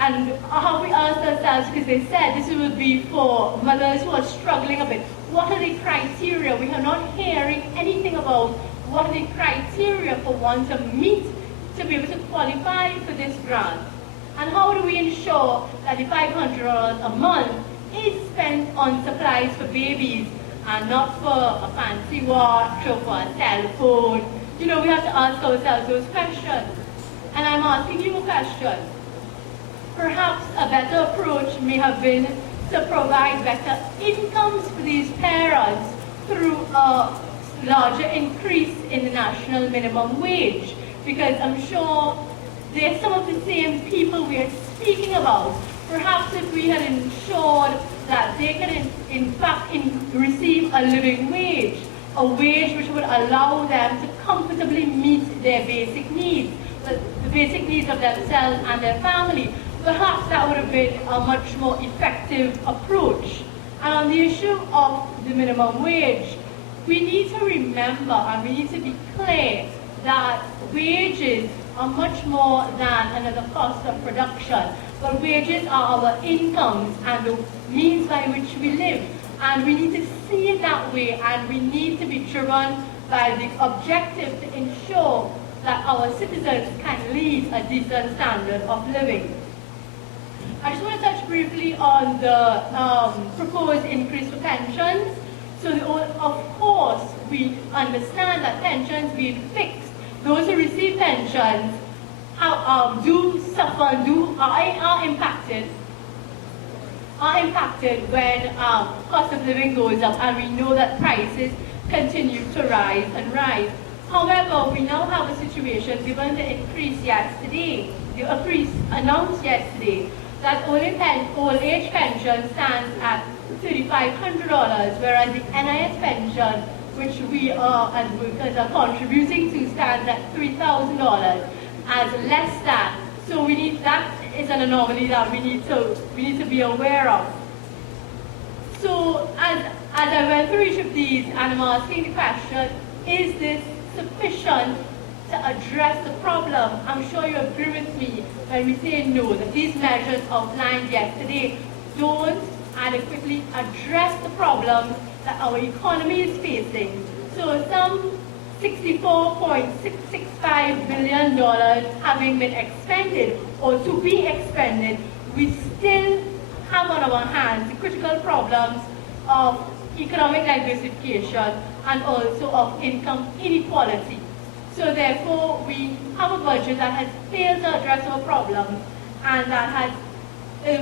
And have we asked ourselves, because they said this will be for mothers who are struggling a bit, what are the criteria? We are not hearing anything about what are the criteria for one to meet to be able to qualify for this grant. And how do we ensure that the $500 a month is spent on supplies for babies and not for a fancy watch or for a cell phone? You know, we have to ask ourselves those questions. And I'm asking you a question. Perhaps a better approach may have been to provide better incomes for these parents through a larger increase in the national minimum wage. Because I'm sure they're some of the same people we are speaking about. Perhaps if we had ensured that they could in fact receive a living wage, a wage which would allow them to comfortably meet their basic needs, the basic needs of themselves and their family, perhaps that would have been a much more effective approach. And on the issue of the minimum wage, we need to remember and we need to be clear that wages are much more than another cost of production. But wages are our incomes and the means by which we live. And we need to see it that way, and we need to be driven by the objective to ensure that our citizens can lead a decent standard of living. I just want to touch briefly on the proposed increase for pensions. So of course, we understand that pensions being fixed, those who receive pensions do suffer, are impacted when cost of living goes up, and we know that prices continue to rise and rise. However, we now have a situation, given the increase yesterday, the increase announced yesterday, that old age pension stands at $3,500, whereas the NIS pension, which we are and workers are contributing to, stands at $3,000 as less than. So that is an anomaly that we need to be aware of. So as I went through each of these, and I'm asking the question, is this sufficient to address the problem? I'm sure you agree with me when we say no, that these measures outlined yesterday don't adequately address the problems that our economy is facing. So some $64.665 billion having been expended or to be expended, we still have on our hands the critical problems of economic diversification and also of income inequality. So therefore, we have a budget that has failed to address our problems and that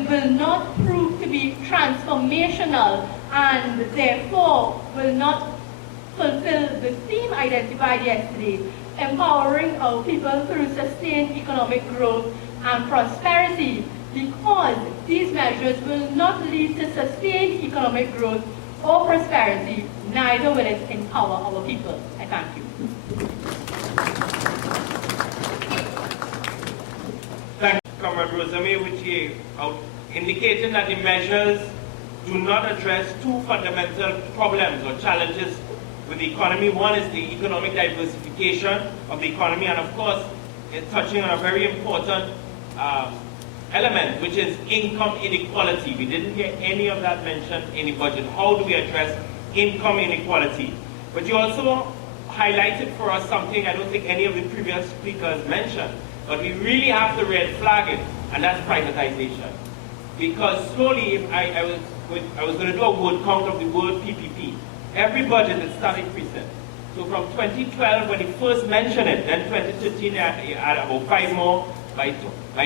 will not prove to be transformational and therefore will not fulfill the theme identified yesterday, empowering our people through sustained economic growth and prosperity, because these measures will not lead to sustained economic growth or prosperity, neither will it empower our people. I thank you. Thank you, Comrade Rosame, which indicating that the measures do not address two fundamental problems or challenges with the economy. One is the economic diversification of the economy, and of course, it's touching on a very important element, which is income inequality. We didn't hear any of that mentioned in the budget. How do we address income inequality? But you also highlighted for us something I don't think any of the previous speakers mentioned, but we really have to red flag it, and that's privatization. Because slowly, I was going to do a word count of the word PPP. Every budget is starting increasing. So from 2012, when he first mentioned it, then 2013, add about 5 more. By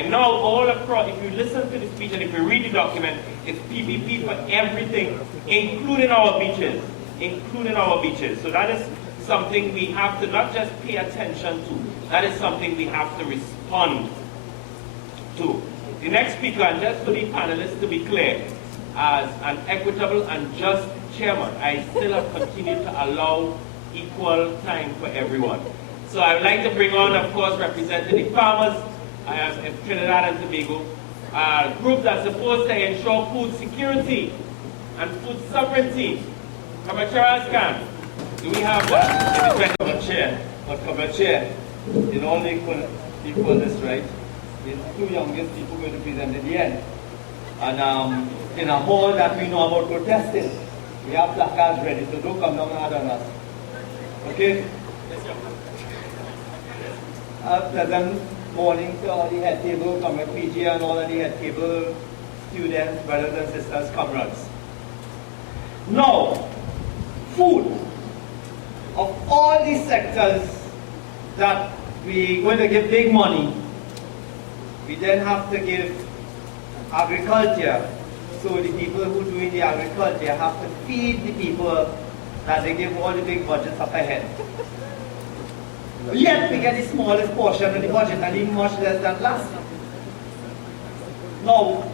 now, all across, if you listen to the speech and if you read the document, it's PPP for everything, including our beaches. Including our beaches. So that is something we have to not just pay attention to, that is something we have to respond to. The next speaker, and just for the panelists to be clear, as an equitable and just chairman, I still have continued to allow equal time for everyone. So I would like to bring on, of course, representing the farmers of Trinidad and Tobago, a group that's supposed to ensure food security and food sovereignty. Chair, do we have that? Chair, in all equalness, right? These two youngest people going to present at the end. And in a hall that we know about protesting, we have placards ready, so don't come down hard on us. Okay? Pleasant morning to all the head table, comrade PG, and all of the head table students, brothers and sisters, comrades. Now, food. Of all these sectors that we're going to give big money, we then have to give agriculture. So the people who do in the agriculture have to feed the people that they give all the big budgets up ahead. Yet we get the smallest portion of the budget, and even much less than last year. Now,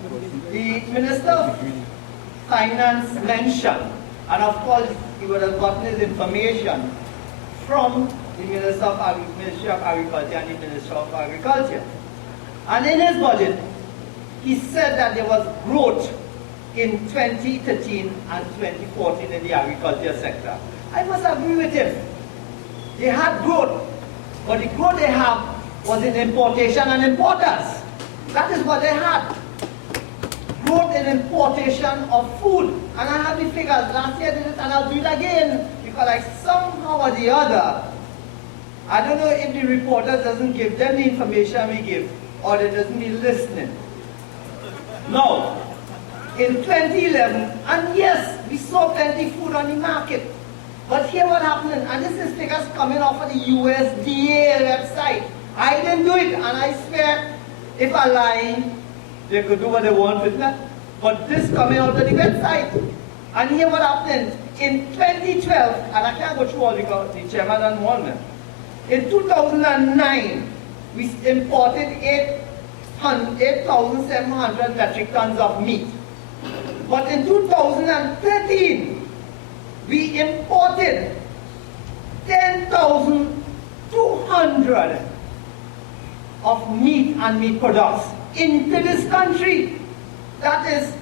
the Minister of Finance mentioned, and of course he would have gotten his information from the Ministry of Agriculture and the Minister of Agriculture. And in his budget, he said that there was growth in 2013 and 2014 in the agriculture sector. I must agree with him. They had growth, but the growth they have was in importation and importers. That is what they had. Growth in importation of food. And I have the figures. Last year I did it, and I'll do it again. Because like somehow or the other, I don't know if the reporter doesn't give them the information we give, or they doesn't be listening. Now, in 2011, and yes, we saw plenty of food on the market. But here what happened, and this is figures coming off of the USDA website. I didn't do it, and I swear, if I lie, they could do what they want with me. But this coming out of the website. And here what happened, in 2012, and I can't go through all because the chairman and one. In 2009, we imported 8,700 metric tons of meat. But in 2013, we imported 10,200 of meat and meat products into this country. That is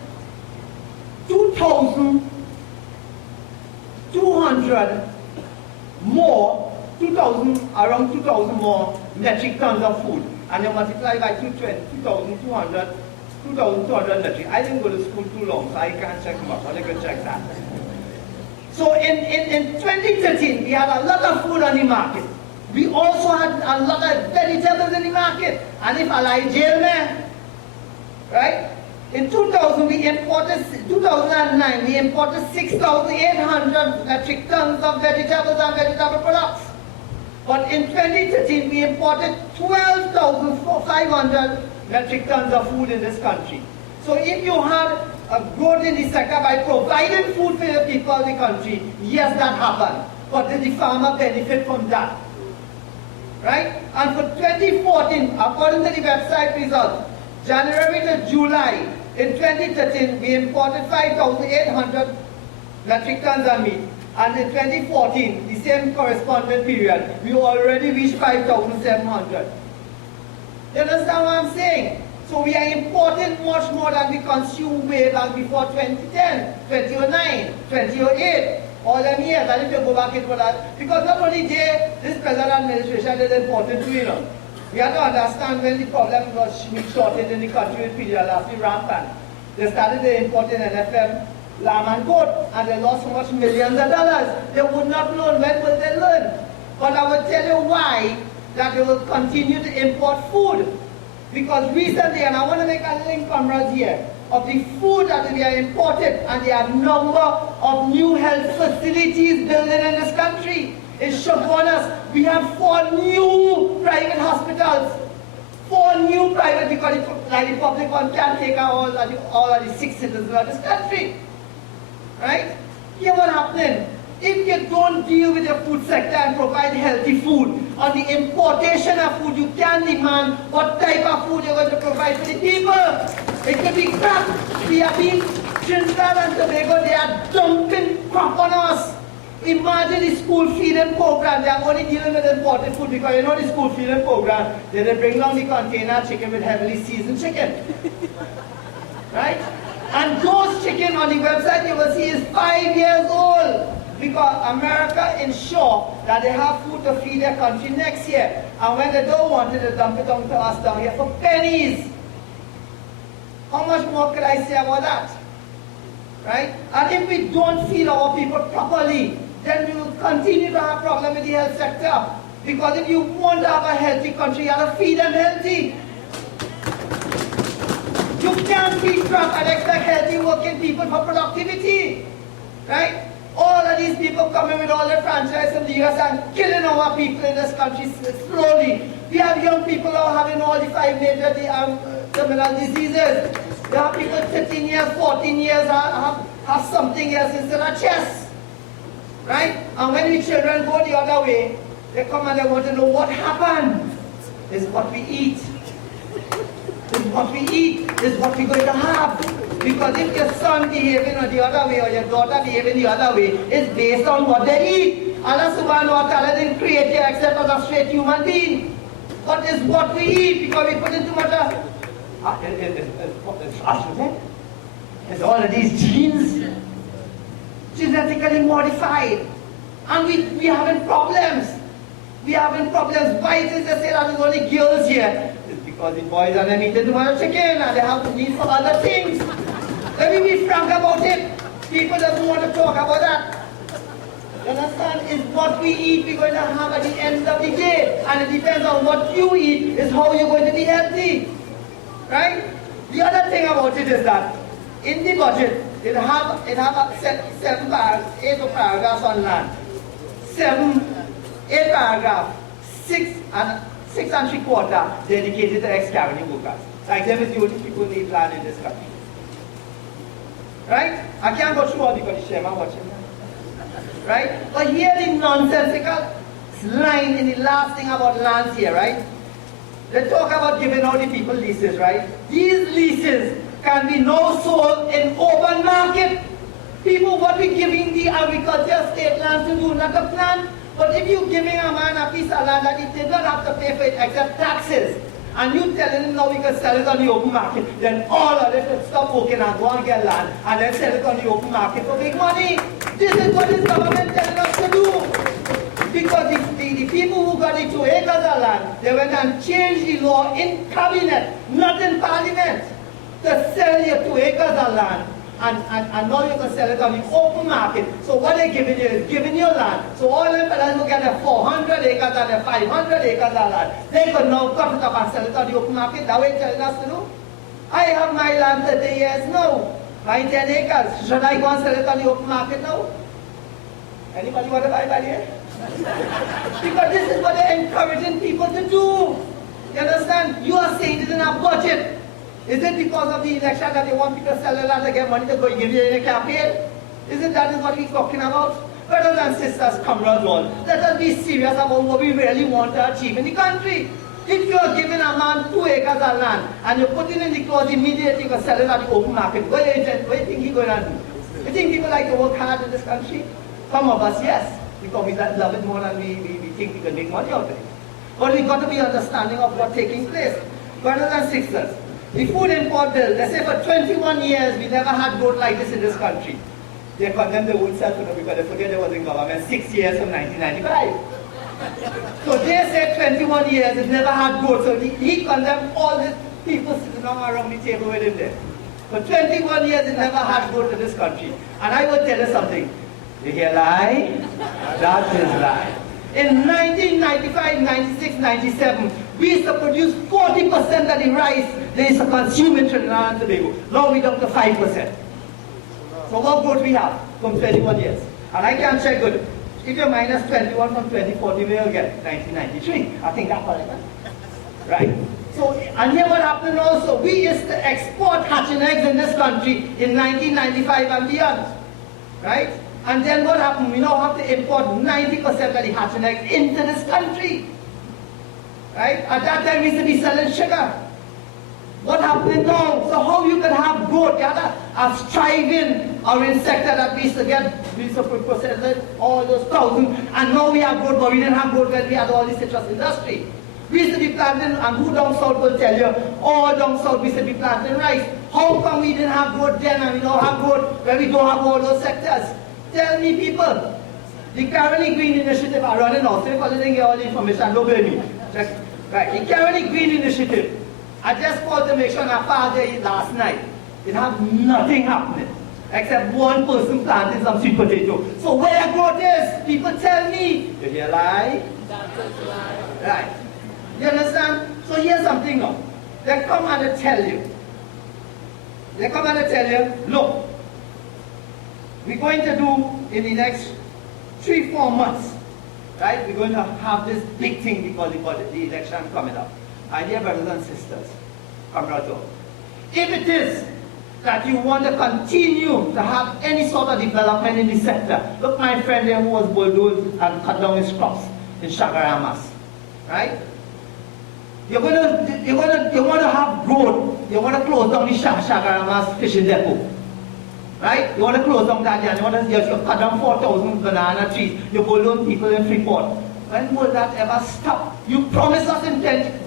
2,200 more, around 2,000 more metric tons of food. And they multiply by 2,200 metric. I didn't go to school too long, so I can't check them up, but I can check that. So in 2013, we had a lot of food on the market. We also had a lot of vegetables in the market. And if I like jail man, right? In 2009, we imported 6,800 metric tons of vegetables and vegetable products. But in 2013, we imported 12,500 metric tons of food in this country. So if you had a growth in the sector by providing food for the people of the country, yes, that happened. But did the farmer benefit from that? Right? And for 2014, according to the website results, January to July, in 2013, we imported 5,800 metric tons of meat. And in 2014, the same corresponding period, we already reached 5,700. You understand what I'm saying? So we are importing much more than we consume way back before 2010, 2009, 2008, all them years. And if you go back into that, because not only this present administration is important too, you know. We have to understand when the problem was meat shortage in the country with pediatric rampant. They started importing NFM, lamb and goat, and they lost so much millions of dollars. They would not learn. When will they learn? But I will tell you why that they will continue to import food. Because recently, and I want to make a link, comrades, here, of the food that we are imported, and there are a number of new health facilities building in this country. In Chabonas, we have 4 new private hospitals. 4 new private, because the public one can't take all of the 6 citizens of this country. Right? Here what happening? If you don't deal with the food sector and provide healthy food, on the importation of food, you can demand what type of food you're going to provide for the people. It could be crap. We have been, Trinidad and Tobago, they are dumping crap on us. Imagine the school feeding program. They are only dealing with imported food because you know the school feeding program, they bring down the container chicken with heavily seasoned chicken. Right? And those chicken on the website you will see is 5 years old. Because America ensure that they have food to feed their country next year. And when they don't want it, they dump it down to us down here for pennies. How much more could I say about that? Right? And if we don't feed our people properly, then we will continue to have problems with the health sector. Because if you want to have a healthy country, you have to feed them healthy. You can't feed crap and expect healthy working people for productivity. Right? All of these people coming with all their franchise from the US and killing our people in this country slowly. We have young people who are having all the 5 major terminal diseases. We have people 13 years, 14 years have something else instead of chest. Right? And when the children go the other way, they come and they want to know what happened. It's what we eat. It's what we eat. It's what we're going to have. Because if your son behaving the other way or your daughter behaving the other way, it's based on what they eat. Allah subhanahu wa ta'ala didn't create you except as a straight human being. But it's what we eat because we put in too much estrogen. It's all of these genes genetically modified. And we having problems. We having problems. Why is they say that there's only girls here? It's because the boys are eating too much chicken and they have the need for other things. Let me be frank about it. People doesn't want to talk about that. You understand? It's what we eat we're going to have at the end of the day. And it depends on what you eat is how you're going to be healthy. Right? The other thing about it is that in the budget, it have 8 paragraphs on land. 8 paragraphs, 6 and 3/4 dedicated to ex-cabinet workers. Like them is the only people who need land in this country. Right? I can't go through all because the chairman watching. Right? But here the nonsensical line in the last thing about lands here, right? They talk about giving out the people leases, right? These leases can be now sold in open market. People, what we giving the agriculture state land to do, not a plan. But if you're giving a man a piece of land that he did not have to pay for it except taxes, and you telling him now we can sell it on the open market, then all of them should stop working and go and get land and then sell it on the open market for big money. This is what this government telling us to do. Because the people who got the 2 acres of land, they went and changed the law in cabinet, not in parliament, to sell your 2 acres of land. And now you can sell it on the open market. So what they're giving you is giving you land. So all them fellas who get their 400 acres and their 500 acres of land, they could now cut it up and sell it on the open market. That way telling us to do. I have my land 30 years now. My 10 acres. Should I go and sell it on the open market now? Anybody want to buy that here? Because this is what they're encouraging people to do. You understand? You are saying it in our budget. Is it because of the election that they want people to sell the land to get money to go give you in a campaign? Isn't that what we're talking about? Brothers and sisters, comrades all, let us be serious about what we really want to achieve in the country. If you are giving a man 2 acres of land and you're putting in the clause immediately you can sell it at the open market, what do you think he's going to do? You think people like to work hard in this country? Some of us, yes, because we love it more than we think we can make money out of it. But we've got to be understanding of what's taking place. Brothers and sisters, the food import bill, they say for 21 years we never had growth like this in this country. They condemn their own self because they forget they was in government 6 years from 1995. So they say 21 years it never had growth. So he condemned all these people sitting around the table with him there. For 21 years it never had growth in this country. And I will tell you something. You hear lie? That is lie. In 1995, 96, 97, we used to produce 40% of the rice they used to consume in Trinidad and Tobago. Now we're down to 5%. So what growth we have from 21 years? And I can check good. If you're minus 21 from 2040, we'll get 1993. I think that's correct. Right? So, and here what happened also, we used to export hatching eggs in this country in 1995 and beyond. Right? And then what happened? We now have to import 90% of the hatching eggs into this country. Right? At that time we used to be selling sugar. What happened now? So how you can have growth? You had a striving orange sector that we used to process all those thousands, and now we have growth, but we didn't have growth when we had all the citrus industry. We used to be planting, and who down south will tell you, all down south we used to be planting rice. How come we didn't have growth then and we don't have growth when we don't have all those sectors? Tell me people. The Caroni Green Initiative are running out. So if I didn't get all the information, don't blame me. Right, the Caroni Green Initiative, I just called to make sure I found there last night. It had nothing happening, except one person planting some sweet potato. So where growth is, people tell me, you hear lie? That's a lie. Right. You understand? So here's something now. They come and they tell you. They come and they tell you, look, we're going to do in the next 3-4 months, right? We're going to have this big thing because the election coming up. My dear brothers and sisters, Camarato, if it is that you want to continue to have any sort of development in the sector, look, my friend there who was bulldozed and cut down his crops in Chagaramas, right? You want to have growth. You want to close down the Chagaramas fishing depot. Right? You want to close down that and you cut down 4,000 banana trees. You bulldoze people in Freeport. When will that ever stop? You promised us in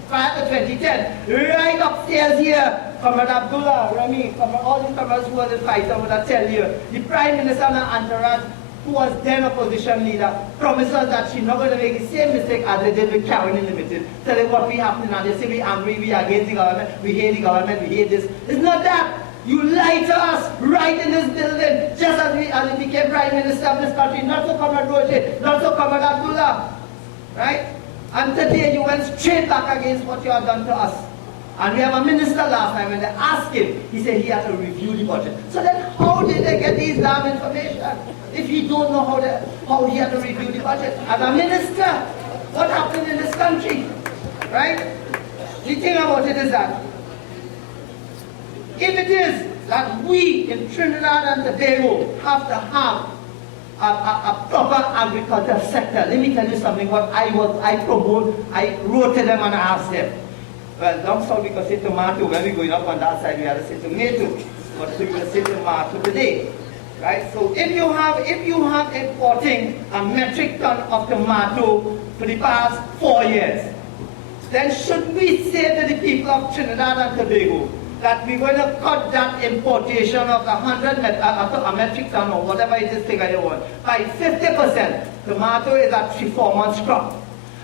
prior to 2010, right upstairs here, Comrade Abdullah, Remy, all these comrades who were the fighter would tell you, the Prime Minister and entourage, who was then opposition leader, promised us that she's not going to make the same mistake as they did with Caroni Limited. Tell them what we happening and they say we angry, we against the government, we hate the government, we hate this. It's not that. You lied to us right in this building, just as we became Prime Minister of this country. Not so Comrade Roger, not so Comrade Abdullah. Right? And today you went straight back against what you have done to us. And we have a minister last time, when they asked him, he said he had to review the budget. So then how did they get these damn information? If he don't know how he had to review the budget. As a minister, what happened in this country? Right? The thing about it is that if it is that we in Trinidad and Tobago have to have a proper agriculture sector, let me tell you something. What I wrote to them and I asked them. Well, down south we can say tomato. When we're going up on that side, we have to say tomato. But we will say tomato today. Right? So if you have importing a metric ton of tomato for the past 4 years, then should we say to the people of Trinidad and Tobago that we're going to cut that importation of a metric ton or whatever it is figure you want by 50%. Tomato is a 3-4 months crop.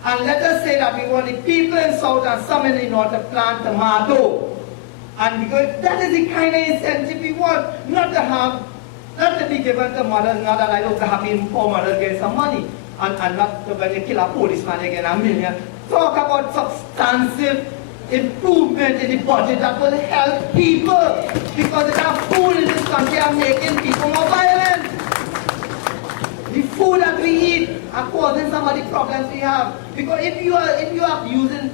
And let us say that we want the people in South and some in the North to plant tomato. And because that is the kind of incentive we want, not to be given to mothers, not that I look happy poor mothers get some money. And not to when you kill a policeman you get $1 million. Talk about substantive improvement in the budget that will help people, because the food in this country are making people more violent. The food that we eat are causing some of the problems we have. Because if you are using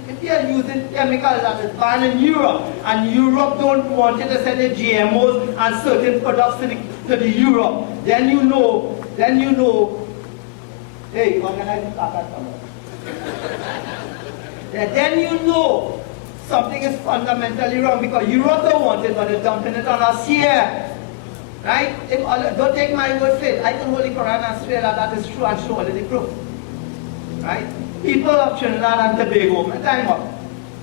chemicals that is banned in Europe, and Europe don't want you to send the GMOs and certain products to the Europe, then you know, hey, organize then you know something is fundamentally wrong, because Europe don't want it, but they're dumping it on us here. Right? Don't take my word for it. I can hold the Quran and swear that is true and show all the proof. Right? People of Trinidad and Tobago, time up.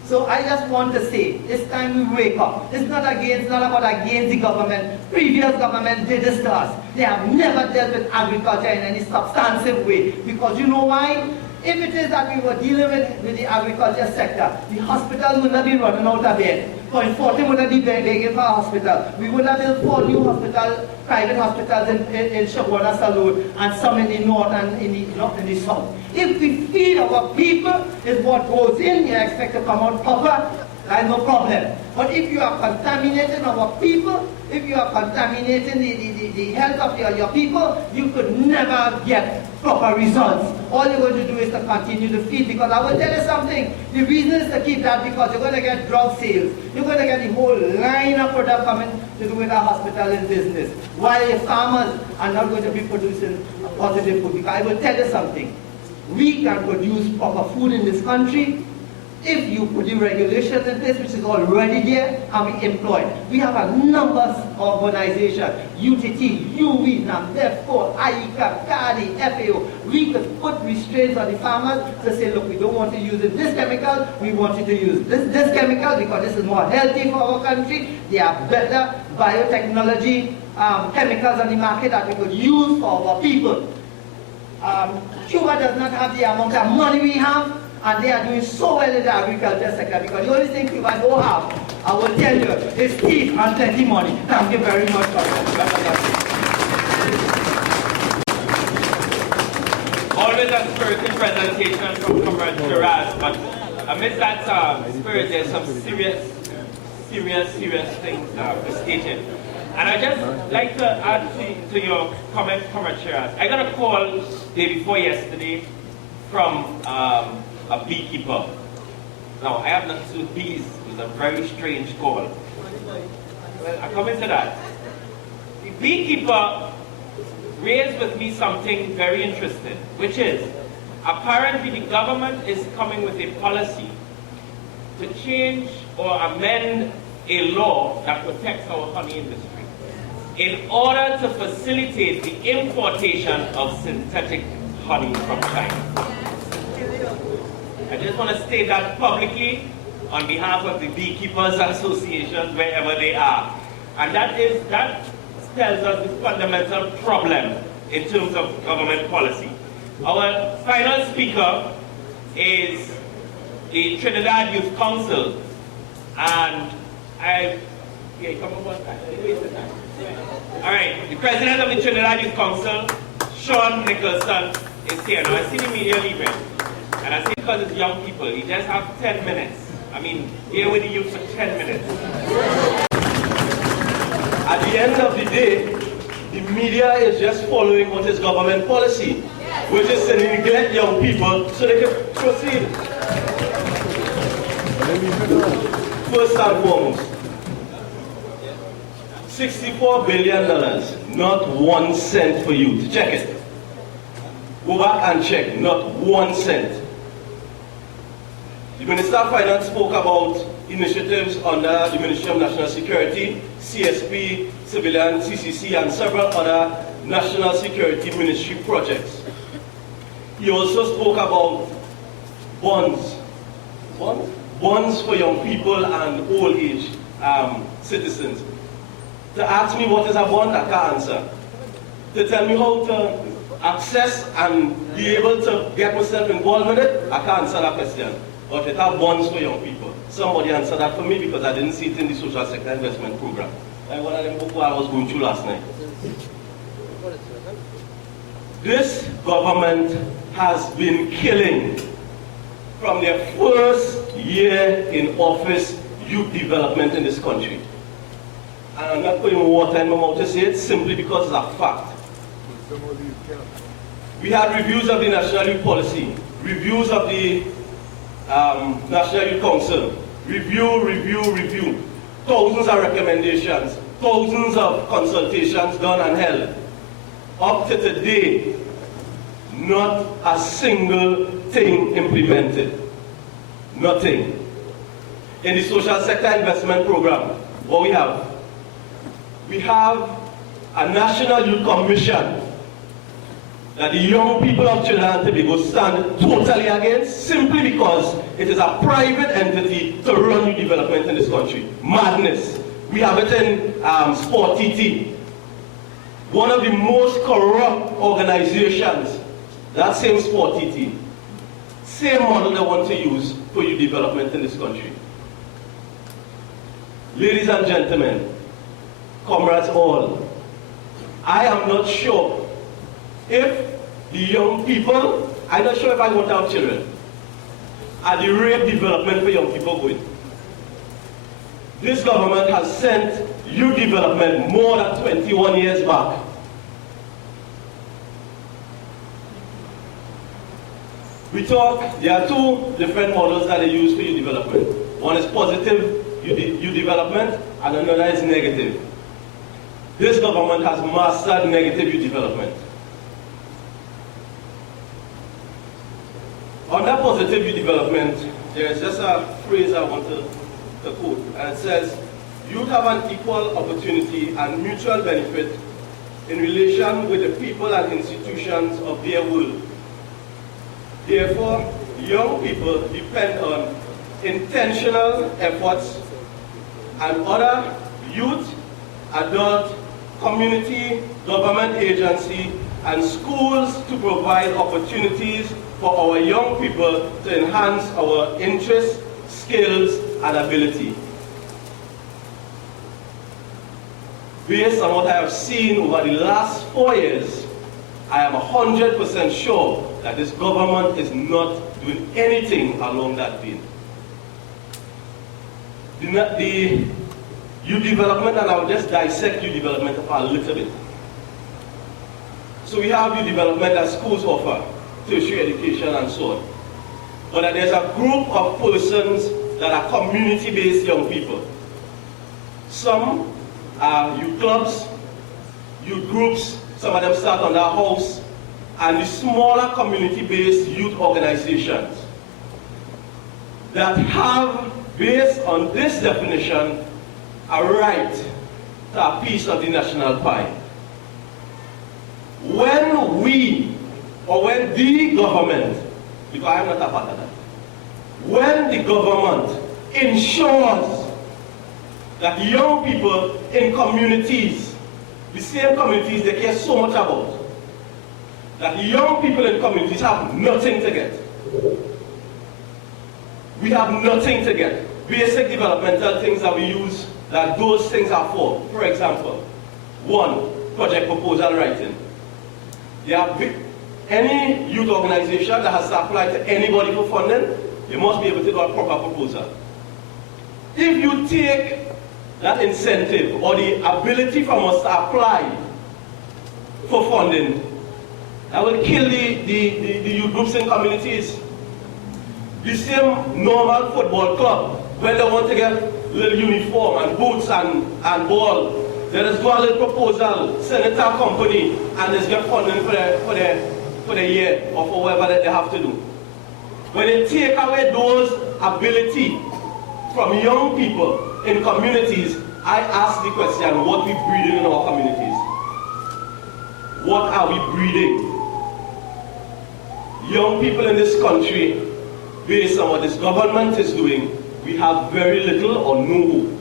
So I just want to say, it's time we wake up. It's not about against the government. Previous government did this to us. They have never dealt with agriculture in any substantive way. Because you know why? If it is that we were dealing with the agriculture sector, the hospitals would not be running out of bed. Point 40 would not be begging for a hospital. We would not build 4 new private hospitals in Shagwana Salud and some in the north and in the south. If we feed our people, is what goes in, you expect to come out proper, that's no problem. But if you are contaminating our people, if you are contaminating the health of your people, you could never get proper results. All you're going to do is to continue to feed, because I will tell you something, the reason is to keep that because you're going to get drug sales. You're going to get the whole line of product coming to do with our hospital and business, while your farmers are not going to be producing positive food. Because I will tell you something, we can produce proper food in this country if you put the regulations in place, which is already there, and we employ. We have a number of organizations, UTT, UV, NAMDEFCO, IECA, CADI, FAO. We could put restraints on the farmers to say, look, we don't want to use this chemical, we want you to use this chemical because this is more healthy for our country. There are better biotechnology chemicals on the market that we could use for our people. Cuba does not have the amount of money we have, and they are doing so well in the agriculture sector, because the only thing Cuba don't have, I will tell you, is teeth and plenty money. Thank you very much for that. Always a spirited presentation from Comrade Shiraz, but amidst that spirit, there's some serious things stated. And I just like to add to your comment, Comrade Shiraz. I got a call day before yesterday from a beekeeper. Now, I have nothing to do with bees. It was a very strange call. Well, I come into that. The beekeeper raised with me something very interesting, which is apparently the government is coming with a policy to change or amend a law that protects our honey industry in order to facilitate the importation of synthetic honey from China. I just want to state that publicly on behalf of the Beekeepers Association, wherever they are. And that tells us the fundamental problem in terms of government policy. Our final speaker is the Trinidad Youth Council, and all right, the president of the Trinidad Youth Council, Sean Nicholson, is here. Now, I see the media leaving, and I see because it's young people, he just have 10 minutes. I mean, here with the youth for 10 minutes. At the end of the day, the media is just following what is government policy, which is to neglect young people so they can proceed. First and foremost, $64 billion, not 1 cent for youth. Check it. Go back and check, not 1 cent. The Minister of Finance spoke about initiatives under the Ministry of National Security, CSP, Civilian, CCC, and several other national security ministry projects. He also spoke about bonds. Bonds for young people and old age citizens. To ask me what is a bond, I can't answer. To tell me how to access and be able to get myself involved with it, I can't answer that question. But it have bonds for young people. Somebody answer that for me because I didn't see it in the social sector investment program. Like one of them books I was going through last night. This government has been killing from their first year in office youth development in this country. And I'm not putting water in my mouth to say it simply because it's a fact. We had reviews of the National Youth Policy, reviews of the National Youth Council, review, thousands of recommendations, thousands of consultations done and held. Up to today, not a single thing implemented. Nothing. In the social sector investment program, what we have? We have a National Youth Commission that the young people of Trinidad and Tobago stand totally against, simply because it is a private entity to run youth development in this country. Madness. We have it in Sport TT. One of the most corrupt organizations, that same Sport TT. Same model they want to use for youth development in this country. Ladies and gentlemen, comrades all, I am not sure if the young people, I'm not sure if I want to have children, at the rate development for young people going. This government has sent youth development more than 21 years back. We talk, there are two different models that they use for youth development. One is positive youth development and another is negative. This government has mastered negative youth development. Under positive youth development, there is just a phrase I want to quote, and it says, youth have an equal opportunity and mutual benefit in relation with the people and institutions of their world. Therefore, young people depend on intentional efforts and other youth, adult, community, government agency, and schools to provide opportunities for our young people to enhance our interests, skills, and ability. Based on what I have seen over the last 4 years, I am 100% sure that this government is not doing anything along that vein. The youth development, and I'll just dissect youth development a little bit. So we have youth development that schools offer, tertiary education and so on. But there's a group of persons that are community-based young people. Some are youth clubs, youth groups, some of them start on their house, and the smaller community-based youth organizations that have, based on this definition, a right to a piece of the national pie. When we, or when the government, because I am not a part of that, when the government ensures that young people in communities, the same communities they care so much about, that young people in communities have nothing to get. We have nothing to get. Basic developmental things that we use, that those things are for example, 1, project proposal writing. Any youth organization that has to apply to anybody for funding, you must be able to do a proper proposal. If you take that incentive or the ability from us to apply for funding, that will kill the youth groups in communities. The same normal football club, when they want to get little uniform and boots and ball, they just do a little proposal, send it to a company, and just get funding for the year or for whatever that they have to do. When they take away those ability from young people in communities, I ask the question, what are we breeding in our communities? What are we breeding? Young people in this country, based on what this government is doing, we have very little or no hope.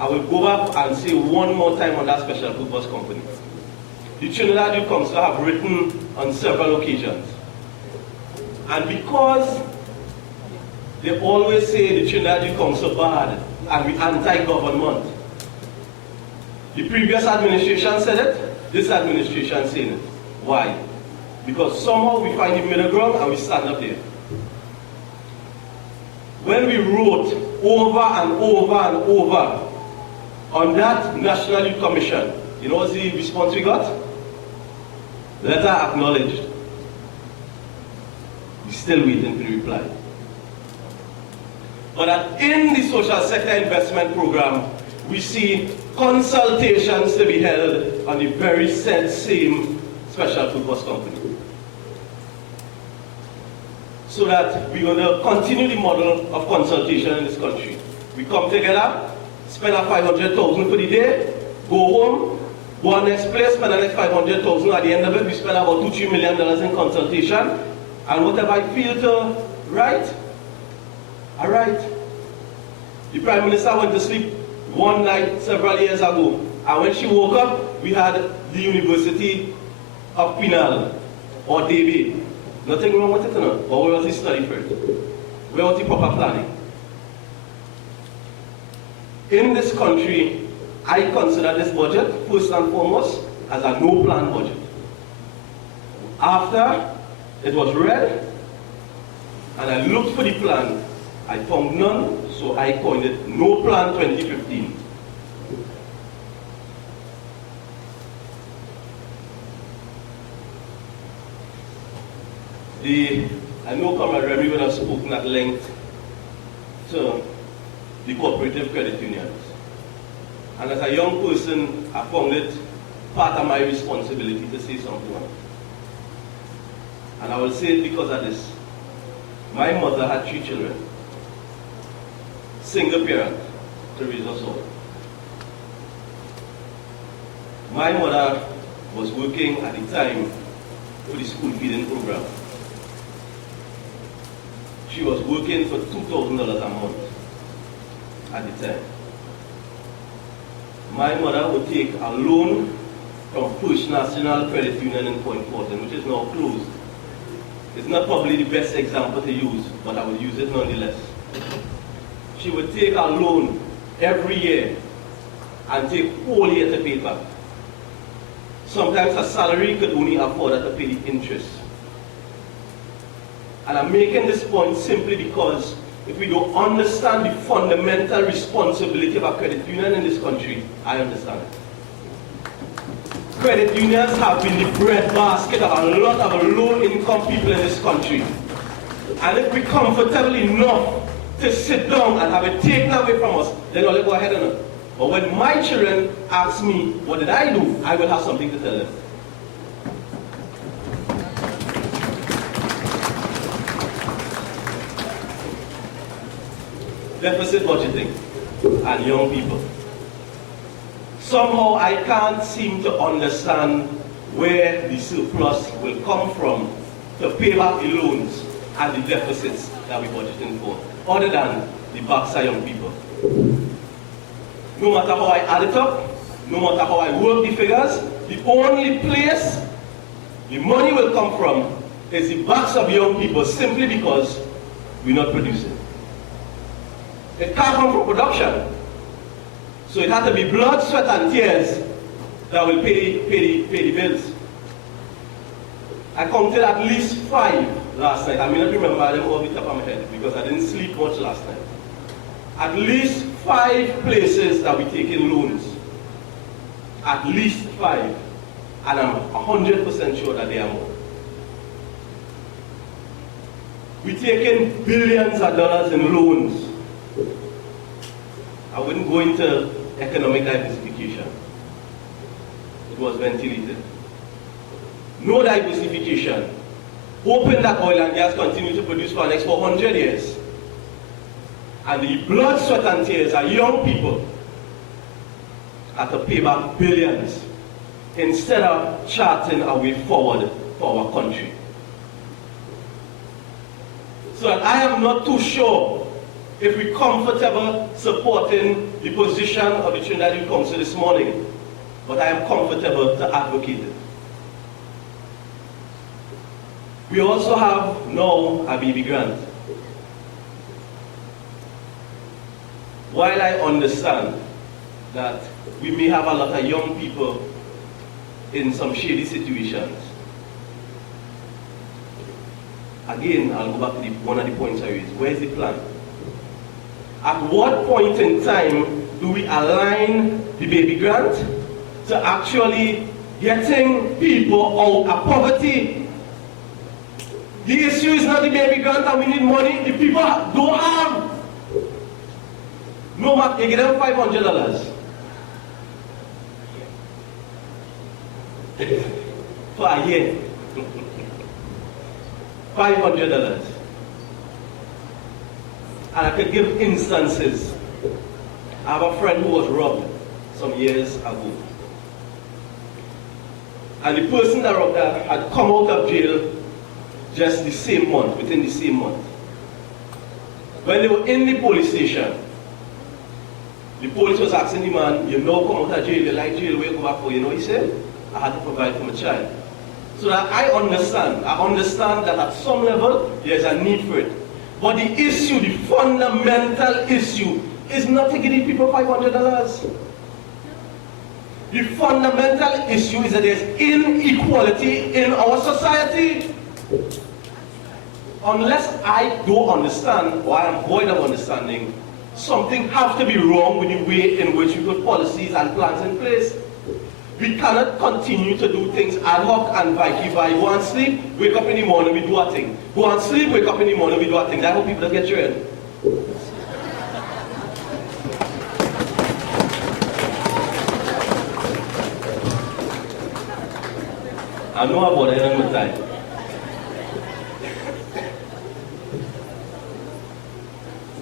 I will go back and say one more time on that special purpose company. The Trinidad Youth Council have written on several occasions. And because they always say the Trinidad Youth Council bad and we anti-government, the previous administration said it, this administration is saying it. Why? Because somehow we find the middle ground and we stand up there. When we wrote over and over and over on that National Youth Commission, you know what's the response we got? Letter acknowledged. We're still waiting for the reply. But in the social sector investment program, we see consultations to be held on the very same special purpose company. So that we're going to continue the model of consultation in this country. We come together, spend our 500,000 for the day, go home, go on next place, spend the next 500,000. At the end of it, we spend about $2-3 million in consultation. And whatever I feel to write, I write. The Prime Minister went to sleep one night several years ago. And when she woke up, we had the University of Pinal, or DB. Nothing wrong with it, no? But where was the study for it? Where was the proper planning? In this country, I consider this budget, first and foremost, as a no-plan budget. After it was read, and I looked for the plan, I found none, so I coined it No Plan 2015. I know Comrade Remy would have spoken at length to the cooperative credit unions. And as a young person, I found it part of my responsibility to say something on it. And I will say it because of this. My mother had 3 children. Single parent to raise us all. My mother was working at the time for the school feeding program. She was working for $2,000 a month at the time. my mother would take a loan from First National Credit Union in Point Fortin, which is now closed. It's not probably the best example to use, but I will use it nonetheless. She would take a loan every year and take whole year to pay it back. Sometimes her salary could only afford her to pay the interest. And I'm making this point simply because if we don't understand the fundamental responsibility of a credit union in this country, I understand it. Credit unions have been the breadbasket of a lot of low-income people in this country. And if we're comfortable enough to sit down and have it taken away from us, then I'll go ahead and it. But when my children ask me, what did I do? I will have something to tell them. Deficit budgeting and young people. Somehow I can't seem to understand where the surplus will come from to pay back the loans and the deficits that we're budgeting for, other than the backs of young people. No matter how I add it up, no matter how I work the figures, the only place the money will come from is the backs of young people, simply because we're not producing. It can't come from production. So it has to be blood, sweat, and tears that will pay the bills. I counted at least 5 last night. I may not remember them off the top of my head because I didn't sleep much last night. At least 5 places that we take in loans. At least 5. And I'm 100% sure that they are more. We take in billions of dollars in loans. I wouldn't go into economic diversification. It was ventilated. No diversification. Hoping that oil and gas continue to produce for the next 400 years. And the blood, sweat, and tears of young people have to pay back billions instead of charting a way forward for our country. So I am not too sure if we're comfortable supporting the position of the Trinidad Youth Council this morning, but I am comfortable to advocate it. We also have now a baby grant. While I understand that we may have a lot of young people in some shady situations, again, I'll go back to one of the points I raised. Where's the plan? At what point in time do we align the baby grant to actually getting people out of poverty? The issue is not the baby grant and we need money. The people don't have. No matter, you get them $500 for a year. $500. And I could give instances. I have a friend who was robbed some years ago. And the person that robbed her had come out of jail just the same month, within the same month. When they were in the police station, the police was asking the man, you know, come out of jail, you like jail, where you go back for? You know, he said, I had to provide for my child. So that I understand that at some level, there's a need for it. But the issue, the fundamental issue, is not to give the people $500. The fundamental issue is that there's inequality in our society. Unless I don't understand, or I am void of understanding, something has to be wrong with the way in which we put policies and plans in place. We cannot continue to do things ad hoc and vice. Go and sleep, wake up in the morning, we do a thing. Go and sleep, wake up in the morning, we do a thing. I hope people don't get trained. I know about it on my time.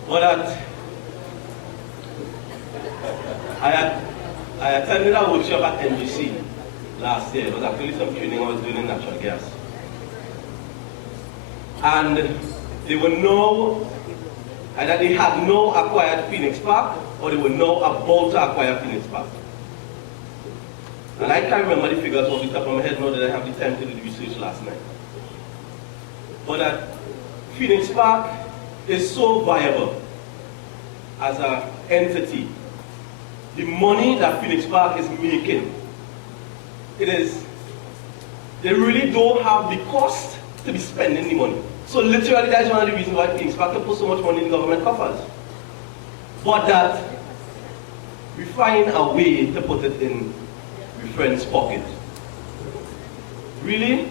But I attended a workshop at NGC last year. It was actually some training I was doing in natural gas. And they were now, either they had no acquired Phoenix Park, or they were now about to acquire Phoenix Park. And I can't remember the figures off the top of my head, nor did I have the time to do the research last night. But that Phoenix Park is so viable as an entity. The money that Phoenix Park is making, they really don't have the cost to be spending the money. So literally that is one of the reasons why Phoenix Park can put so much money in government coffers. But that we find a way to put it in my friend's pocket. Really?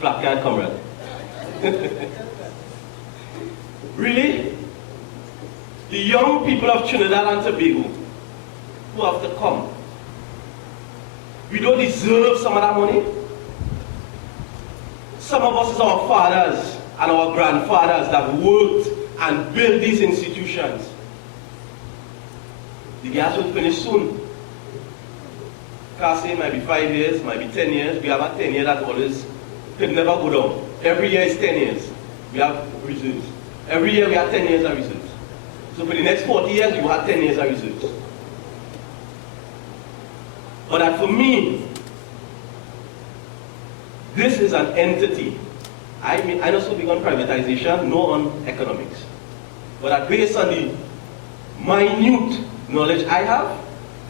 Black can comrade. Really? The young people of Trinidad and Tobago who have to come, we don't deserve some of that money? Some of us is our fathers and our grandfathers that worked and built these institutions. The gas will finish soon. Can't say it might be 5 years, might be 10 years. We have a 10 year that always could never go down. Every year is 10 years. We have reserves. Every year we have 10 years of reserves. So for the next 40 years, you have 10 years of reserves. But that for me, this is an entity. I know so big on privatization, no on economics. But that based on the minute knowledge I have,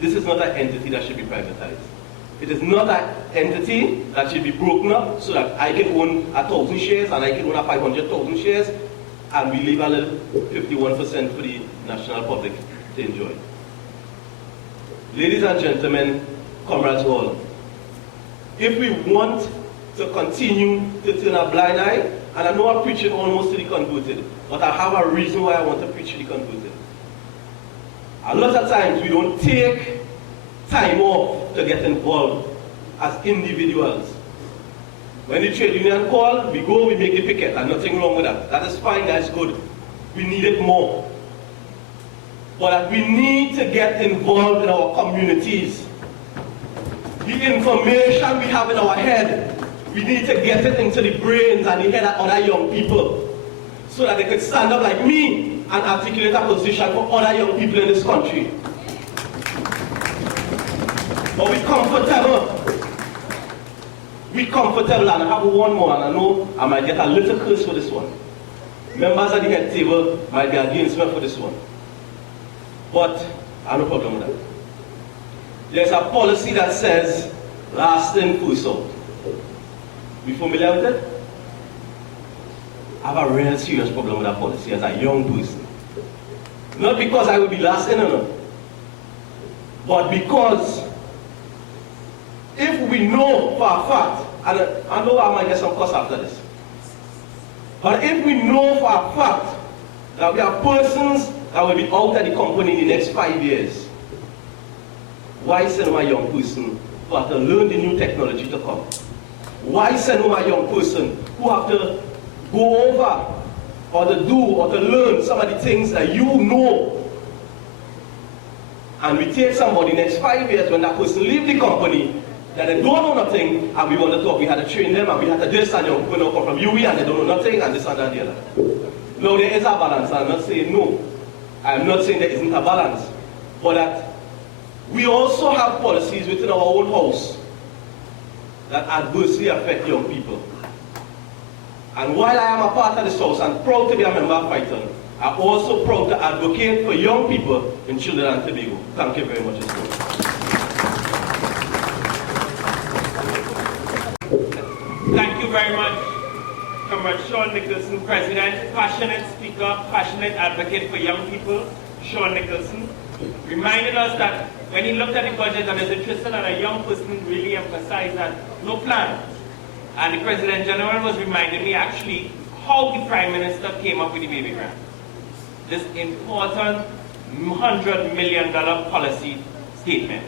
this is not an entity that should be privatized. It is not an entity that should be broken up so that I can own 1,000 shares and I can own 500,000 shares and we leave a little 51% for the national public to enjoy. Ladies and gentlemen, comrades all, if we want to continue to turn a blind eye, and I know I'm preaching almost to the converted, but I have a reason why I want to preach to the converted. A lot of times we don't take time off to get involved as individuals. When the trade union call, we go, we make the picket, and nothing wrong with that. That is fine, that's good. We need it more. But we need to get involved in our communities. The information we have in our head, we need to get it into the brains and the head of other young people so that they could stand up like me and articulate a position for other young people in this country. But we're comfortable. We're comfortable, and I have one more, and I know I might get a little curse for this one. Members at the head table might be against me for this one. But I have no problem with that. There's a policy that says, last in, first out. You familiar with it? I have a real serious problem with that policy as a young person. Not because I will be last in or not, but because if we know for a fact, and I know I might get some cost after this, but if we know for a fact that we have persons that will be out of the company in the next 5 years, why send my young person who have to learn the new technology to come? Why send my young person who have to go over or to do or to learn some of the things that you know? And we take somebody next 5 years when that person leave the company that they don't know nothing, and we want to talk, we had to train them, and we had to this, and young people come from UE and they don't know nothing, and this and that and the other. No, there is a balance. I'm not saying no. I'm not saying there isn't a balance. But that we also have policies within our own house that adversely affect young people. And while I am a part of this house and proud to be a member of Python, I'm also proud to advocate for young people in Trinidad and Tobago. Thank you very much. Thank you very much, Comrade Sean Nicholson, President, passionate speaker, passionate advocate for young people, Sean Nicholson, reminded us that when he looked at the budget and is interested that a young person really emphasized that no plan. And the President General was reminding me actually how the Prime Minister came up with the baby grant. This important $100 million policy statement.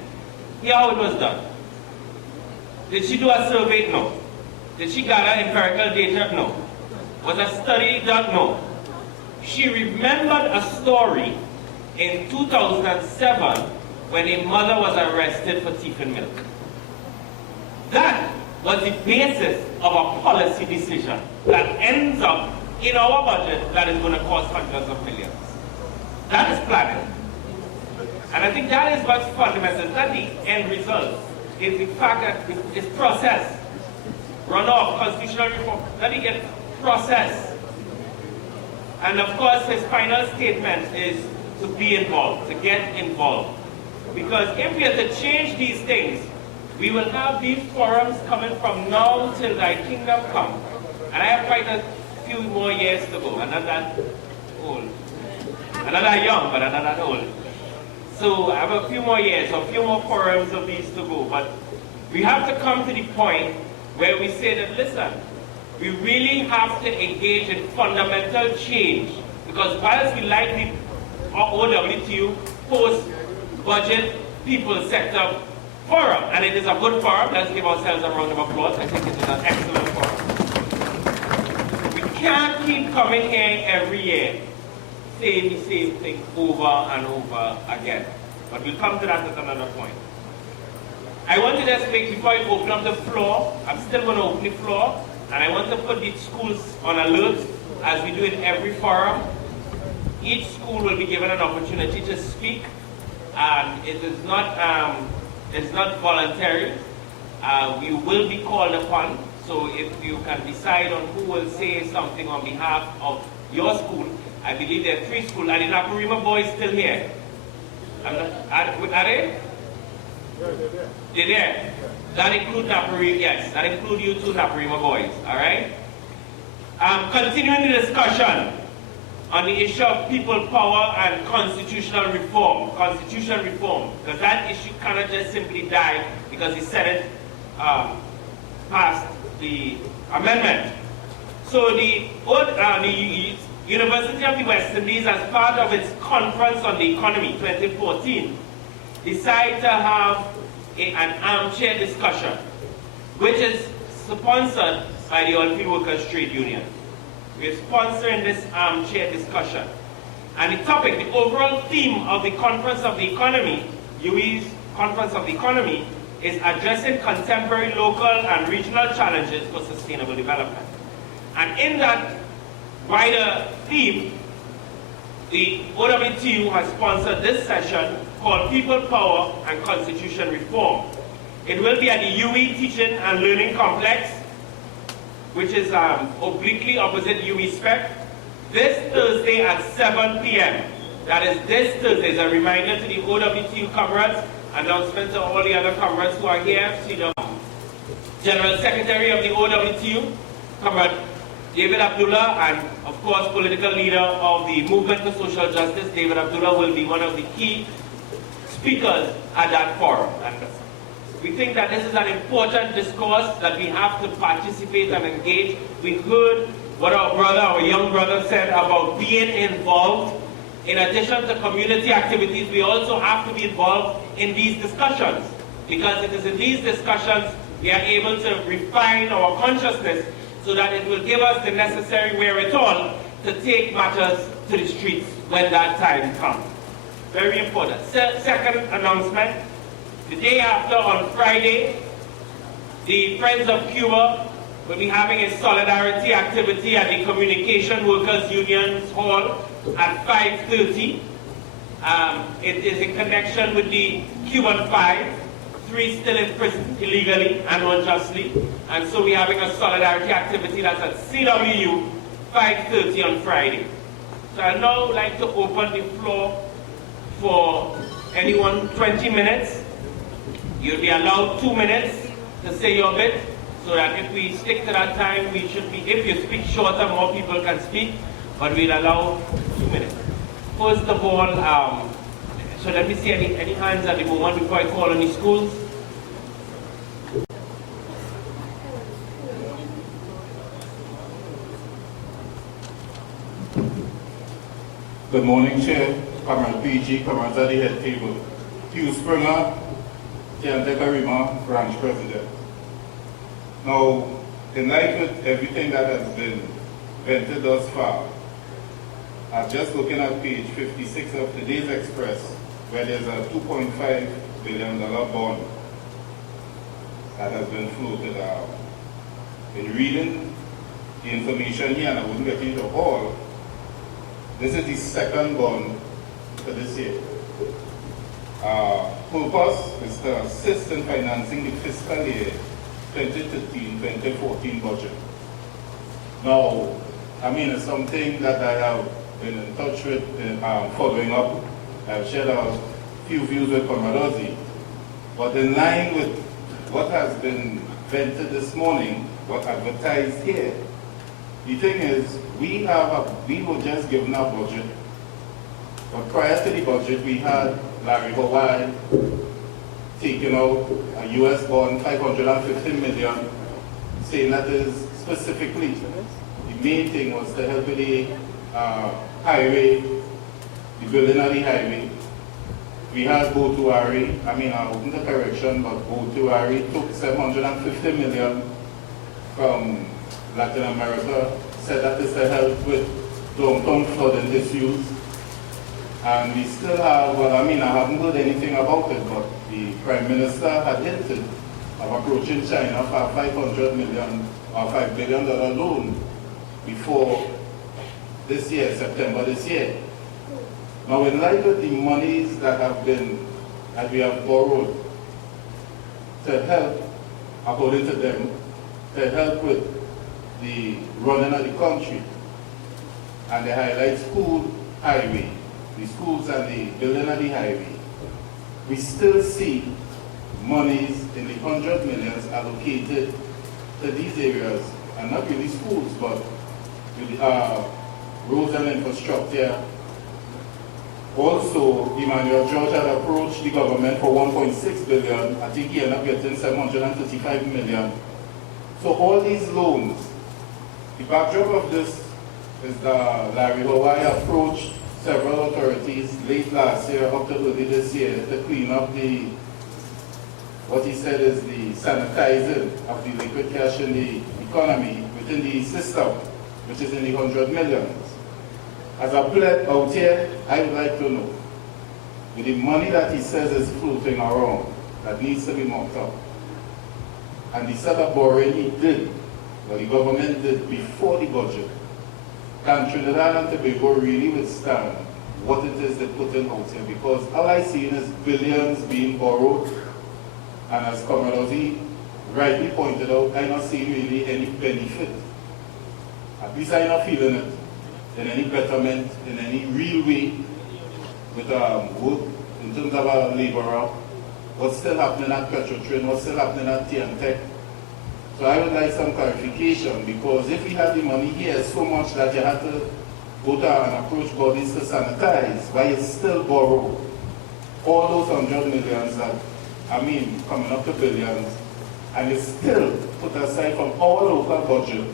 Here how it was done. Did she do a survey? No. Did she gather empirical data? No. Was a study done? No. She remembered a story in 2007 when a mother was arrested for teeth and milk. That was the basis of a policy decision that ends up in our budget that is going to cost hundreds of millions. That is planning. And I think that is what's fundamental. It's not the end result. It's the fact that it's process. Runoff, constitutional reform, let it get processed. And of course, his final statement is to be involved, to get involved. Because if we are to change these things, we will have these forums coming from now till thy kingdom come. And I have quite a few more years to go. I'm not that old. I'm not that young, but I'm not that old. So I have a few more years, a few more forums of these to go. But we have to come to the point where we say that, listen, we really have to engage in fundamental change. Because whilst we like the OWTU post-budget people sector forum, and it is a good forum, let's give ourselves a round of applause. I think it is an excellent forum. We can't keep coming here every year saying the same thing over and over again. But we'll come to that at another point. I want to just make, before I open up the floor, I'm still going to open the floor, and I want to put the schools on alert, as we do in every forum. Each school will be given an opportunity to speak, and it is not voluntary. You will be called upon, so if you can decide on who will say something on behalf of your school. I believe there are 3 schools. Are the Naparima boys still here? Are they? They're there. That includes Naparima, yes. That includes you 2 Naparima boys, all right? Continuing the discussion on the issue of people power and constitutional reform. Constitutional reform, because that issue cannot just simply die because the Senate passed the amendment. So the University of the West Indies, as part of its Conference on the Economy 2014, decided to have an armchair discussion, which is sponsored by the Oilfield Workers Trade Union. We are sponsoring this armchair discussion. And the topic, the overall theme of the Conference of the Economy, UE's Conference of the Economy, is addressing contemporary local and regional challenges for sustainable development. And in that wider theme, the OWTU has sponsored this session called People Power and Constitution Reform. It will be at the UE Teaching and Learning Complex, which is obliquely opposite UE Sept, this Thursday at 7 p.m. That is this Thursday. As a reminder to the OWTU comrades, announcement to all the other comrades who are here. See the General Secretary of the OWTU, Comrade David Abdullah, and of course political leader of the Movement for Social Justice, David Abdullah, will be one of the key speakers at that forum. And we think that this is an important discourse that we have to participate and engage. We heard what our young brother said about being involved. In addition to community activities, we also have to be involved in these discussions, because it is in these discussions we are able to refine our consciousness so that it will give us the necessary wherewithal to take matters to the streets when that time comes. Very important. Second announcement, the day after, on Friday, the Friends of Cuba will be having a solidarity activity at the Communication Workers Union's Hall at 5:30. It is in connection with the Cuban 5, 3 still in prison illegally and unjustly. And so we're having a solidarity activity that's at CWU, 5:30 on Friday. So I'd now like to open the floor for anyone, 20 minutes. You'll be allowed 2 minutes to say your bit, so that if we stick to that time, we should be, if you speak shorter, more people can speak, but we'll allow 2 minutes. First of all, so let me see any hands at the moment before I call on the schools. Good morning, Chair, Comrade PG, Comrades at the head table. Hugh Springer, Takarima, Branch President. Now, in light with everything that has been vented thus far, I'm just looking at page 56 of today's Express, where there's a $2.5 billion bond that has been floated out. In reading the information here, and I wouldn't get into all, this is the second bond for this year. Purpose is to assist in financing the fiscal year 2013-2014 budget. Now, it's something that I have been in touch with, following up. I've shared a few views with Comrade, but in line with what has been vented this morning, what advertised here, the thing is, we were just given a budget, but prior to the budget, we had Larry Howard taking out a US bond, $550 million, saying that is specifically, the main thing was to help with the highway, the building of the highway. We had OWTU, I opened the correction, but OWTU took $750 million from Latin America, said that is to help with long-term flooding issues. And we still have, I haven't heard anything about it, but the Prime Minister had hinted of approaching China for a $500 million or $5 billion loan before this year, September this year. Now, in light of the monies that we have borrowed to help, according to them, to help with the running of the country, and they highlight school highway, the schools and the building of the highway, we still see monies in the 100 millions allocated to these areas, and not really schools, but with roads and infrastructure. Also, Emmanuel George had approached the government for 1.6 billion. I think he ended up getting 735 million. So all these loans, the backdrop of this is that Larry Howard approached several authorities late last year, up to early this year, to clean up what he said is the sanitizing of the liquid cash in the economy within the system, which is in the 100 millions. As a pleb out here, I would like to know, with the money that he says is floating around, that needs to be mopped up, and the set of borrowing he did, what the government did before the budget, can Trinidad and Tobago really withstand what it is they're putting out here? Because all I see is billions being borrowed, and as Comrade rightly pointed out, I'm not seeing really any benefit. At least I'm not feeling it in any betterment, in any real way, with work in terms of a laborer. What's still happening at Petrotrin, what's still happening at TNTech. So I would like some clarification, because if we had the money here so much that you had to go to and approach bodies to sanitize, why you still borrow all those 100 millions that, coming up to billions, and you still put aside from our local budget.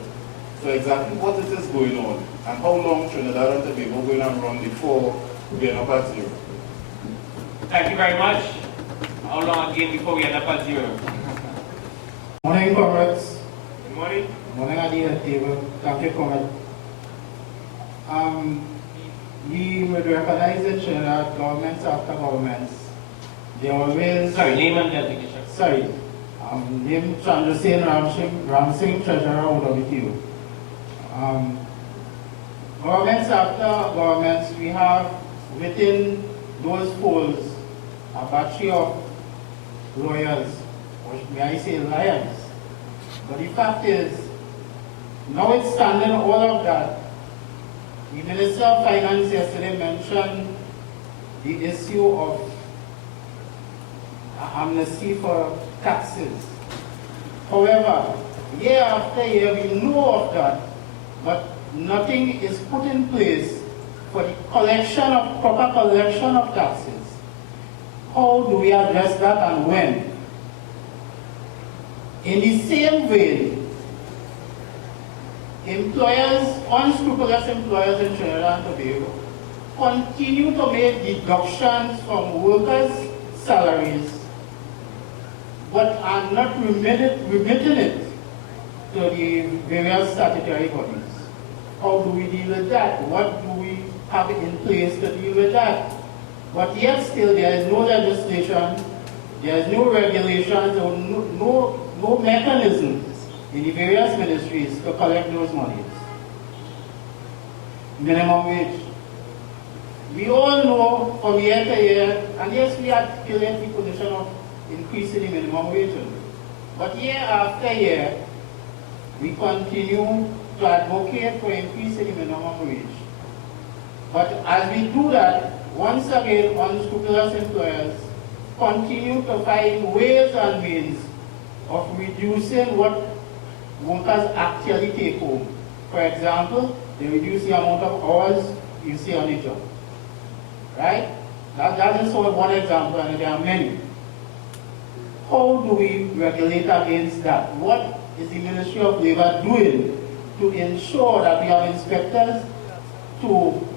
So exactly what it is going on, and how long Trinidad and Tobago going to run before we end up at zero. Thank you very much. How long again before we end up at zero? Morning, comrades. Good morning. Morning at the table. Thank you, comrade. We would recognize that Trinidad governments after governments, they always... Sorry, name and designation. Sorry. Name Chandrasen Ramsingh, Treasurer, OWTU. Governments after governments, we have within those folds a battery of lawyers, or may I say liars. But the fact is, notwithstanding all of that, the Minister of Finance yesterday mentioned the issue of amnesty for taxes. However, year after year we know of that, but nothing is put in place for the proper collection of taxes. How do we address that, and when? In the same way, unscrupulous employers in Trinidad and Tobago continue to make deductions from workers' salaries, but are not remitting it to the various statutory bodies. How do we deal with that? What do we have in place to deal with that? But yet still there is no legislation, there is no regulations, or no mechanisms in the various ministries to collect those monies. Minimum wage. We all know from year to year, and yes, we articulate the position of increasing the minimum wage. But year after year, we continue to advocate for increasing the minimum wage. But as we do that, once again, unscrupulous employers continue to find ways and means of reducing what workers actually take home. For example, they reduce the amount of hours you see on the job. Right? That is one example, and there are many. How do we regulate against that? What is the Ministry of Labor doing to ensure that we have inspectors to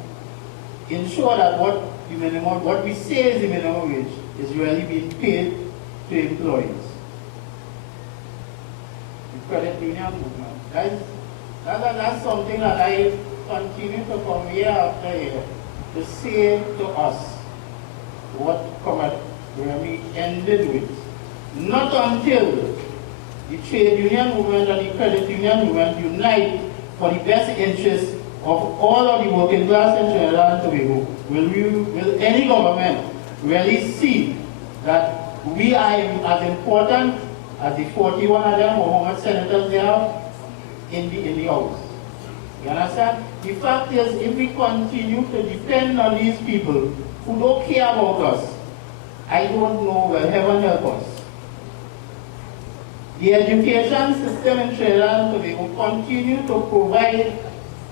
ensure that what we say is the minimum wage is really being paid to employees? The credit union movement. That's something that I continue to come year after year to say to us what we ended with. Not until the trade union movement and the credit union movement unite for the best interests of all of the working class in Trinidad and Tobago will any government really see that we are as important as the 41 of them or how much senators they have in the House. You understand? The fact is, if we continue to depend on these people who don't care about us, I don't know, will heaven help us. The education system in Trinidad and Tobago continue to provide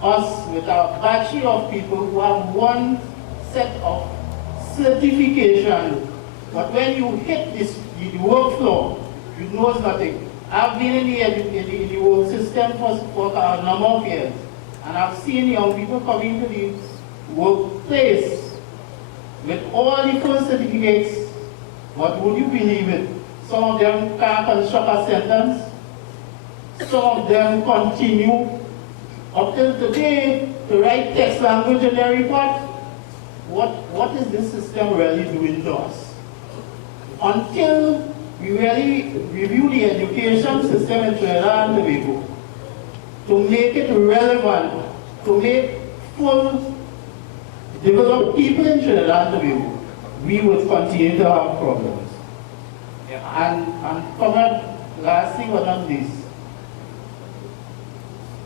us with a battery of people who have one set of certification, but when you hit the work floor, you know nothing. I've been in the work system for a number of years, and I've seen young people coming to the workplace with all the full certificates, but would you believe it? Some of them can't construct a sentence. Some of them continue up till today to write text language in their report. What is this system really doing to us? Until we really review the education system in Trinidad and Tobago to make it relevant, to make full developed people in Trinidad and Tobago, we will continue to have problems. And comment lastly but not least,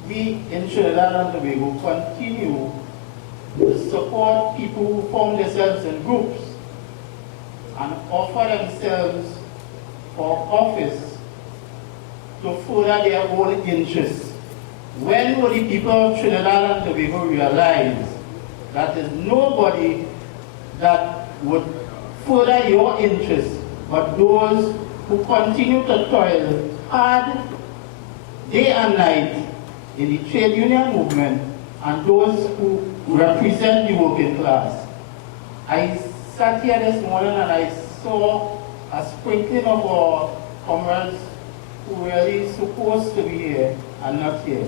we in Trinidad and Tobago continue to support people who form themselves in groups and offer themselves for office to further their own interests. When will the people of Trinidad and Tobago realize that there's nobody that would further your interests but those who continue to toil hard day and night in the trade union movement and those who represent the working class? I sat here this morning and I saw a sprinkling of our comrades who really supposed to be here and not here.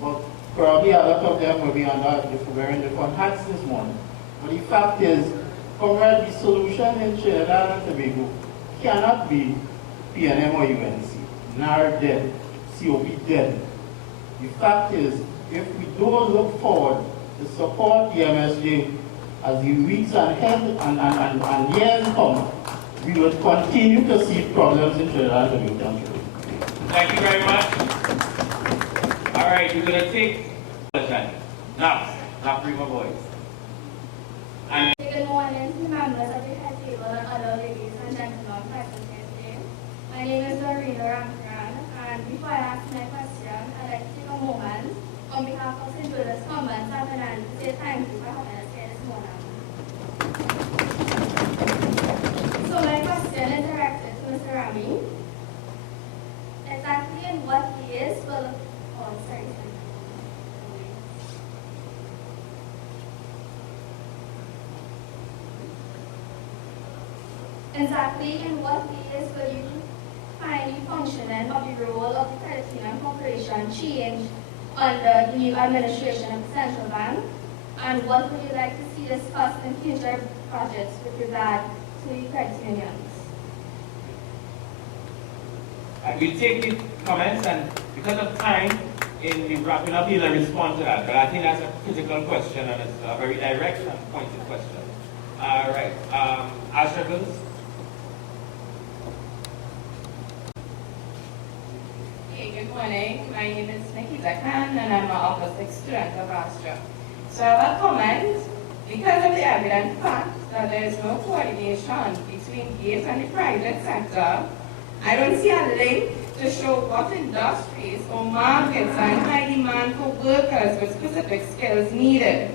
But probably a lot of them will be wearing different hats this morning. But the fact is, comrade, the solution in Trinidad and Tobago cannot be PNM or UNC, nor dead, COP dead. The fact is, if we don't look forward to support the MSJ as the weeks ahead and years come, we will continue to see problems in Trinidad and Tobago. Thank you very much. All right, we're going to take now, Prima Boys. Good morning, members of the head table and other ladies and gentlemen present here today. My name is Marina Ramkran, and before I ask my question, I'd like to take a moment on behalf of St. Judas Commons and Fernando to say thank you for having us here this morning. So my question is directed to Mr. Rami. Exactly in what ways will... Oh, sorry. Exactly in what ways will you find the functioning of the role of the credit union corporation change under the new administration of the central bank? And what would you like to see discussed in future projects with regard to the credit unions? We'll take the comments, and because of time, in the wrapping up, he'll respond to that. But I think that's a critical question, and it's a very direct and pointed question. All right. Asha Bills? Hey, good morning. My name is Nikita Khan, and I'm an opposite student of Astra. So I have a comment. Because of the evident fact that there is no coordination between GATE and the private sector, I don't see a link to show what industries or markets are in high demand for workers with specific skills needed.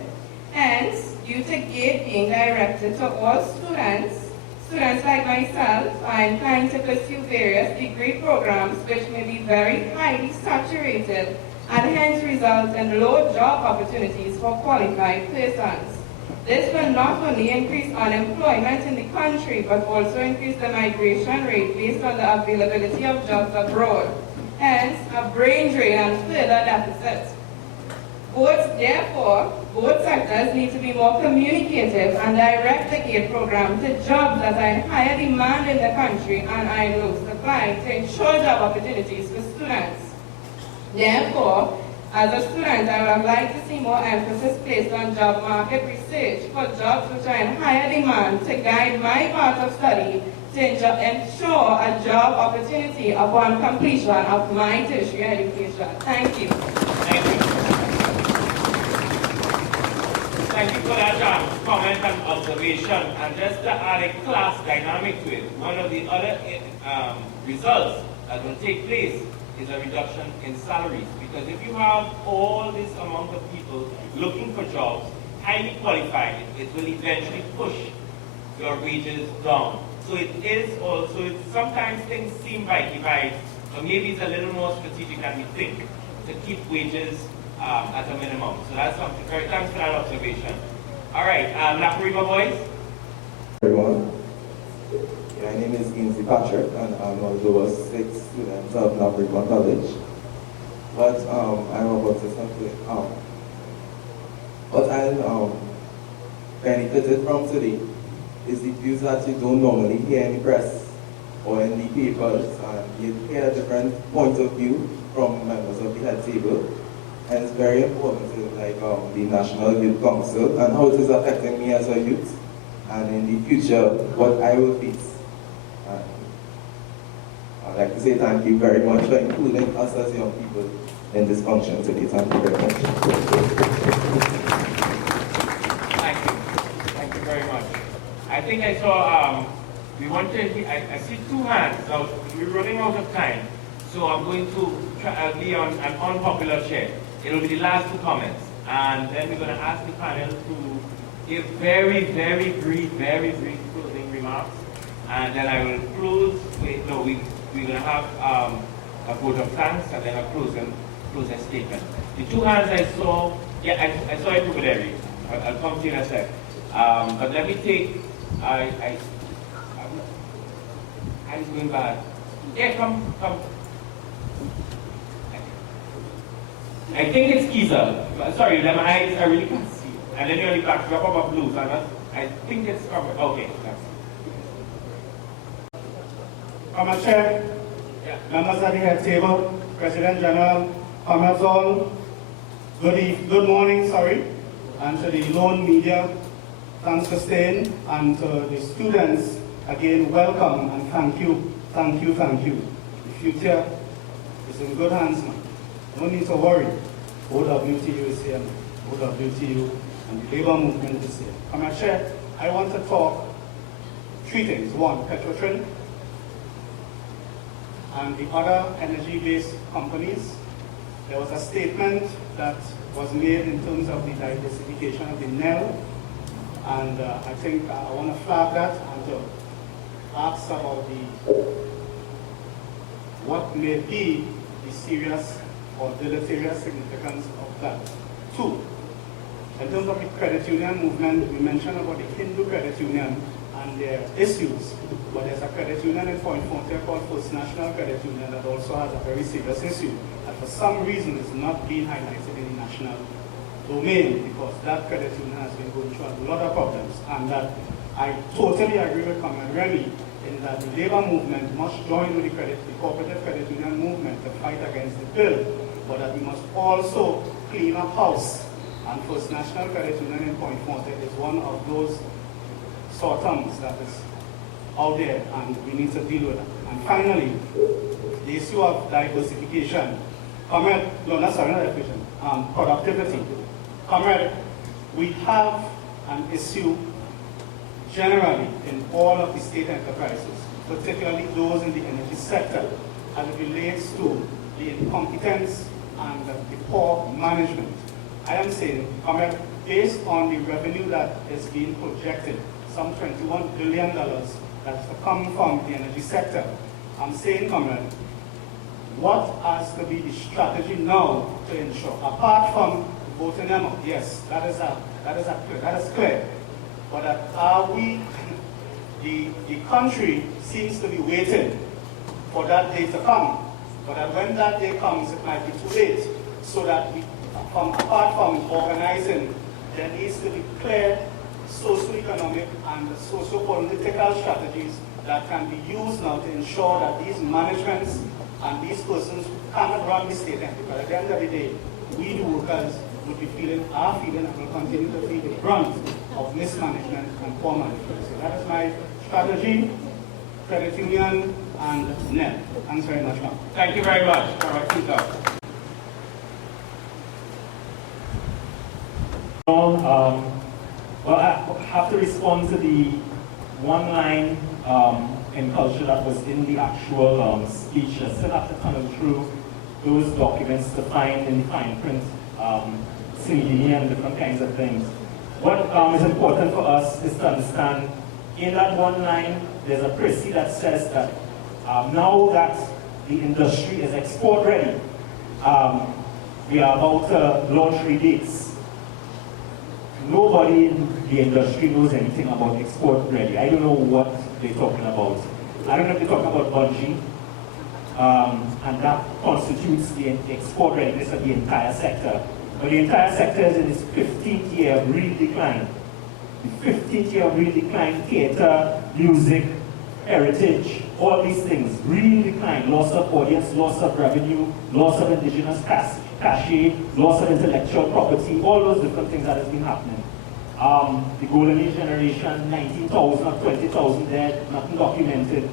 Hence, due to GATE being directed to all students like myself are inclined to pursue various degree programs which may be very highly saturated and hence result in low job opportunities for qualified persons. This will not only increase unemployment in the country, but also increase the migration rate based on the availability of jobs abroad. Hence, a brain drain and further deficit. Therefore, both sectors need to be more communicative and direct the GATE program to jobs that are in higher demand in the country and are in low supply to ensure job opportunities for students. Therefore, as a student, I would have liked to see more emphasis placed on job market research for jobs which are in higher demand to guide my path of study to ensure a job opportunity upon completion of my tertiary education. Thank you. Thank you. Thank you for that comment and observation. And just to add a class dynamic to it, one of the other results that will take place is a reduction in salaries. Because if you have all this amount of people looking for jobs, highly qualified, it will eventually push your wages down. So it is also, sometimes things seem right, but maybe it's a little more strategic than we think to keep wages at a minimum. So that's something. Very thanks for that observation. All right, Lac River boys. Everyone, my name is Ainsley Patrick, and I'm one of the 6 students of Lac River College. But I'm about to something. What I'm benefited from today is the views that you don't normally hear in the press or in the papers, and you hear a different point of view from members of the head table. And it's very important to the National Youth Council and how it is affecting me as a youth, and in the future what I will face. I'd like to say thank you very much for including us as young people in this function today. Thank you very much. Thank you. Thank you very much. I think I saw, I see 2 hands. Now, we're running out of time, so I'm going to be on an unpopular chair. It will be the last 2 comments, and then we're going to ask the panel to give very, very brief closing remarks, and then I will close. We're going to have a vote of thanks and then a closing statement. The 2 hands I saw, I saw it over there. I'll come to you in a sec. But let me take, I was going bad. Yeah, come. I think it's Kiza. Sorry, my eyes, I really can't see. And then you're on the back, drop up blues. I think it's covered. Okay, thanks. Madam Chair, members of the head table, President General, comments all, good morning, and to the lone media, thanks for staying, and to the students, again, welcome and thank you. The future is in good hands, man. No need to worry. OWTU is here, OWTU and the labor movement is here. Madam Chair, I want to talk 3 things. 1, Petrotrin, and the other energy-based companies. There was a statement that was made in terms of the diversification of the NEL, and I think I want to flag that and to ask about what may be the serious or deleterious significance of that. 2, in terms of the credit union movement, we mentioned about the Hindu credit union and their issues, but there's a credit union in Point Frontier called First National Credit Union that also has a very serious issue that for some reason is not being highlighted in the national domain, because that credit union has been going through a lot of problems, and that I totally agree with Comrade Remy. is that the labor movement must join with the cooperative credit union movement to fight against the bill, but that we must also clean up house. And First National Credit Union in Point Forte is one of those sore thumbs that is out there, and we need to deal with that. And finally, the issue of diversification. Productivity. Comrade, we have an issue generally in all of the state enterprises, particularly those in the energy sector, as it relates to the incompetence and the poor management. I am saying, comrade, based on the revenue that is being projected, some $21 billion that's to come from the energy sector, I'm saying, comrade, what has to be the strategy now to ensure, apart from voting them out? Yes, that is clear. But are we, the country seems to be waiting for that day to come. But that when that day comes, it might be too late. So that we, apart from organizing, there needs to be clear socio-economic and socio-political strategies that can be used now to ensure that these managements and these persons cannot run the state enterprise. At the end of the day, we the workers would be are feeling and will continue to feel the brunt of mismanagement and poor management. So that is my strategy, credit union, and NEP. Thanks very much, ma'am. Thank you very much. Well, I have to respond to the one-line in culture that was in the actual speech. I still have to tunnel through those documents to find in the fine print, syngini and different kinds of things. What is important for us is to understand in that one line, there's a précis that says that now that the industry is export ready, we are about to launch rebates. Nobody in the industry knows anything about export ready. I don't know what they're talking about. I don't know if they're talking about bungee, and that constitutes the export readiness of the entire sector. But the entire sector is in its 15th year of real decline. The 15th year of real decline, theater, music, heritage, all these things, real decline, loss of audience, loss of revenue, loss of indigenous cachet, loss of intellectual property, all those different things that has been happening. The golden age generation, 19,000 or 20,000 dead, nothing documented.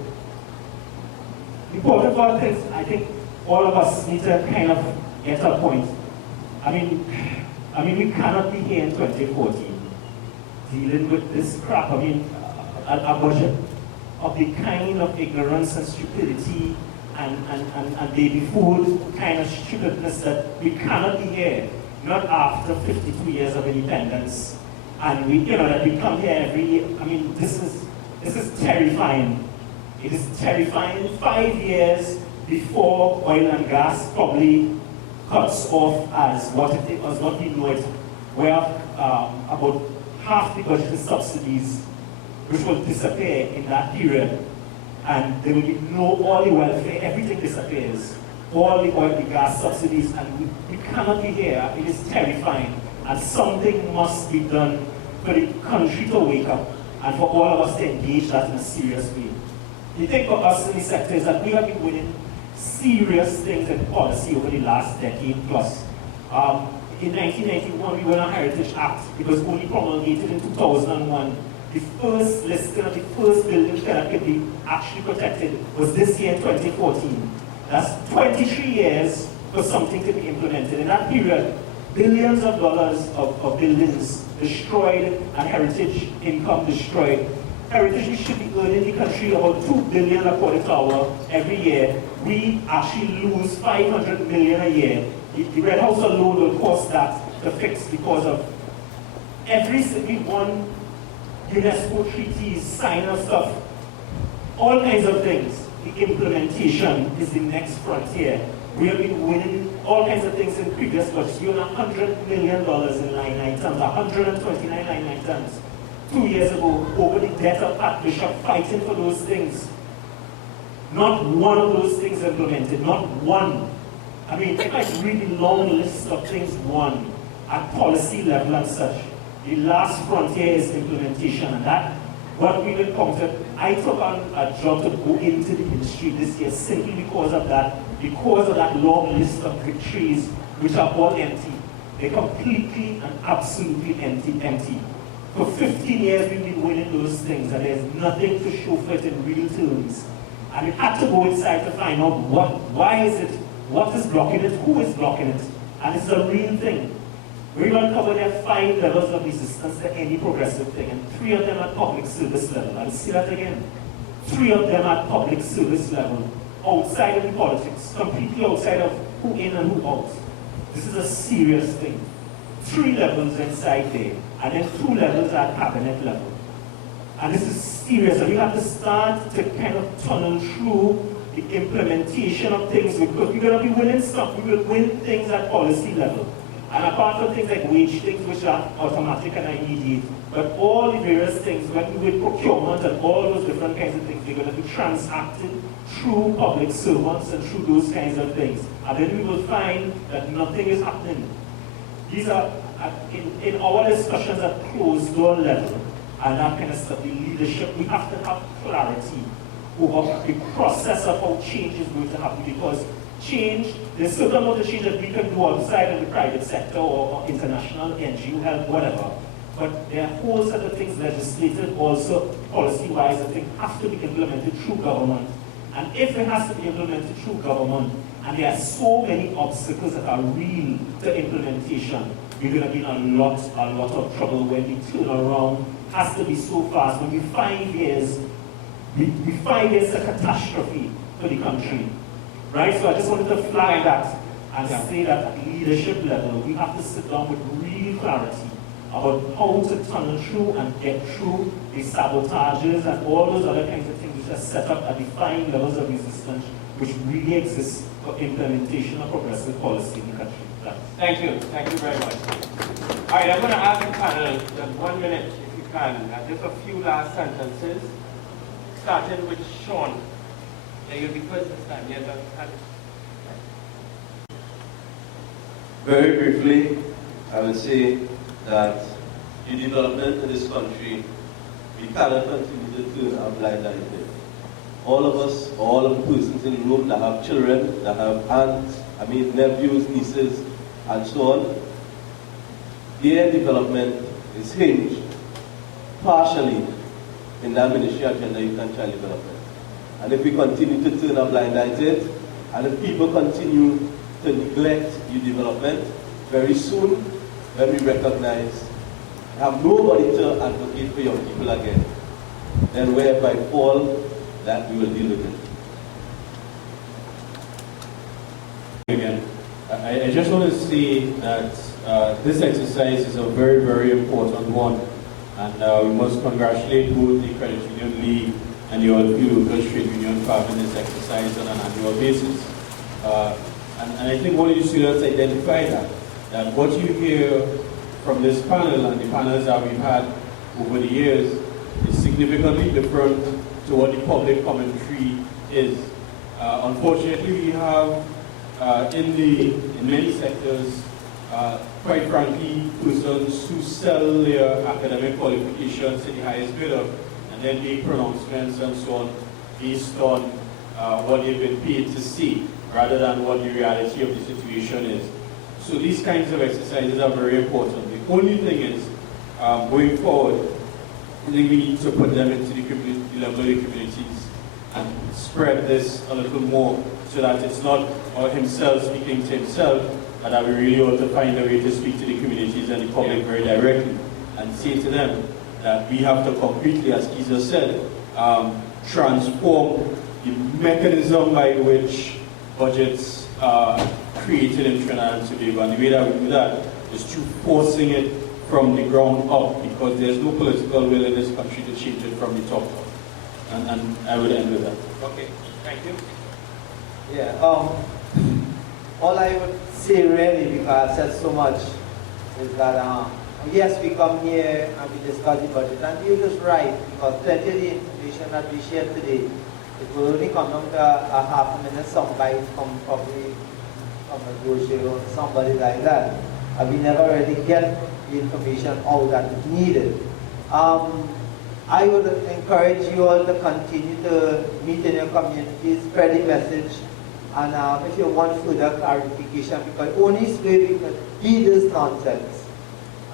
The important part is, I think all of us need to kind of get a point. I mean, we cannot be here in 2014 dealing with this crap. I mean, a budget of the kind of ignorance and stupidity and baby food kind of stupidness that we cannot be here, not after 52 years of independence. And we, that we come here every year. I mean, this is terrifying. It is terrifying. 5 years before oil and gas probably cuts off as what we know it, where about half the budgeted subsidies which will disappear in that period, and there will be all the welfare, everything disappears, all the oil and gas subsidies, and we cannot be here. It is terrifying, and something must be done for the country to wake up, and for all of us to engage that in a serious way. The thing for us in the sector is that we have been winning serious things in policy over the last decade plus. In 1991, we won a Heritage Act. It was only promulgated in 2001. The first listing of the first buildings that could be actually protected was this year, 2014. That's 23 years for something to be implemented. In that period, billions of dollars of buildings destroyed and heritage income destroyed. Heritage should be earning the country about $2 billion according to our every year. We actually lose $500 million a year. The Red House alone will cost that to fix because of every one UNESCO treaties, sign of stuff, all kinds of things. The implementation is the next frontier. We have been winning all kinds of things in previous budgets. We won $100 million in line items, 129 line items. 2 years ago, over the death of Pat Bishop, fighting for those things. Not one of those things implemented, not one. I mean, if I read the long list of things won at policy level and such, the last frontier is implementation, and that, what we've encountered I took on a job to go into the industry this year simply because of that long list of victories, which are all empty. They're completely and absolutely empty. For 15 years we've been winning those things, and there's nothing to show for it in real terms. And we had to go inside to find out why is it, what is blocking it, who is blocking it, and it's a real thing. We've uncovered there are 5 levels of resistance to any progressive thing, and 3 of them at public service level. I'll say that again. 3 of them at public service level, outside of the politics, completely outside of who in and who out. This is a serious thing. 3 levels inside there, and then 2 levels at cabinet level. And this is serious, and we have to start to kind of tunnel through the implementation of things, because we're going to be winning stuff. We will win things at policy level. And apart from things like wage things, which are automatic and immediate, but all the various things, like with procurement and all those different kinds of things, they're going to be transacted through public servants and through those kinds of things. And then we will find that nothing is happening. These are, in our discussions at closed door level, and that kind of stuff, the leadership, we have to have clarity over the process of how change is going to happen, because change, there's certain amount of change that we can do outside of the private sector or international NGO help, whatever. But there are a whole set of things legislated, also policy-wise, that think have to be implemented through government. And if it has to be implemented through government, and there are so many obstacles that are real to implementation, we're going to be in a lot of trouble when the turnaround has to be so fast. When we 5 years, we 5 years a catastrophe for the country. Right? So I just wanted to flag that and say that at leadership level, we have to sit down with real clarity about how to tunnel through and get through the sabotages and all those other kinds of things which are set up at the 5 levels of resistance which really exist for implementation of progressive policy in the country. Thank you. Thank you very much. All right, I'm going to ask the panel just 1 minute, if you can, just a few last sentences, starting with Sean. Yeah, you'll be first this time. Yeah, Very briefly, I will say that the development in this country, we cannot continue to turn a blind eye to it. All of us, all of the persons in the room that have children, that have aunts, nephews, nieces, and so on, their development is hinged partially in the Ministry Agenda Youth and Child Development. And if we continue to turn a blind eye to it, and if people continue to neglect youth development, very soon, when we recognize we have nobody to advocate for young people again, then whereby fall, that we will deal with it. Again, I just want to say that this exercise is a very, very important one, and we must congratulate both the Credit Union League and the OWTU Trade Union for having this exercise on an annual basis. And I think one of the students identified that what you hear from this panel and the panels that we've had over the years is significantly different to what the public commentary is. Unfortunately, we have in many sectors, quite frankly, persons who sell their academic qualifications to the highest bidder and then make pronouncements and so on based on what they've been paid to see, rather than what the reality of the situation is. So these kinds of exercises are very important. The only thing is, going forward, I think we need to put them into the level of the communities and spread this a little more, so that it's not himself speaking to himself, but that we really ought to find a way to speak to the communities and the public very directly and say to them that we have to completely, as Kiza said, transform the mechanism by which budgets are created in Trinidad and Tobago. And the way that we do that is through forcing it from the ground up, because there's no political will in this country to change it from the top up. And I would end with that. Okay, thank you. Yeah, all I would say really, because I said so much, is that yes, we come here and we discuss the budget, and you're just right, because plenty of the information that we shared today, it will only come down to a half-a-minute soundbite from probably from a brochure or somebody like that, and we never really get the information out that is needed. I would encourage you all to continue to meet in your communities, spread the message, and if you want further clarification, because only way we can beat this nonsense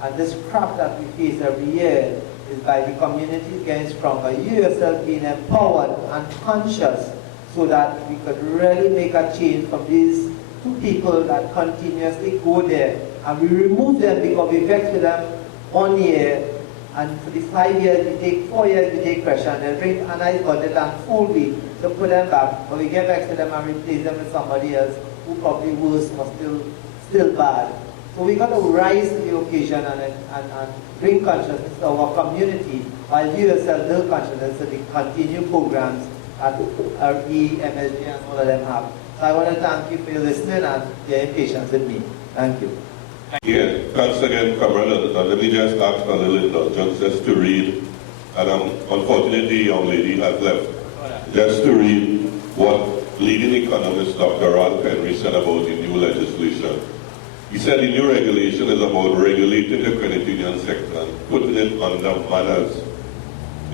and this crap that we face every year is by the community getting stronger. You yourself being empowered and conscious so that we could really make a change from these two people that continuously go there. And we remove them because we vex with them 1 year, and for the 5 years we take, 4 years we take pressure, and then bring a nice budget and fully to put them back, but we get back to them and replace them with somebody else who probably worse or still bad. So we got to rise to the occasion and bring consciousness to our community while you yourself build consciousness to the continued programs that RE, MSG and all of them have. So I want to thank you for your listening and your patience with me. Thank you. Yeah, thanks again, Cameron. And let me just ask a little indulgence just to read, and unfortunately the young lady has left, just to read what leading economist Dr. Ralph Henry said about the new legislation. He said the new regulation is about regulating the credit union sector and putting it under manners.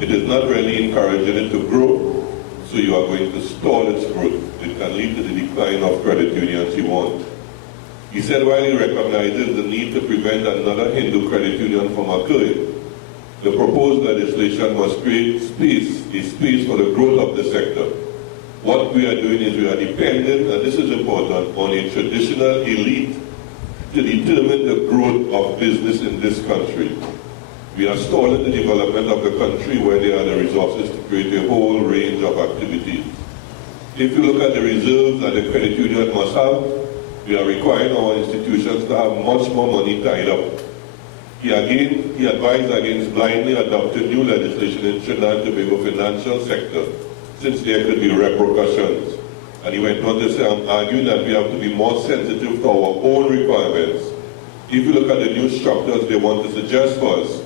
It is not really encouraging it to grow, so you are going to stall its growth. It can lead to the decline of credit unions you want. He said while he recognizes the need to prevent another Hindu credit union from occurring, the proposed legislation must create a space for the growth of the sector. What we are doing is we are dependent, and this is important, on a traditional elite to determine the growth of business in this country. We are stalling the development of the country where there are the resources to create a whole range of activities. If you look at the reserves that the credit union must have, we are requiring our institutions to have much more money tied up. He advised against blindly adopting new legislation in Trinidad and Tobago financial sector, since there could be repercussions. And he went on to say, I'm arguing that we have to be more sensitive to our own requirements. If you look at the new structures they want to suggest for us,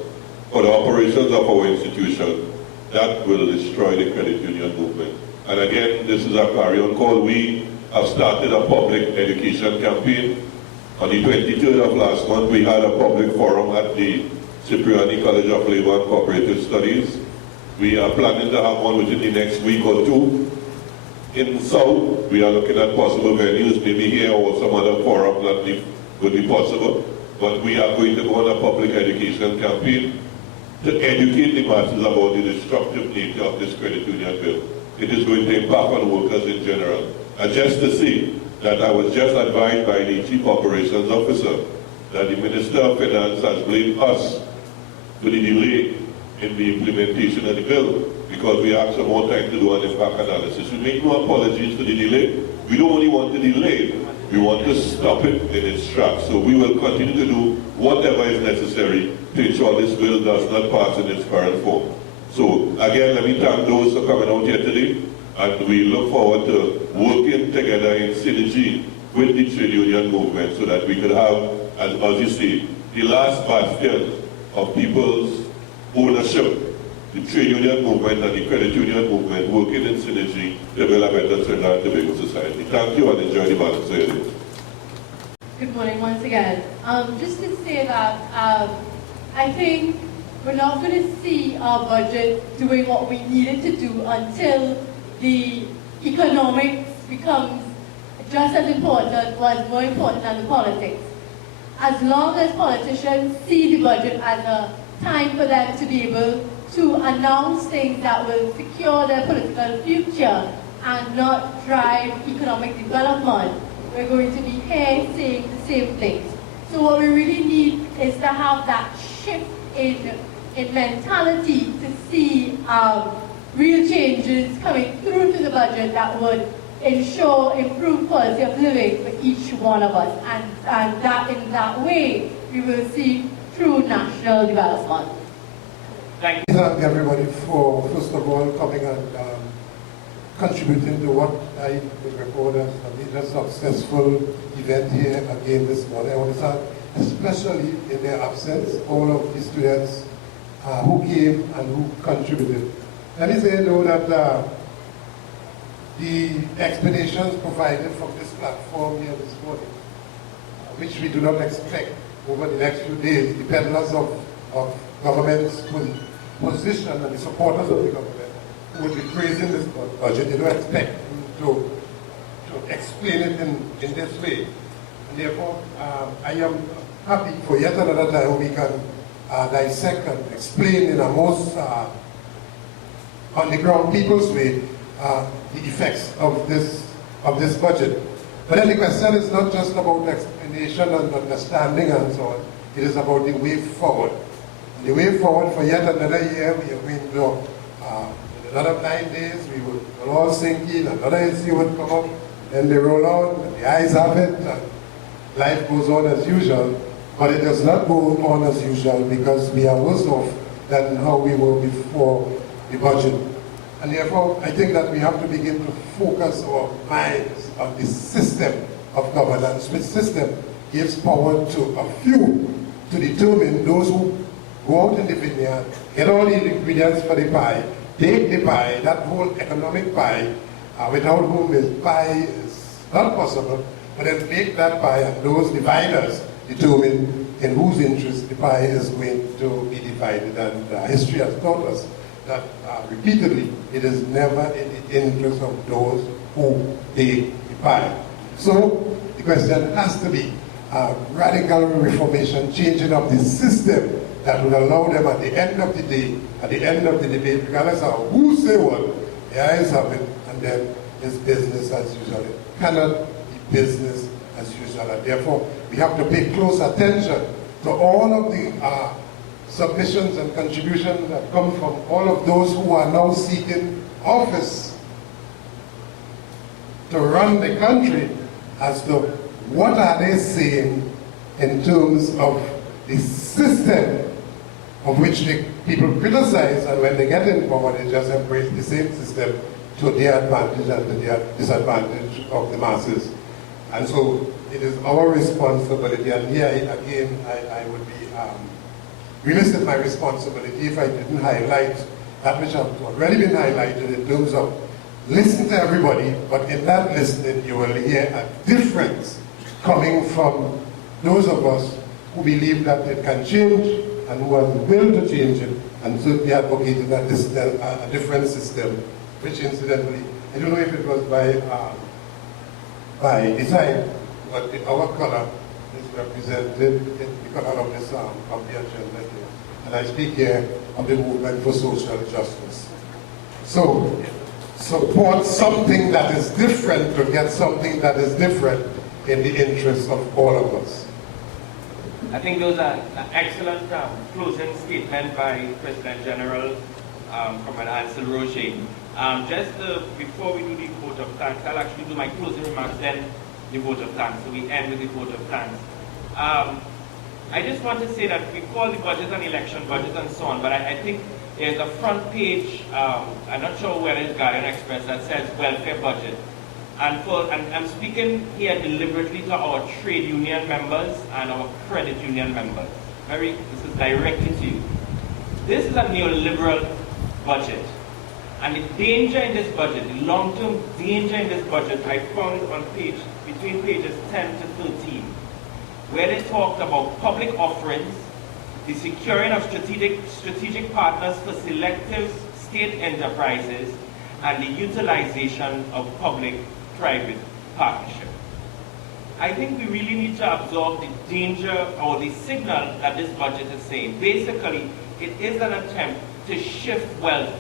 for the operations of our institution, that will destroy the credit union movement. And again, this is a clarion call. We have started a public education campaign. On the 23rd of last month, we had a public forum at the Cipriani College of Labor and Cooperative Studies. We are planning to have one within the next week or two. In South, we are looking at possible venues, maybe here or some other forum that would be possible. But we are going to go on a public education campaign to educate the masses about the destructive nature of this credit union bill. It is going to impact on workers in general. And just to say that I was just advised by the Chief Operations Officer that the Minister of Finance has blamed us for the delay in the implementation of the bill because we asked for more time to do an impact analysis. We make no apologies for the delay. We don't only want to delay, we want to stop it in its tracks. So we will continue to do whatever is necessary to ensure this bill does not pass in its current form. So again, let me thank those for coming out here today, and we look forward to working together in synergy with the trade union movement so that we could have, as you say, the last bastion of people's ownership, the trade union movement and the credit union movement working in synergy to build a better Trinidad and Tobago society. Thank you and enjoy the balance of your day. Good morning once again. Just to say that I think we're not going to see our budget doing what we need it to do until the economics becomes just as important or more important than the politics. As long as politicians see the budget as a time for them to be able to announce things that will secure their political future and not drive economic development, we're going to be here saying the same things. So what we really need is to have that shift in mentality to see real changes coming through to the budget that would ensure improved quality of living for each one of us. And that in that way, we will see true national development. Thank everybody for, first of all, coming and contributing to what I would record as a major successful event here again this morning. I want to thank, especially in their absence, all of the students who came and who contributed. Let me say, though, that the explanations provided from this platform here this morning, which we do not expect over the next few days, dependence of governments opposition and the supporters of the government who would be praising this budget, they don't expect to explain it in this way. And therefore, I am happy for yet another time we can dissect and explain in a most on the ground people's way the effects of this budget. But then the question is not just about explanation and understanding and so on. It is about the way forward. And the way forward for yet another year, we are going to, in another 9 days, we will all sink in, another issue would come up, then they roll out, and the eyes have it, and life goes on as usual. But it does not go on as usual because we are worse off than how we were before the budget. And therefore, I think that we have to begin to focus our minds on the system of governance, which system gives power to a few to determine those who go out in the vineyard, get all the ingredients for the pie, take the pie, that whole economic pie, without whom the pie is not possible, but then make that pie and those dividers determine in whose interest the pie is going to be divided. And history has taught us that repeatedly it is never in the interest of those who take the pie. So the question has to be radical reformation, changing of the system that would allow them at the end of the day, at the end of the debate, regardless of who say what, the eyes have it, and then it's business as usual. It cannot be business as usual, and therefore we have to pay close attention to all of the submissions and contributions that come from all of those who are now seeking office to run the country as to what are they saying in terms of the system of which the people criticize, and when they get in power, they just embrace the same system to their advantage and to their disadvantage of the masses. And so it is our responsibility, and here again I would be remiss in my responsibility if I didn't highlight that which has already been highlighted in terms of listen to everybody, but in that listening you will hear a difference coming from those of us who believe that it can change and who have the will to change it, and certainly advocating that this is a different system, which incidentally, I don't know if it was by design, but our color is represented in the color of this of the agenda here. And I speak here of the movement for social justice. So support something that is different to get something that is different in the interest of all of us. I think those are an excellent closing statement by President General Comrade Ansel Roger. Before we do the vote of thanks, I'll actually do my closing remarks, then the vote of thanks. So we end with the vote of thanks. I just want to say that we call the budget an election budget and so on, but I think there's a front page, I'm not sure where it's Guardian Express, that says welfare budget. And I'm speaking here deliberately to our trade union members and our credit union members. This is directly to you. This is a neoliberal budget. And the danger in this budget, the long-term danger in this budget, I found on between pages 10 to 13, where they talked about public offerings, the securing of strategic partners for selective state enterprises, and the utilization of public-private partnership. I think we really need to absorb the danger or the signal that this budget is saying. Basically, it is an attempt to shift wealth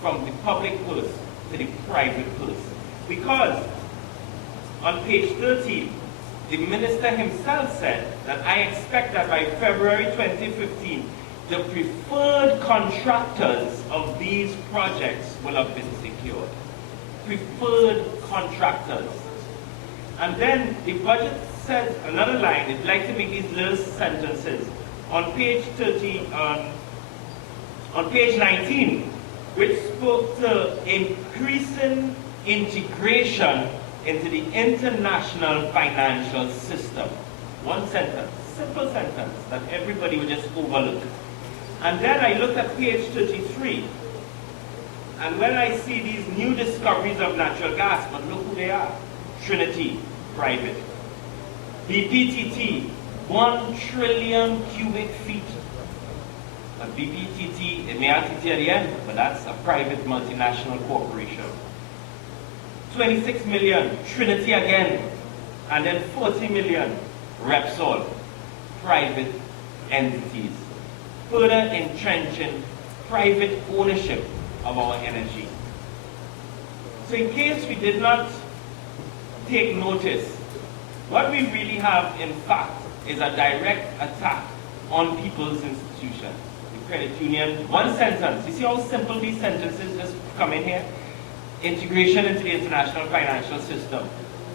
from the public purse to the private purse. Because on page 13, the minister himself said that I expect that by February 2015, the preferred contractors of these projects will have been secured. Preferred contractors. And then the budget says another line, I'd like to make these little sentences. On page 19, which spoke to increasing integration into the international financial system. One sentence, simple sentence that everybody would just overlook. And then I looked at page 33, and when I see these new discoveries of natural gas, but look who they are. Trinity, private. BPTT, 1 trillion cubic feet A VPTT, it may have TT at the end, but that's a private multinational corporation. 26 million, Trinity again, and then 40 million, Repsol, private entities, further entrenching private ownership of our energy. So in case we did not take notice, what we really have in fact is a direct attack on people's institutions. The credit union, one sentence, you see how simple these sentences just come in here? Integration into the international financial system,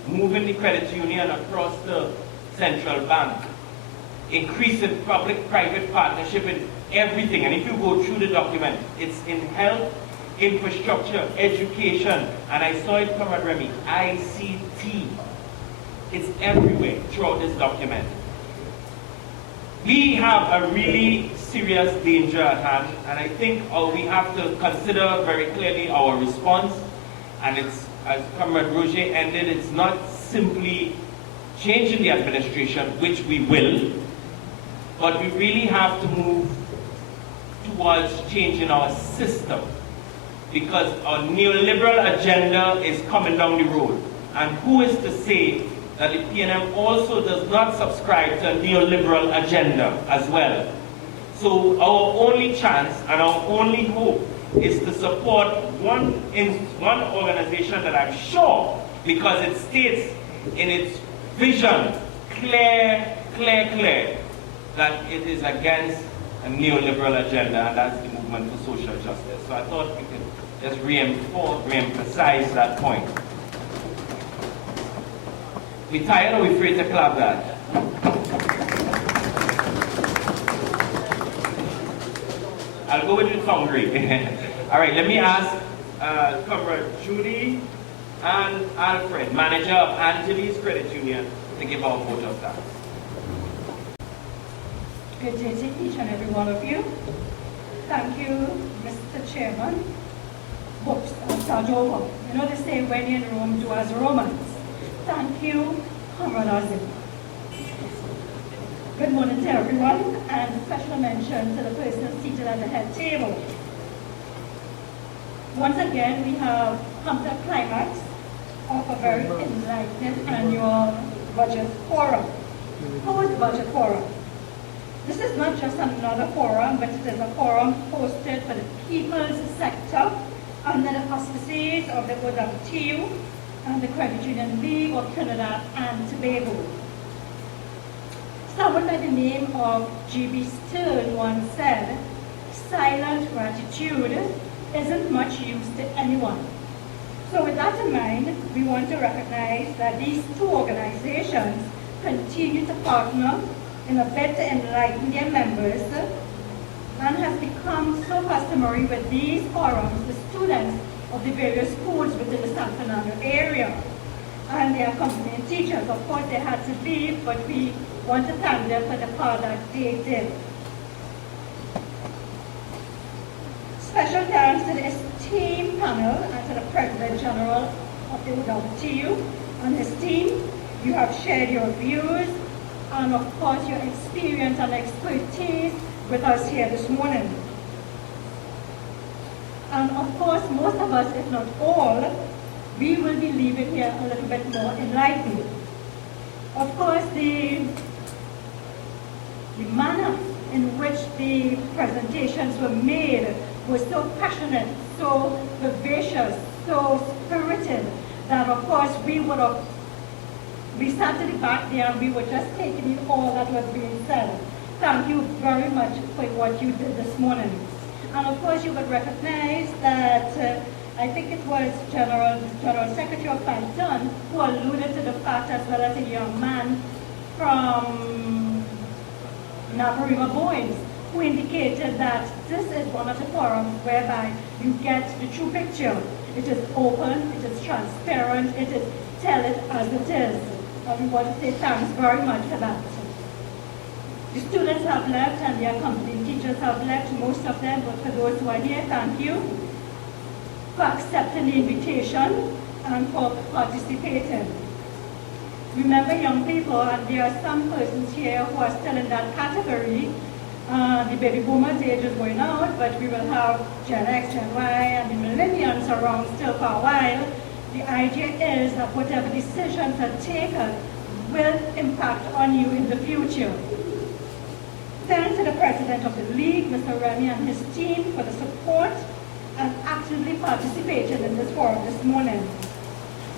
moving the credit union across the central bank, increasing public-private partnership in everything. And if you go through the document, it's in health, infrastructure, education, and I saw it come at Remy, ICT. It's everywhere throughout this document. We have a really serious danger at hand, and I think we have to consider very clearly our response. And it's, as Comrade Roger ended, it's not simply changing the administration, which we will, but we really have to move towards changing our system, because our neoliberal agenda is coming down the road. And who is to say that the PNM also does not subscribe to a neoliberal agenda as well? So our only chance and our only hope is to support one organization that I'm sure, because it states in its vision, clear, that it is against a neoliberal agenda, and that's the movement for social justice. So I thought we could just re-emphasize that point. We tired or we afraid to clap that? I'll go with the hungry. All right, let me ask Comrade Judy and Alfred, manager of Angeles Credit Union, to give our vote of thanks. Good day to each and every one of you. Thank you, Mr. Chairman. Whoops, I'll start over. You know they say when you're in Rome, do as Romans. Thank you, Comrade Azim. Good morning to everyone, and special mention to the person seated at the head table. Once again, we have come to the climax of a very enlightening annual budget forum, post-budget forum. This is not just another forum, but it is a forum hosted for the people's sector under the auspices of the OWTU and the Credit Union League of Trinidad and Tobago. Someone by the name of G.B. Stern once said, "Silent gratitude isn't much use to anyone." So with that in mind, we want to recognize that these two organizations continue to partner in a bid to enlighten their members, and has become so customary with these forums, the students of the various schools within the San Fernando area and their accompanying teachers. Of course, they had to leave, but we want to thank them for the part that they did. Special thanks to the esteemed panel and to the President General of the OWTU and his team. You have shared your views and of course your experience and expertise with us here this morning. And of course, most of us, if not all, we will be leaving here a little bit more enlightened. Of course, the manner in which the presentations were made was so passionate, so vivacious, so spirited, that of course we sat at the back there and we were just taking in all that was being said. Thank you very much for what you did this morning. And of course you would recognize that I think it was General Secretary of Clifton who alluded to the fact, as well as a young man from Naparima Boys, who indicated that this is one of the forums whereby you get the true picture. It is open, it is transparent, it is tell it as it is. And we want to say thanks very much for that. The students have left and the accompanying teachers have left, most of them, but for those who are here, thank you for accepting the invitation and for participating. Remember, young people, and there are some persons here who are still in that category, The baby boomers age is going out, but we will have Gen X, Gen Y, and the millennials around still for a while. The idea is that whatever decisions are taken will impact on you in the future. Thanks to the President of the League, Mr. Remy, and his team for the support and actively participating in this forum this morning.